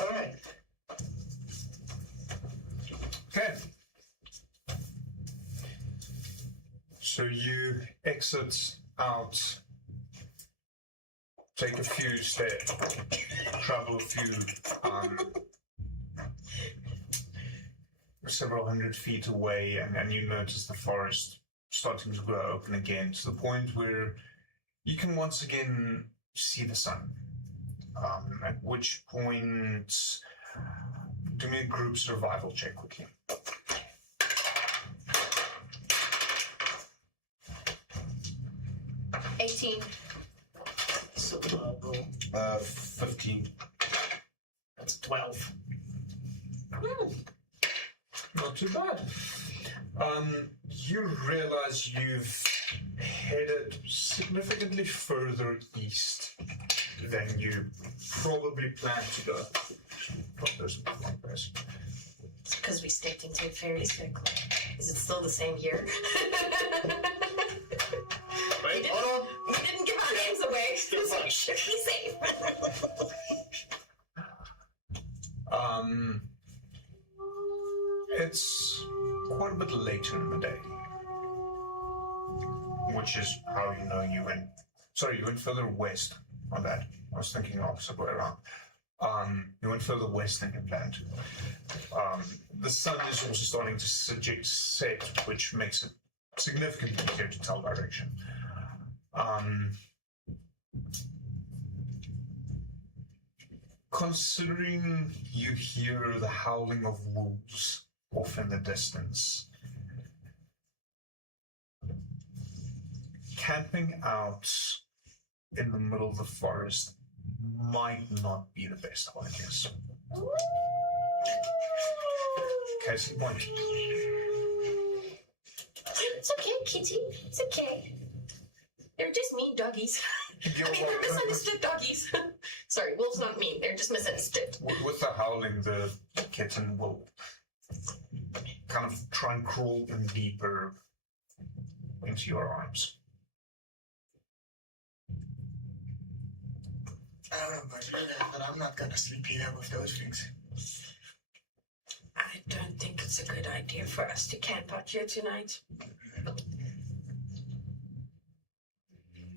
Alright. Okay. So you exit out, take a few steps, travel a few, several hundred feet away, and you notice the forest starting to grow open again to the point where you can once again see the sun. At which point, do me a group survival check quickly. 18. Survival. 15. That's 12. Not too bad. You realize you've headed significantly further east than you probably planned to go. It's because we stepped into a fairy circle. Is it still the same year? Wait, hold on. We didn't give our names away, so we should be safe. It's quite a bit later in the day, which is how you know you went. Sorry, you went further west. My bad. I was thinking opposite way around. You went further west than you planned. The sun is also starting to set, which makes it significantly easier to tell direction. Considering you hear the howling of wolves off in the distance, camping out in the middle of the forest might not be the best ideas. Case in point. It's okay, Kitty. It's okay. They're just mean doggies. They're misunderstood doggies. Sorry, wolves not mean. They're just misunderstood. With the howling, the kitten will kind of try and crawl in deeper into your arms. I don't know about you, but I'm not gonna sleep here with those things. I don't think it's a good idea for us to camp out here tonight.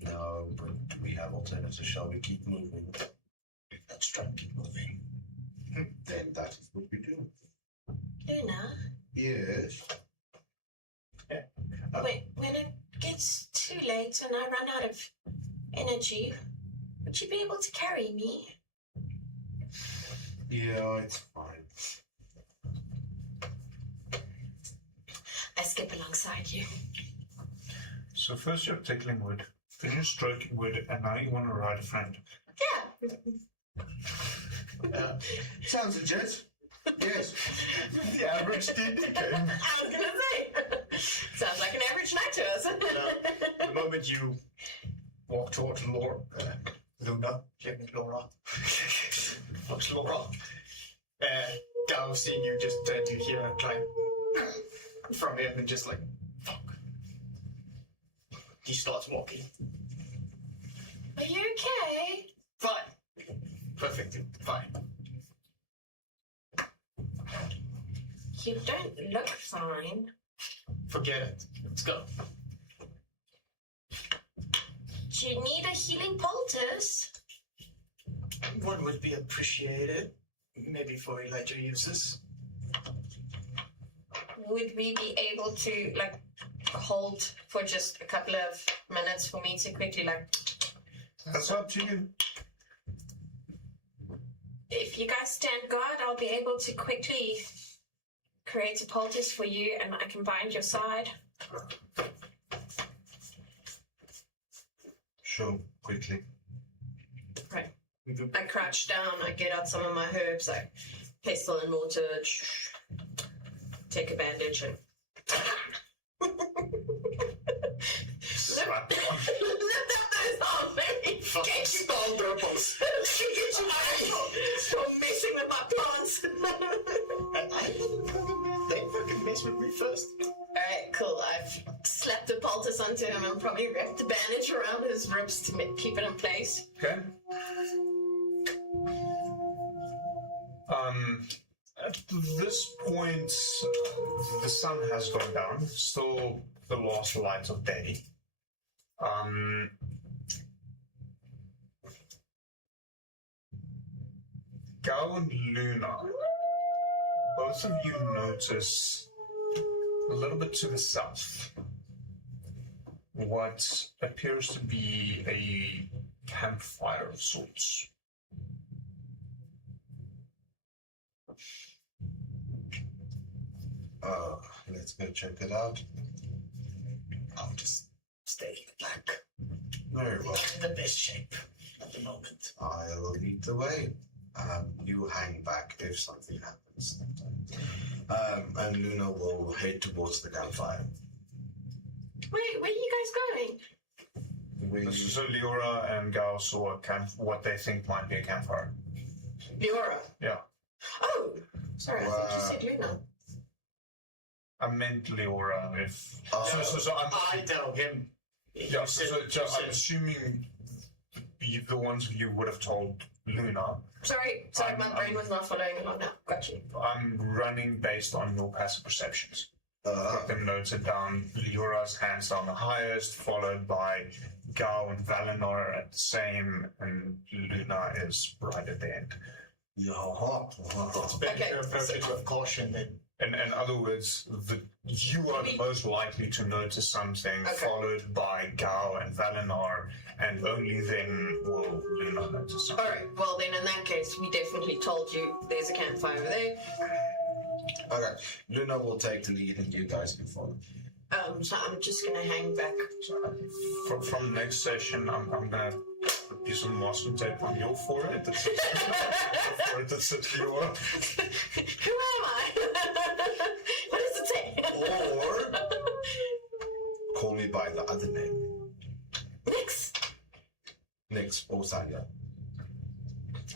No, but we have alternatives. Shall we keep moving? Let's try and keep moving. Then that is what we do. Luna, Yes. when it gets too late and I run out of energy, would you be able to carry me? Yeah, it's fine. I skip alongside you. So first you're tickling wood, then you're stroking wood, and now you want to ride a friend. Yeah. Sounds legit. Yes. The average D&D game. I was gonna say. Sounds like an average night to us. The moment you walk towards Laura, Luna, Laura, fuck's Laura, Gao seeing you just turn to hear a climb from him and just like, fuck. He starts walking. Are you okay? Fine. Perfect. Fine. You don't look fine. Forget it. Let's go. Do you need a healing poultice? One would be appreciated. Maybe for Elijah uses. Would we be able to, like, hold for just a couple of minutes for me to quickly, like... That's up to you. If you guys stand guard, I'll be able to quickly create a poultice for you and I can bind your side. Sure, quickly. Right. I crouch down, I get out some of my herbs, like pestle and mortar, take a bandage and... Slap. Lift up those arms, baby! Get you Stall purples. Get you Stop messing with my plants! I didn't fucking, they fucking mess with me first. Alright, cool. I've slapped the poultice onto him and probably wrapped the bandage around his ribs to keep it in place. Okay. At this point, the sun has gone down. Still the last light of day. Gao and Luna, both of you notice a little bit to the south what appears to be a campfire of sorts. Let's go check it out. I'll just stay in the back. Very well. Not in the best shape at the moment. I'll lead the way. You hang back if something happens. And Luna will head towards the campfire. Wait, where are you guys going? So Leora and Gao saw what they think might be a campfire. Leora. Yeah. Oh, sorry, I thought you said Luna. I meant Leora. If I tell him. yeah, I'm assuming the ones of you would have told Luna. Sorry, my brain was not following along now. Got you. I'm running based on your passive perceptions. Got them noted down. Leora's hands down the highest, followed by Gao and Valinor at the same, and Luna is right at the end. It's better to approach it with caution than. In other words, you are the most likely to notice something, followed by Gao and Valinor, and only then will Luna notice something. Alright, well then in that case, we definitely told you there's a campfire there. Okay, Luna will take the lead and you guys can follow. So I'm just gonna hang back. From the next session, I'm gonna do some masking tape on your forehead that says Leora. Who am I? What does it say? Or call me by the other name. Nix. Nix or Salia.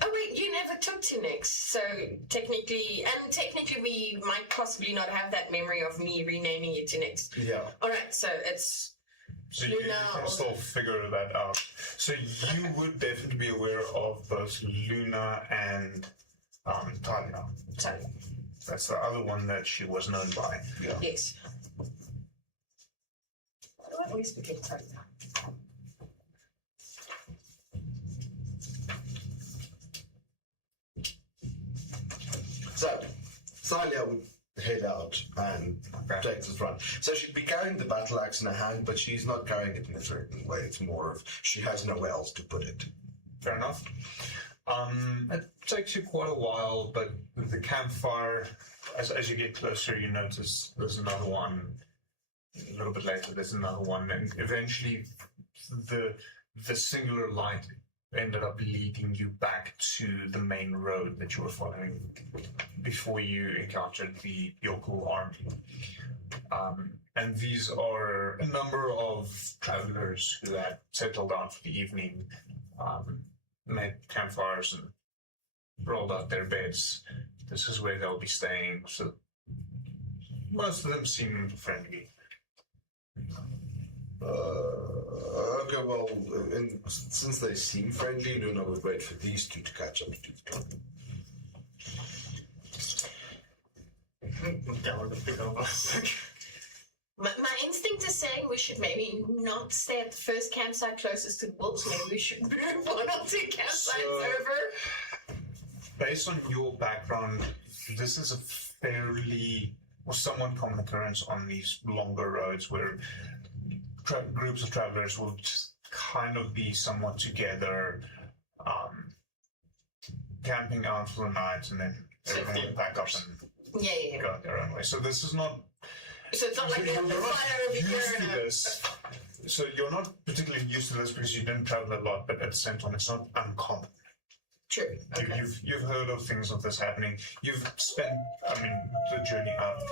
Oh wait, you never took to Nix, so technically we might possibly not have that memory of me renaming it to Nix. Yeah. Alright, so it's So you can still figure that out. So you would definitely be aware of both Luna and Talia. Sorry. That's the other one that she was known by. Yeah. Yes. Why do I always forget Talia? So, Thalia would head out and take the front. So she'd be carrying the battle axe in her hand, but she's not carrying it in a certain way. It's more of she has nowhere else to put it. Fair enough. It takes you quite a while, but with the campfire, as you get closer, you notice there's another one. A little bit later, there's another one, and eventually, the singular light ended up leading you back to the main road that you were following before you encountered the Yokel army. And these are a number of travelers who had settled down for the evening, made campfires and rolled out their beds. This is where they'll be staying, so most of them seem friendly. Okay, well, since they seem friendly, Luna would wait for these two to catch up to the club. My instinct is saying we should maybe not stay at the first campsite closest to the wolves. Maybe we should move one or two campsites over. Based on your background, this is a fairly or somewhat common occurrence on these longer roads where groups of travelers will just kind of be somewhat together, camping out for the night, and then everyone will pack up and go their own way. So this is not. So it's not like they have the fire over here and this. So you're not particularly used to this because you didn't travel a lot, but at the same time, it's not uncommon. True. Okay. You've heard of things of this happening. You've spent, the journey up.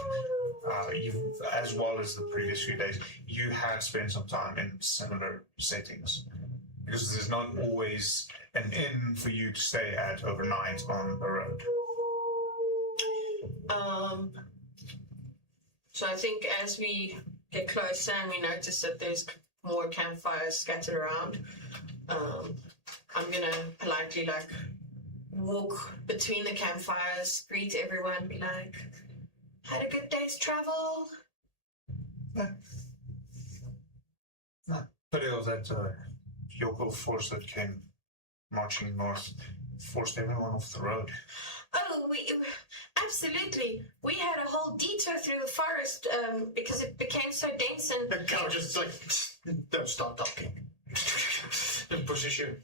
As well as the previous few days, you have spent some time in similar settings because there's not always an inn for you to stay at overnight on the road. So I think as we get closer and we notice that there's more campfires scattered around, I'm gonna politely walk between the campfires, greet everyone, be like, had a good day's travel? Pity of that yokel force that came marching north forced everyone off the road. Oh, absolutely. We had a whole detour through the forest because it became so dense and... The cow just like, don't stop talking. And pushes you.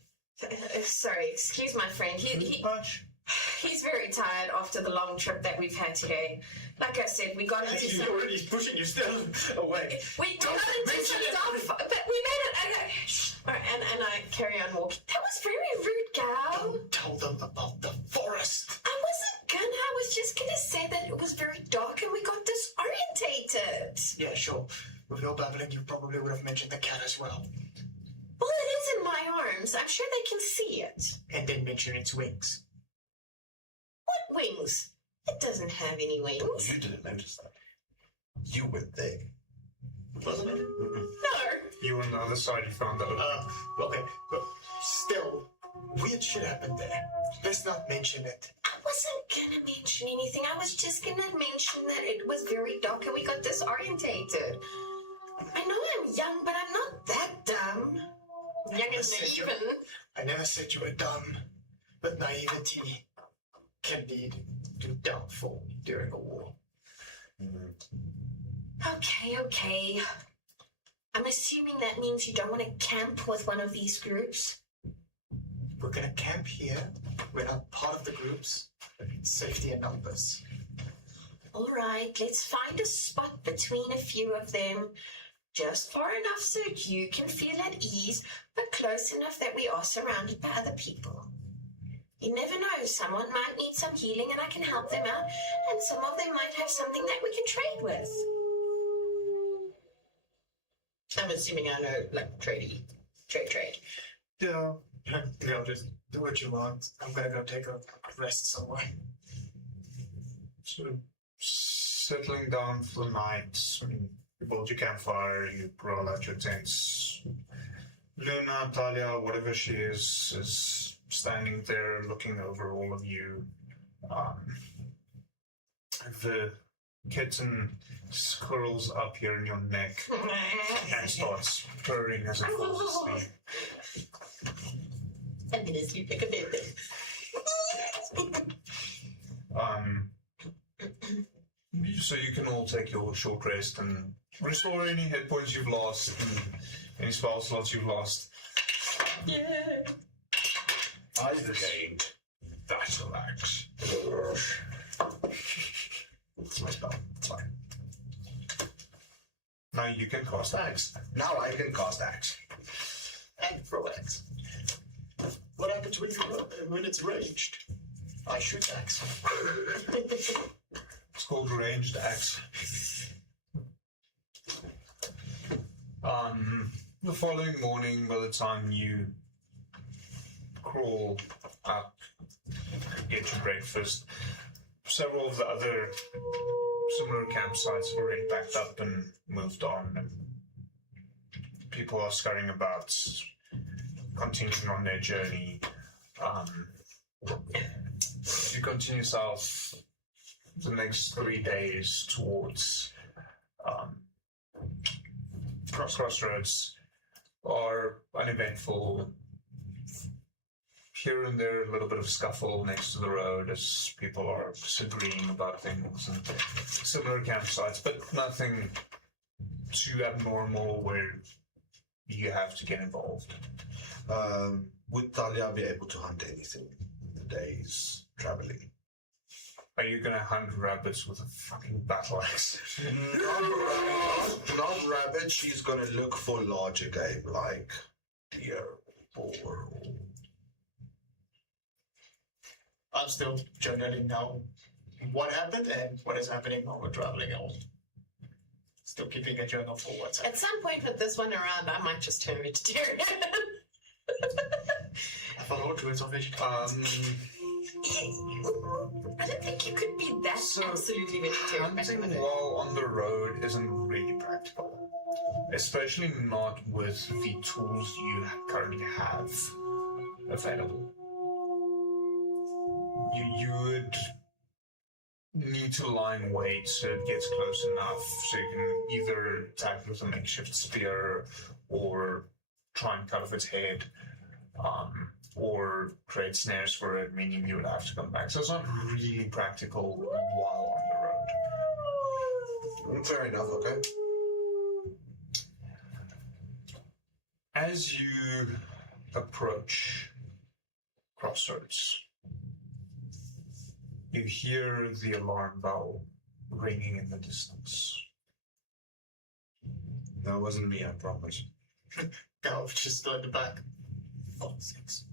Sorry, excuse my friend. He's very tired after the long trip that we've had today. Like I said, we got into some... He's pushing you still away. We got into some dark... But we made it... Okay. All right, and I carry on walking. That was very rude, gal. Don't tell them about the forest. I wasn't gonna. I was just gonna say that it was very dark and we got disorientated. Yeah, sure. With your babbling, you probably would have mentioned the cat as well. Well, it is in my arms. I'm sure they can see it. And then mention its wings. What wings? It doesn't have any wings. You didn't notice that. You were there. Wasn't it? No. You on the other side, you found that. Okay, but still, weird shit happened there. Let's not mention it. I wasn't gonna mention anything. I was just gonna mention that it was very dark and we got disorientated. I know I'm young, but I'm not that dumb. Young and naive. I never said you were dumb, but naivety can lead to downfall during a war. Okay. I'm assuming that means you don't want to camp with one of these groups? We're gonna camp here. We're not part of the groups. Safety in numbers. All right, let's find a spot between a few of them. Just far enough so you can feel at ease, but close enough that we are surrounded by other people. You never know, someone might need some healing and I can help them out, and some of them might have something that we can trade with. I'm assuming I know, like, trade. Yeah. Just do what you want. I'm gonna go take a rest somewhere. Sort of settling down for the night. You build your campfire, you roll out your tents. Luna, Talia, whatever she is standing there looking over all of you. The kitten curls up here in your neck and starts purring as it falls asleep. I'm gonna sleep like a baby. So you can all take your short rest and restore any hit points you've lost and any spell slots you've lost. Yeah. I gained battle axe. It's my spell. It's fine. Now you can cast axe. Now I can cast axe. And throw axe. What happens when it's ranged? I shoot axe. It's called ranged axe. The following morning, by the time you crawl up, get your breakfast, several of the other similar campsites have already packed up and moved on, and people are scurrying about, continuing on their journey. You continue south the next 3 days towards crossroads are uneventful. Here and there, a little bit of scuffle next to the road as people are disagreeing about things and similar campsites, but nothing too abnormal where you have to get involved. Would Talia be able to hunt anything in the days traveling? Are you gonna hunt rabbits with a fucking battle axe? Not rabbit. She's gonna look for larger game like deer or... I'm still journaling now what happened and what is happening while we're traveling on. Still keeping a journal for what's happening. At some point with this one around, I might just turn vegetarian. I forgot to it's vegetarian. I don't think you could be that absolutely vegetarian. Hunting while on the road isn't really practical, especially not with the tools you currently have available. would need to lie in wait so it gets close enough so you can either attack with a makeshift spear or try and cut off its head, or create snares for it, meaning you would have to come back. So it's not really practical while on the road. Fair enough, okay. As you approach Crossroads, you hear the alarm bell ringing in the distance. That wasn't me, I promise. Galv just at the back. 6.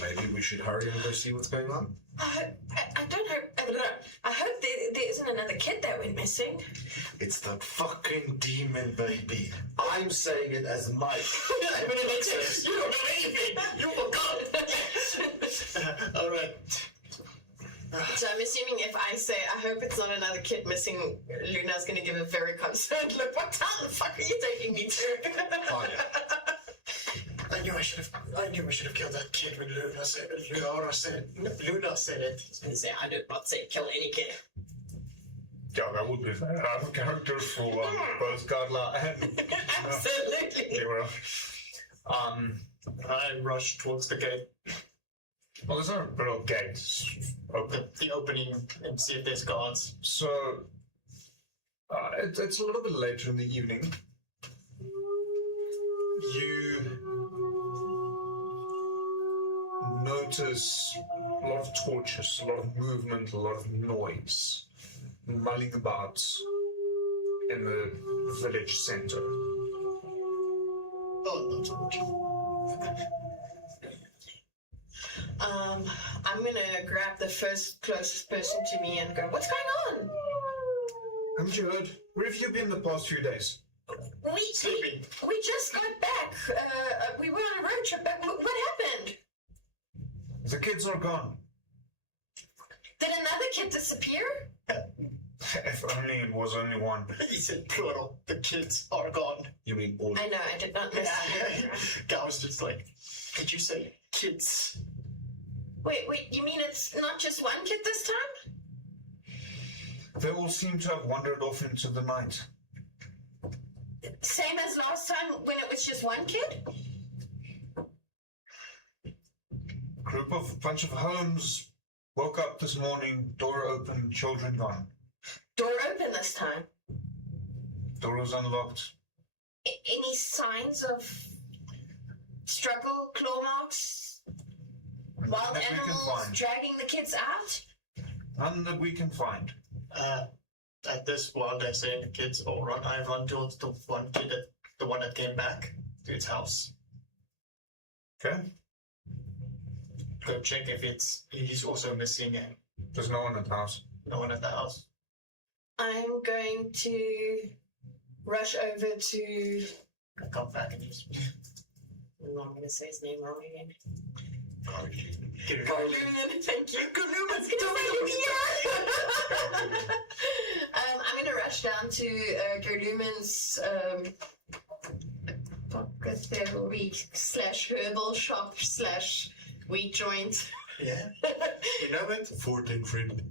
Maybe we should hurry and go see what's going on. I don't hope. I hope there isn't another kid that went missing. It's that fucking demon, baby. I'm saying it as Mike. I mean, it makes sense. You don't know anything. You forgot. All right. So I'm assuming if I say, I hope it's not another kid missing, Luna's going to give a very concerned look. What town the fuck are you taking me to? Fine. I knew I should have killed that kid when Luna said it. Luna said it. I was going to say, I did not say kill any kid. Yeah, that would be fair. I have a character for both Carla and Absolutely. Leora. I rushed towards the gate, Well, there's no real gate. It's open. the opening, and see if there's guards. So, it's a little bit later in the evening. You notice a lot of torches, a lot of movement, a lot of noise mulling about in the village center. Oh, not so much. I'm gonna grab the first closest person to me and go, what's going on? Haven't you heard? Where have you been the past few days? We just got back. We were on a road trip, but what happened? The kids are gone. Did another kid disappear? If only it was only one. He said plural. The kids are gone. You mean all? I know, I did not listen. Guy was just like, did you say kids? Wait, you mean it's not just one kid this time? They all seem to have wandered off into the night. Same as last time when it was just one kid? Bunch of homes woke up this morning, door open, children gone. Door open this time. Door was unlocked. Any signs of struggle, claw marks? Wild That we can animals find. dragging the kids out? None that we can find. At this while they're saying the kids all run, I run towards the one kid, the one that came back to its house. Okay? Go check if he's also missing and There's no one at the house. no one at the house. I'm going to rush over to... I come back and he's I'm not going to say his name wrong again. get Goblin, thank you. Goblin, I'm going to rush down to Gerlumen's wheat / herbal shop / wheat joint. Yeah, you know it. 14 friend.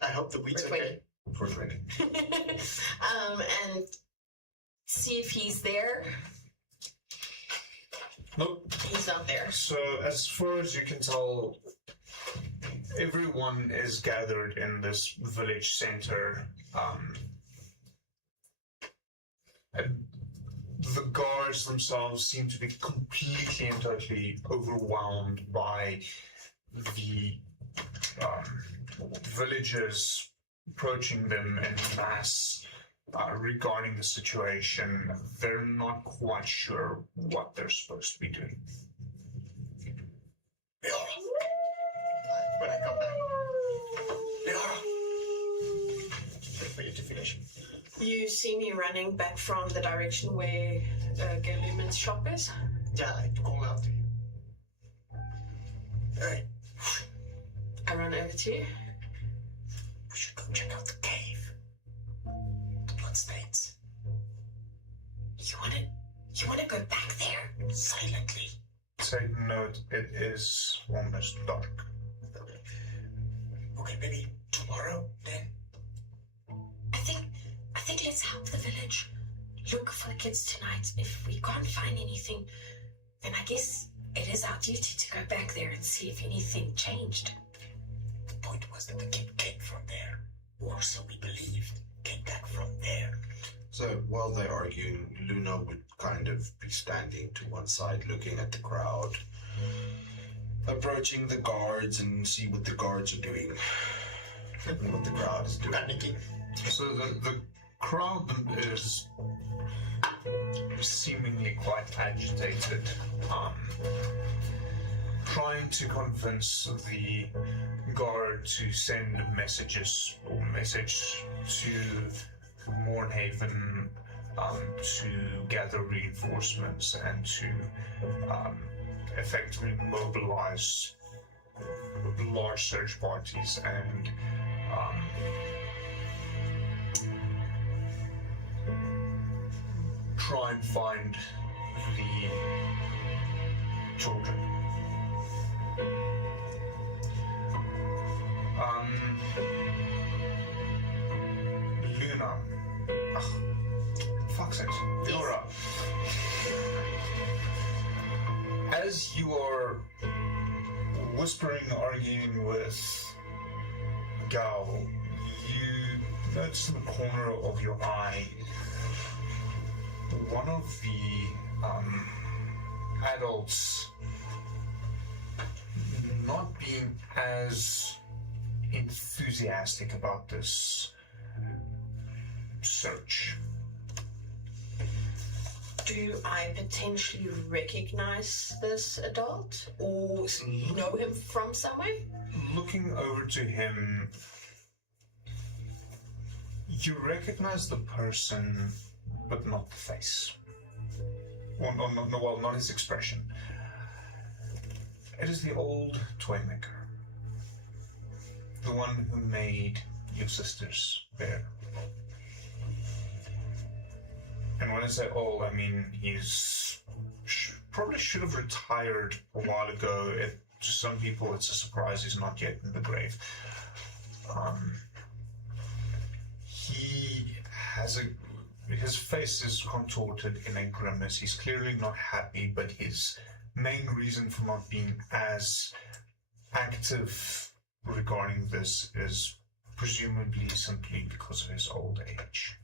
I hope the wheat's For okay. 4 friend. And see if he's there. Nope. He's not there. So, as far as you can tell, everyone is gathered in this village center. And the guards themselves seem to be completely and totally overwhelmed by the villagers approaching them en masse regarding the situation. They're not quite sure what they're supposed to be doing. When I come back. Wait for you to finish. You see me running back from the direction where Gerlumen's shop is? Yeah, I call out to you. Alright. I run over to you. We should go check out the cave. The bloodstains. You wanna go back there? Silently. So take note, it is almost dark. Okay, maybe tomorrow then? I think let's help the village look for the kids tonight. If we can't find anything, then I guess it is our duty to go back there and see if anything changed. The point was that the kid came from there, or so we believed, came back from there. So while they're arguing, Luna would kind of be standing to one side looking at the crowd, approaching the guards and see what the guards are doing and what the crowd is doing. Panicking. So the crowd is Seemingly quite agitated, trying to convince the guard to send message to Mornhaven to gather reinforcements and to effectively mobilize large search parties and try and find the children. Luna. Fuck's it. Laura. As you are whispering, arguing with Gal, you notice in the corner of your eye one of the adults not being as enthusiastic about this search. Do I potentially recognize this adult or know him from somewhere? Looking over to him, you recognize the person, but not the face. Well, not his expression. It is the old toy maker. The one who made your sister's bear. And when I say old, I mean he's probably should have retired a while ago. To some people, it's a surprise he's not yet in the grave. He has his face is contorted in a grimace. He's clearly not happy, but his main reason for not being as active regarding this is presumably simply because of his old age.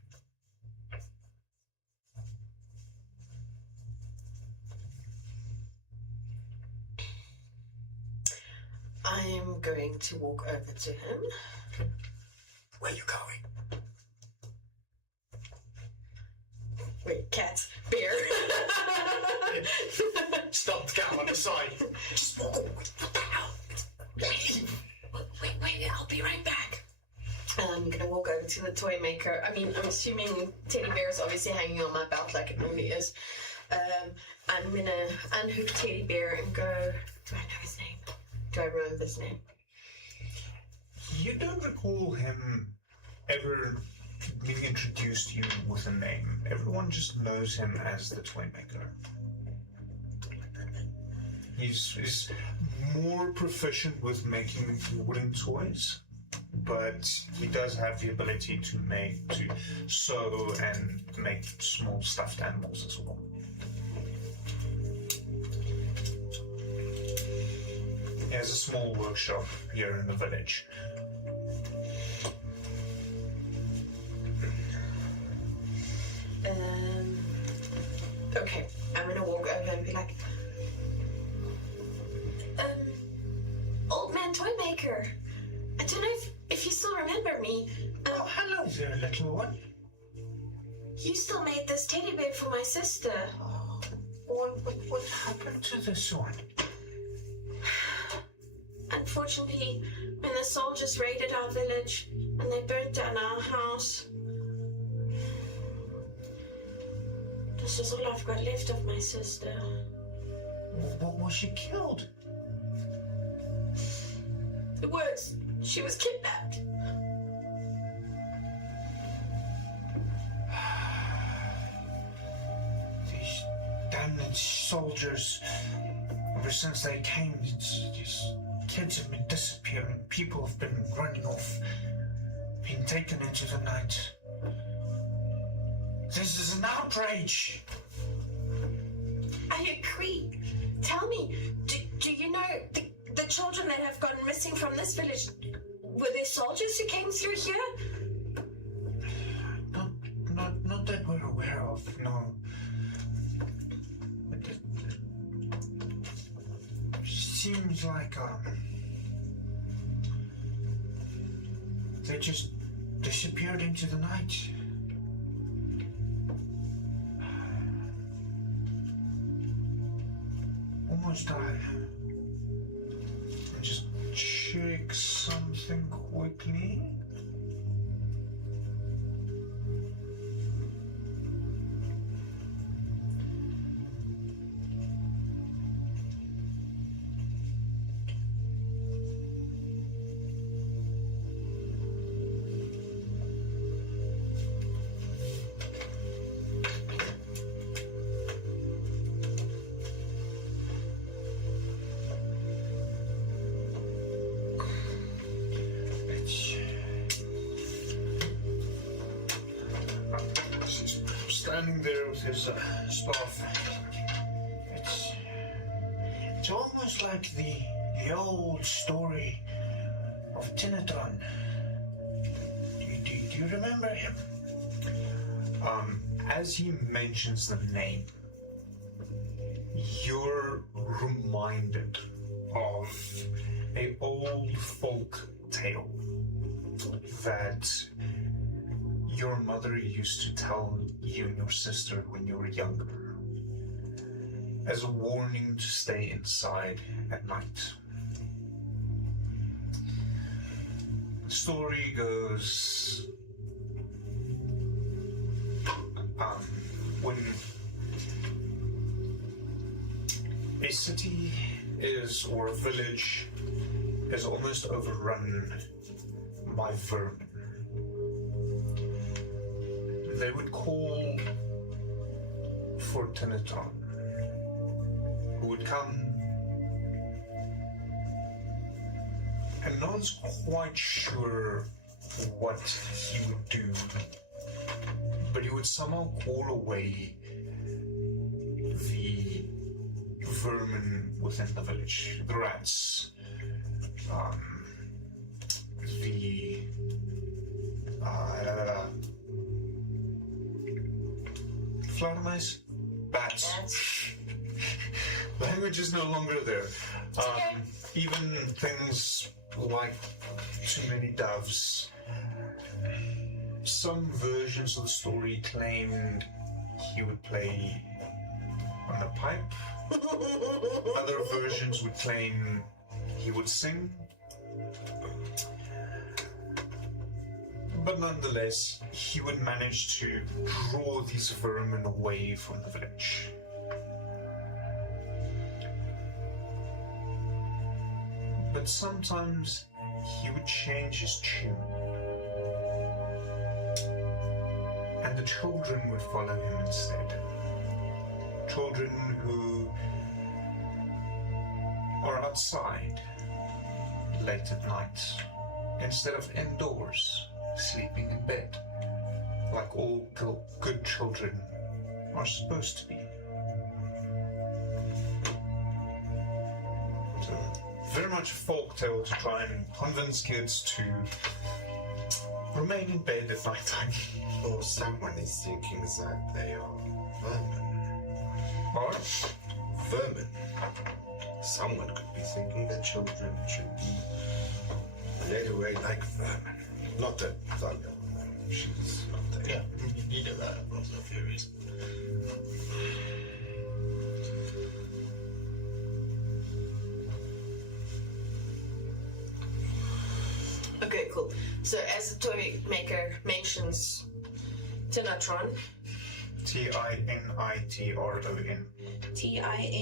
I'm going to walk over to him. Where you going? Wait, cat, bear. Stop the cat on the side. Just walk away. What the hell? Wait, I'll be right back. I'm gonna walk over to the toy maker. I mean, I'm assuming teddy bear is obviously hanging on my belt like it normally is. I'm gonna unhook teddy bear and go, do I know his name? Do I remember his name? You don't recall him ever being introduced to you with a name. Everyone just knows him as the toy maker. He's more proficient with making wooden toys, but he does have the ability to sew and make small stuffed animals as well. He has a small workshop here in the village. Okay, I'm gonna walk over and be like, old man toy maker. I don't know if you still remember me. Oh, hello there, little one. You still made this teddy bear for my sister. What happened to this one? Unfortunately, when the soldiers raided our village and they burnt down our house, this is all I've got left of my sister. What was she killed? It was. She was kidnapped. These damned soldiers. ever since they came, these kids have been disappearing. People have been running off, being taken into the night. This is an outrage. I agree. Tell me, do you know the children that have gone missing from this village? Were there soldiers who came through here? Not that we're aware of, no. It seems like they just disappeared into the night. Almost died. Just check something quickly. Standing there with his staff. It's almost like the old story of Tinatron. Do you remember him? As he mentions the name, you're reminded of an old folk tale that your mother used to tell you and your sister when you were younger, as a warning to stay inside at night. The story goes, when a city is, or a village, is almost overrun by vermin, they would call for Tinatron, who would come, and no one's quite sure what he would do, but he would somehow call away the vermin within the village, the rats, the flattermice, bats. Language is no longer there. Even things like too many doves. Some versions of the story claimed he would play on the pipe. Other versions would claim he would sing. But nonetheless, he would manage to draw these vermin away from the village. But sometimes he would change his tune, and the children would follow him instead. Children who are outside late at night instead of indoors, sleeping in bed, like all good children are supposed to be. So, very much a folktale to try and convince kids to remain in bed at night time. Or someone is thinking that they are vermin. What? Vermin. Someone could be thinking that children should be laid away like vermin. Not that Thunder. She's not there. Yeah, neither that was no Fieries. Okay, cool. So as the toy maker mentions Tinatron, Tinitron. Tin. Itron.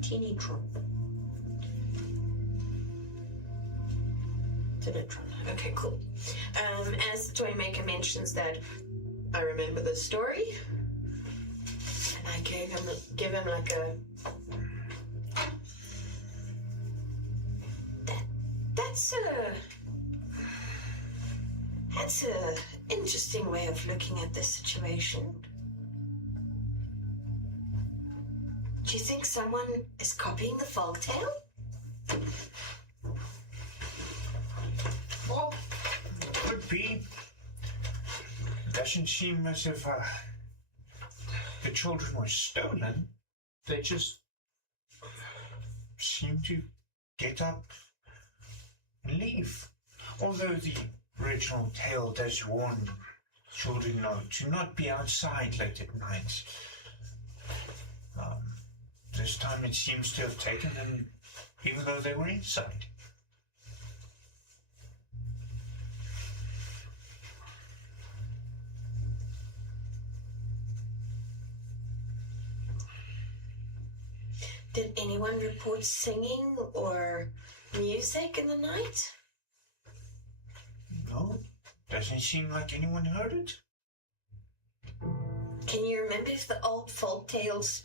Tinitron. Tinatron. Okay, cool. As the toy maker mentions that I remember the story. And I give him like a... That's a interesting way of looking at this situation. Do you think someone is copying the folktale? Well, could be. Doesn't seem as if the children were stolen. They just seem to get up and leave. Although the original tale does warn children to not be outside late at night. This time it seems to have taken them even though they were inside. Did anyone report singing or music in the night? No, doesn't seem like anyone heard it. Can you remember if the old folk tales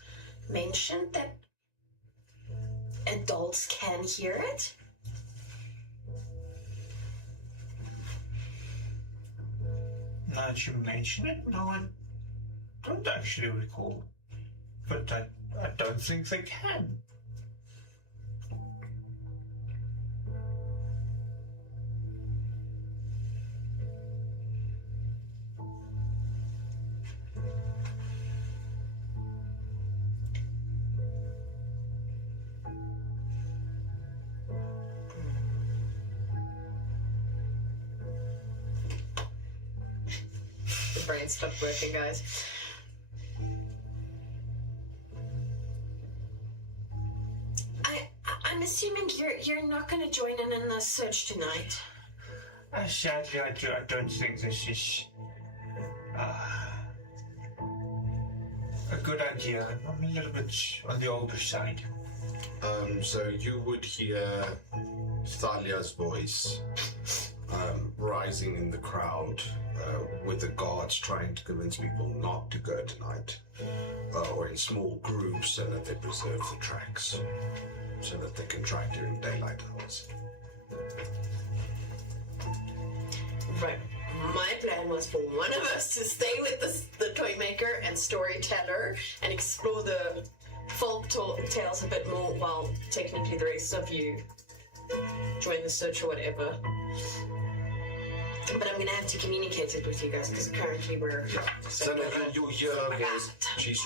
mentioned that adults can hear it? Now that you mention it, no, I don't actually recall. But I don't think they can. The brain stopped working, guys. I'm assuming you're not going to join in the search tonight. Sadly, I don't think this is a good idea. I'm a little bit on the older side. So you would hear Thalia's voice rising in the crowd with the guards trying to convince people not to go tonight, or in small groups so that they preserve the tracks, so that they can track during daylight hours. Right. My plan was for one of us to stay with the toy maker and storyteller and explore the folk tales a bit more, while technically the rest of you join the search or whatever. But I'm going to have to communicate it with you guys because currently we're... So no, you hear her voice. She's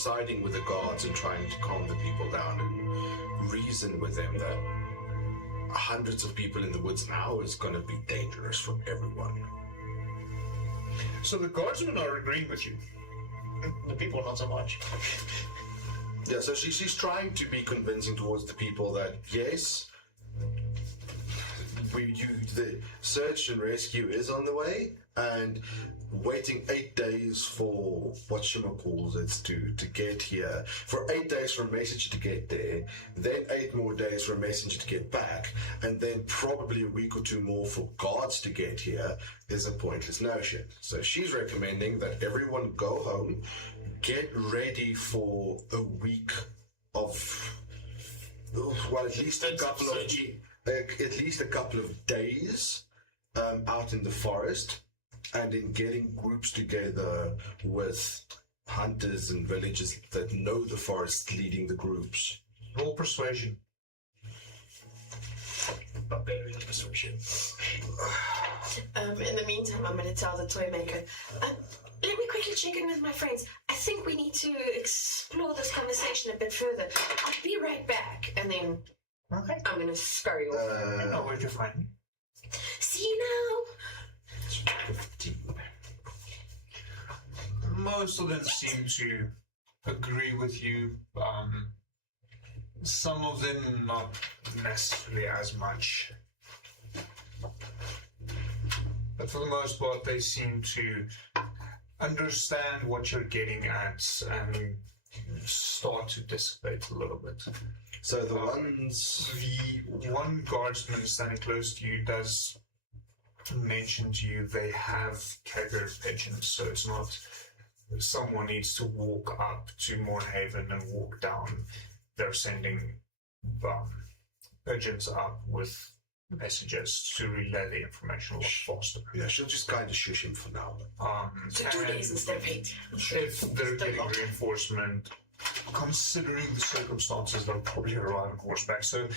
siding with the guards and trying to calm the people down and reason with them that hundreds of people in the woods now is going to be dangerous for everyone. So the guardsmen are agreeing with you. The people not so much. Yeah, so she's trying to be convincing towards the people that yes, the search and rescue is on the way, and waiting 8 days for whatchamacalls it's to get here, for 8 days for a messenger to get there, then 8 more days for a messenger to get back, and then probably a week or 2 more for guards to get here is a pointless notion. So she's recommending that everyone go home, get ready for a week of, well, at least a couple of days out in the forest, and in getting groups together with hunters and villagers that know the forest, leading the groups. Roll persuasion. Barbarian persuasion. In the meantime, I'm going to tell the toy maker, let me quickly check in with my friends. I think we need to explore this conversation a bit further. I'll be right back. And then Okay. I'm going to scurry off. I know where to find me. See you now. 15. Most of them seem to agree with you. Some of them not necessarily as much. But for the most part, they seem to understand what you're getting at and start to dissipate a little bit. So the ones... The one guardsman standing close to you does mentioned to you, they have carrier pigeons, so it's not someone needs to walk up to Mournhaven and walk down. They're sending pigeons up with messages to relay the information a lot faster. Yeah, she'll just kind of shush him for now. So 2 days instead of 8. If they're getting reinforcement, considering the circumstances, they'll probably arrive on horseback. So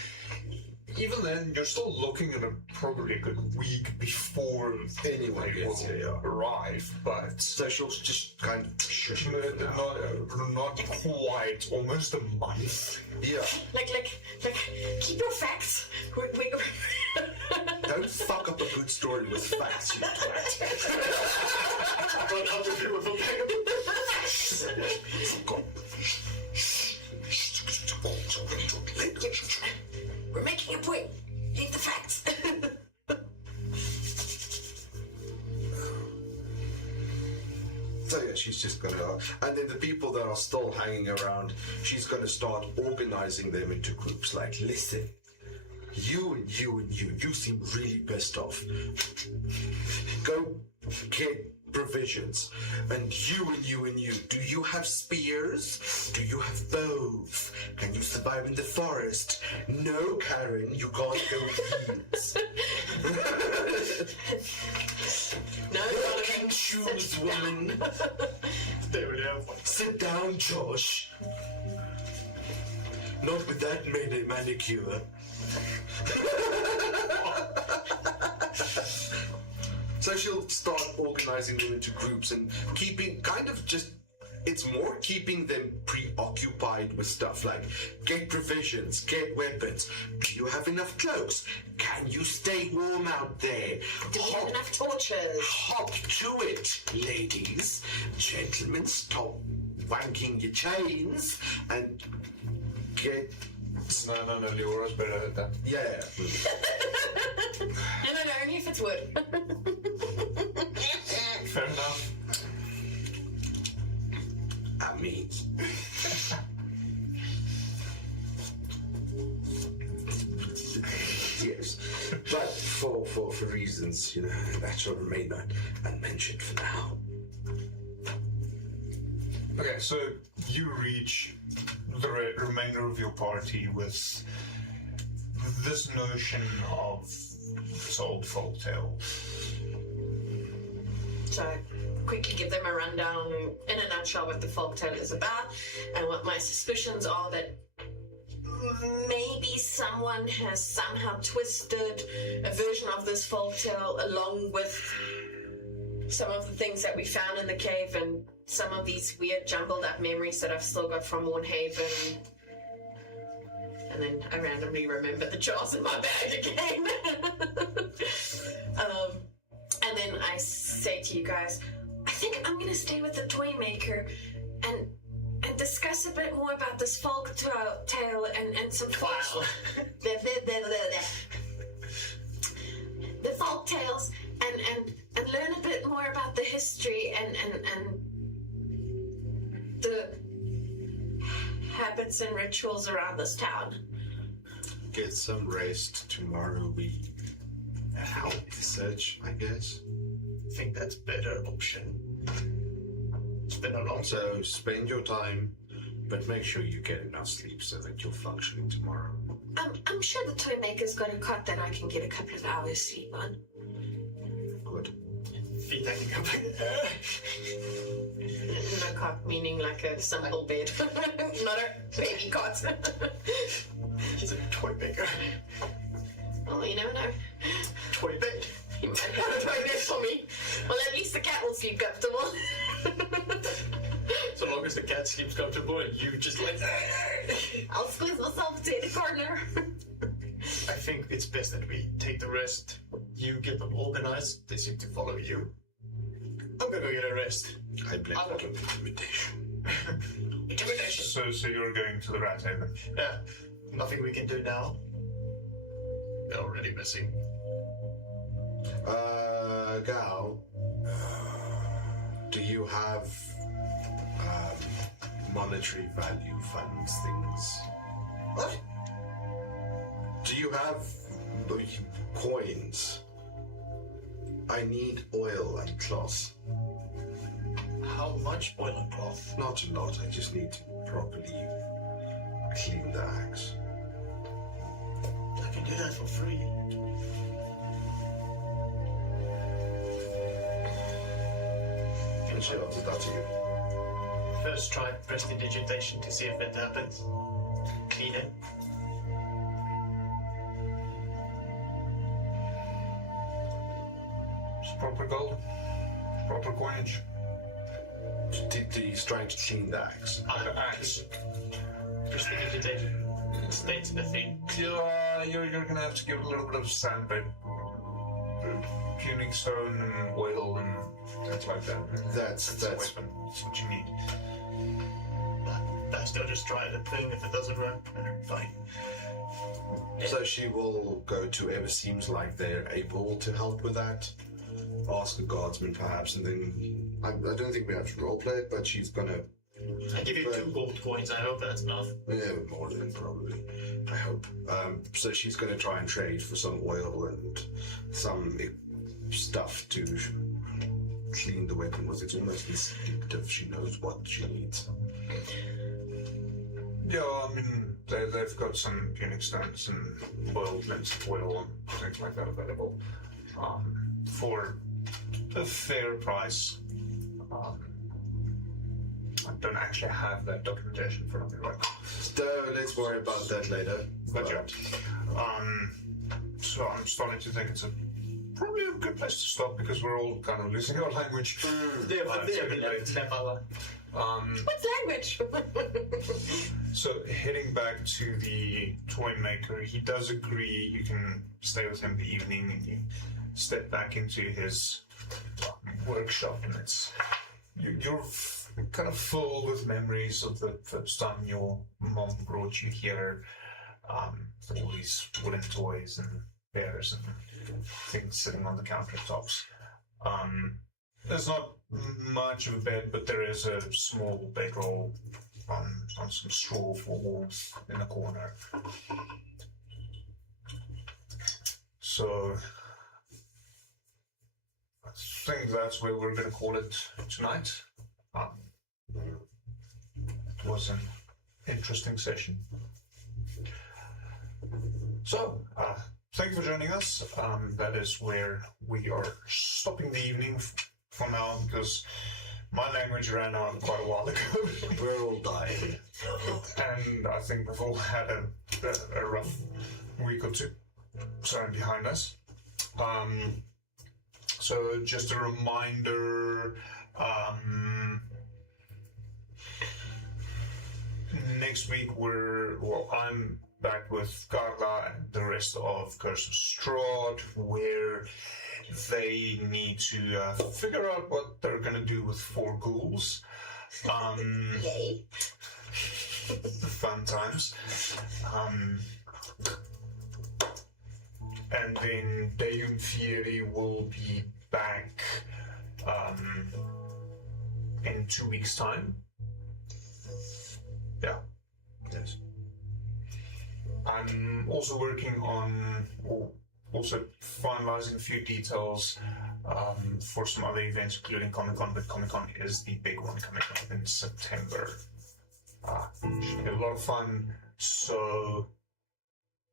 even then, you're still looking at probably a good week before Anyone they gets will here, yeah. arrive. But So she'll just kind of shush him for now. not quite, almost a month. Yeah. Like, keep your facts. Don't fuck up a good story with facts, you twat. But how to do with a bag God. We're making a point. Leave the facts. So yeah, she's just gonna, and then the people that are still hanging around, she's gonna start organizing them into groups. Like, listen, you and you and you seem really pissed off. Go get provisions. And you and you and you, do you have spears? Do you have bows? Can you survive in the forest? No, Karen, you can't go eat. No, Walking shoes, woman. They will have one. Sit down, Josh. Not with that manicure. So she'll start organizing them into groups and keeping it's more keeping them preoccupied with stuff like get provisions, get weapons. Do you have enough cloaks? Can you stay warm out there? do we have enough torches? Hop to it, ladies. Gentlemen, stop wanking your chains and get... No, Leora's better at that. Yeah. No, only if it's wood. Fair enough. I mean... yes. But for reasons, that shall remain unmentioned for now. Okay, so you reach the remainder of your party with this notion of this old folktale. So, quickly give them a rundown in a nutshell what the folktale is about and what my suspicions are that maybe someone has somehow twisted a version of this folktale along with some of the things that we found in the cave and some of these weird jumbled up memories that I've still got from Mournhaven. And then I randomly remember the jars in my bag again. And then I say to you guys, I think I'm going to stay with the toy maker and discuss a bit more about this folk tale and some the folk tales and learn a bit more about the history and the habits and rituals around this town. Get some rest. Tomorrow we help the search, I guess. I think that's better option. It's been a long time. So spend your time, but make sure you get enough sleep so that you're functioning tomorrow. I'm sure the toy maker's got a cot that I can get a couple of hours sleep on. Good. Feet that can go back. No cot meaning like a simple bed. Not a baby cot. He's a toy maker. Well, you never know. Toy bed. You might have a toy bed for me. Well, at least the cat will sleep comfortable. So long as the cat sleeps comfortable and you just like... I'll squeeze myself to the corner. I think it's best that we take the rest. You get them organized. They seem to follow you. I'm gonna go get a rest. I blame that on intimidation. Intimidation. So you're going to the Rat Haven. Yeah. Nothing we can do now. They're already missing. Gal, do you have monetary value funds things? What? Do you have coins? I need oil and cloth. How much oil and cloth? Not a lot, I just need to properly clean the axe. I can do that for free. And she answered that to you. First try prestidigitation to see if it happens. Clean it. It's proper gold, proper coinage. He's trying to clean the axe. The axe. Prestidigitation. States the thing. You're gonna have to give it a little bit of sandpaper, puning stone and oil and things like that. That's That's what you need. I still just try the thing. If it doesn't work, fine. so she will go to whoever seems like they're able to help with that. Ask a guardsman perhaps, and then I don't think we have to roleplay it, but she's gonna. I give you 2 gold coins. I hope that's enough. Yeah, more than probably. I hope. So she's going to try and trade for some oil and some stuff to clean the weapon with. It's almost instinctive. She knows what she needs. Yeah, I mean, they've got some puning stones and oiled linseed oil and things like that available for a fair price. I don't actually have that documentation for me right now. So let's worry about that later. But yeah. So I'm starting to think it's probably a good place to stop because we're all kind of losing our language. What's language? So heading back to the toy maker, he does agree you can stay with him the evening and you step back into his workshop and you're kind of full with memories of the first time your mom brought you here, with all these wooden toys and bears and things sitting on the countertops. There's not much of a bed, but there is a small bedroll on some straw for warmth in the corner. So I think that's where we're going to call it tonight. It was an interesting session. So, thank you for joining us. That is where we are stopping the evening for now because my language ran out quite a while ago. We're all dying. And I think we've all had a rough week or two behind us. So just a reminder, next week I'm back with Carla and the rest of Curse of Strahd, where they need to figure out what they're going to do with 4 ghouls. Yay. Fun times. And then Deum Fieri will be back in 2 weeks' time. Yeah. Yes. I'm also working on, also finalizing a few details for some other events, including Comic-Con, but Comic-Con is the big one coming up in September. Should be a lot of fun, so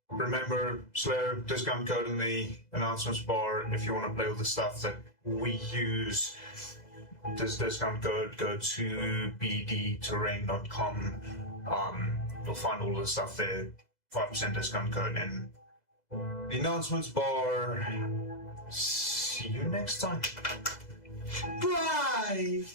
remember, Slayer discount code in the announcements bar if you want to play with the stuff that we use. This discount code, go to bdterrain.com. You'll find all the stuff there. 5% discount code in the announcements bar. See you next time. Bye!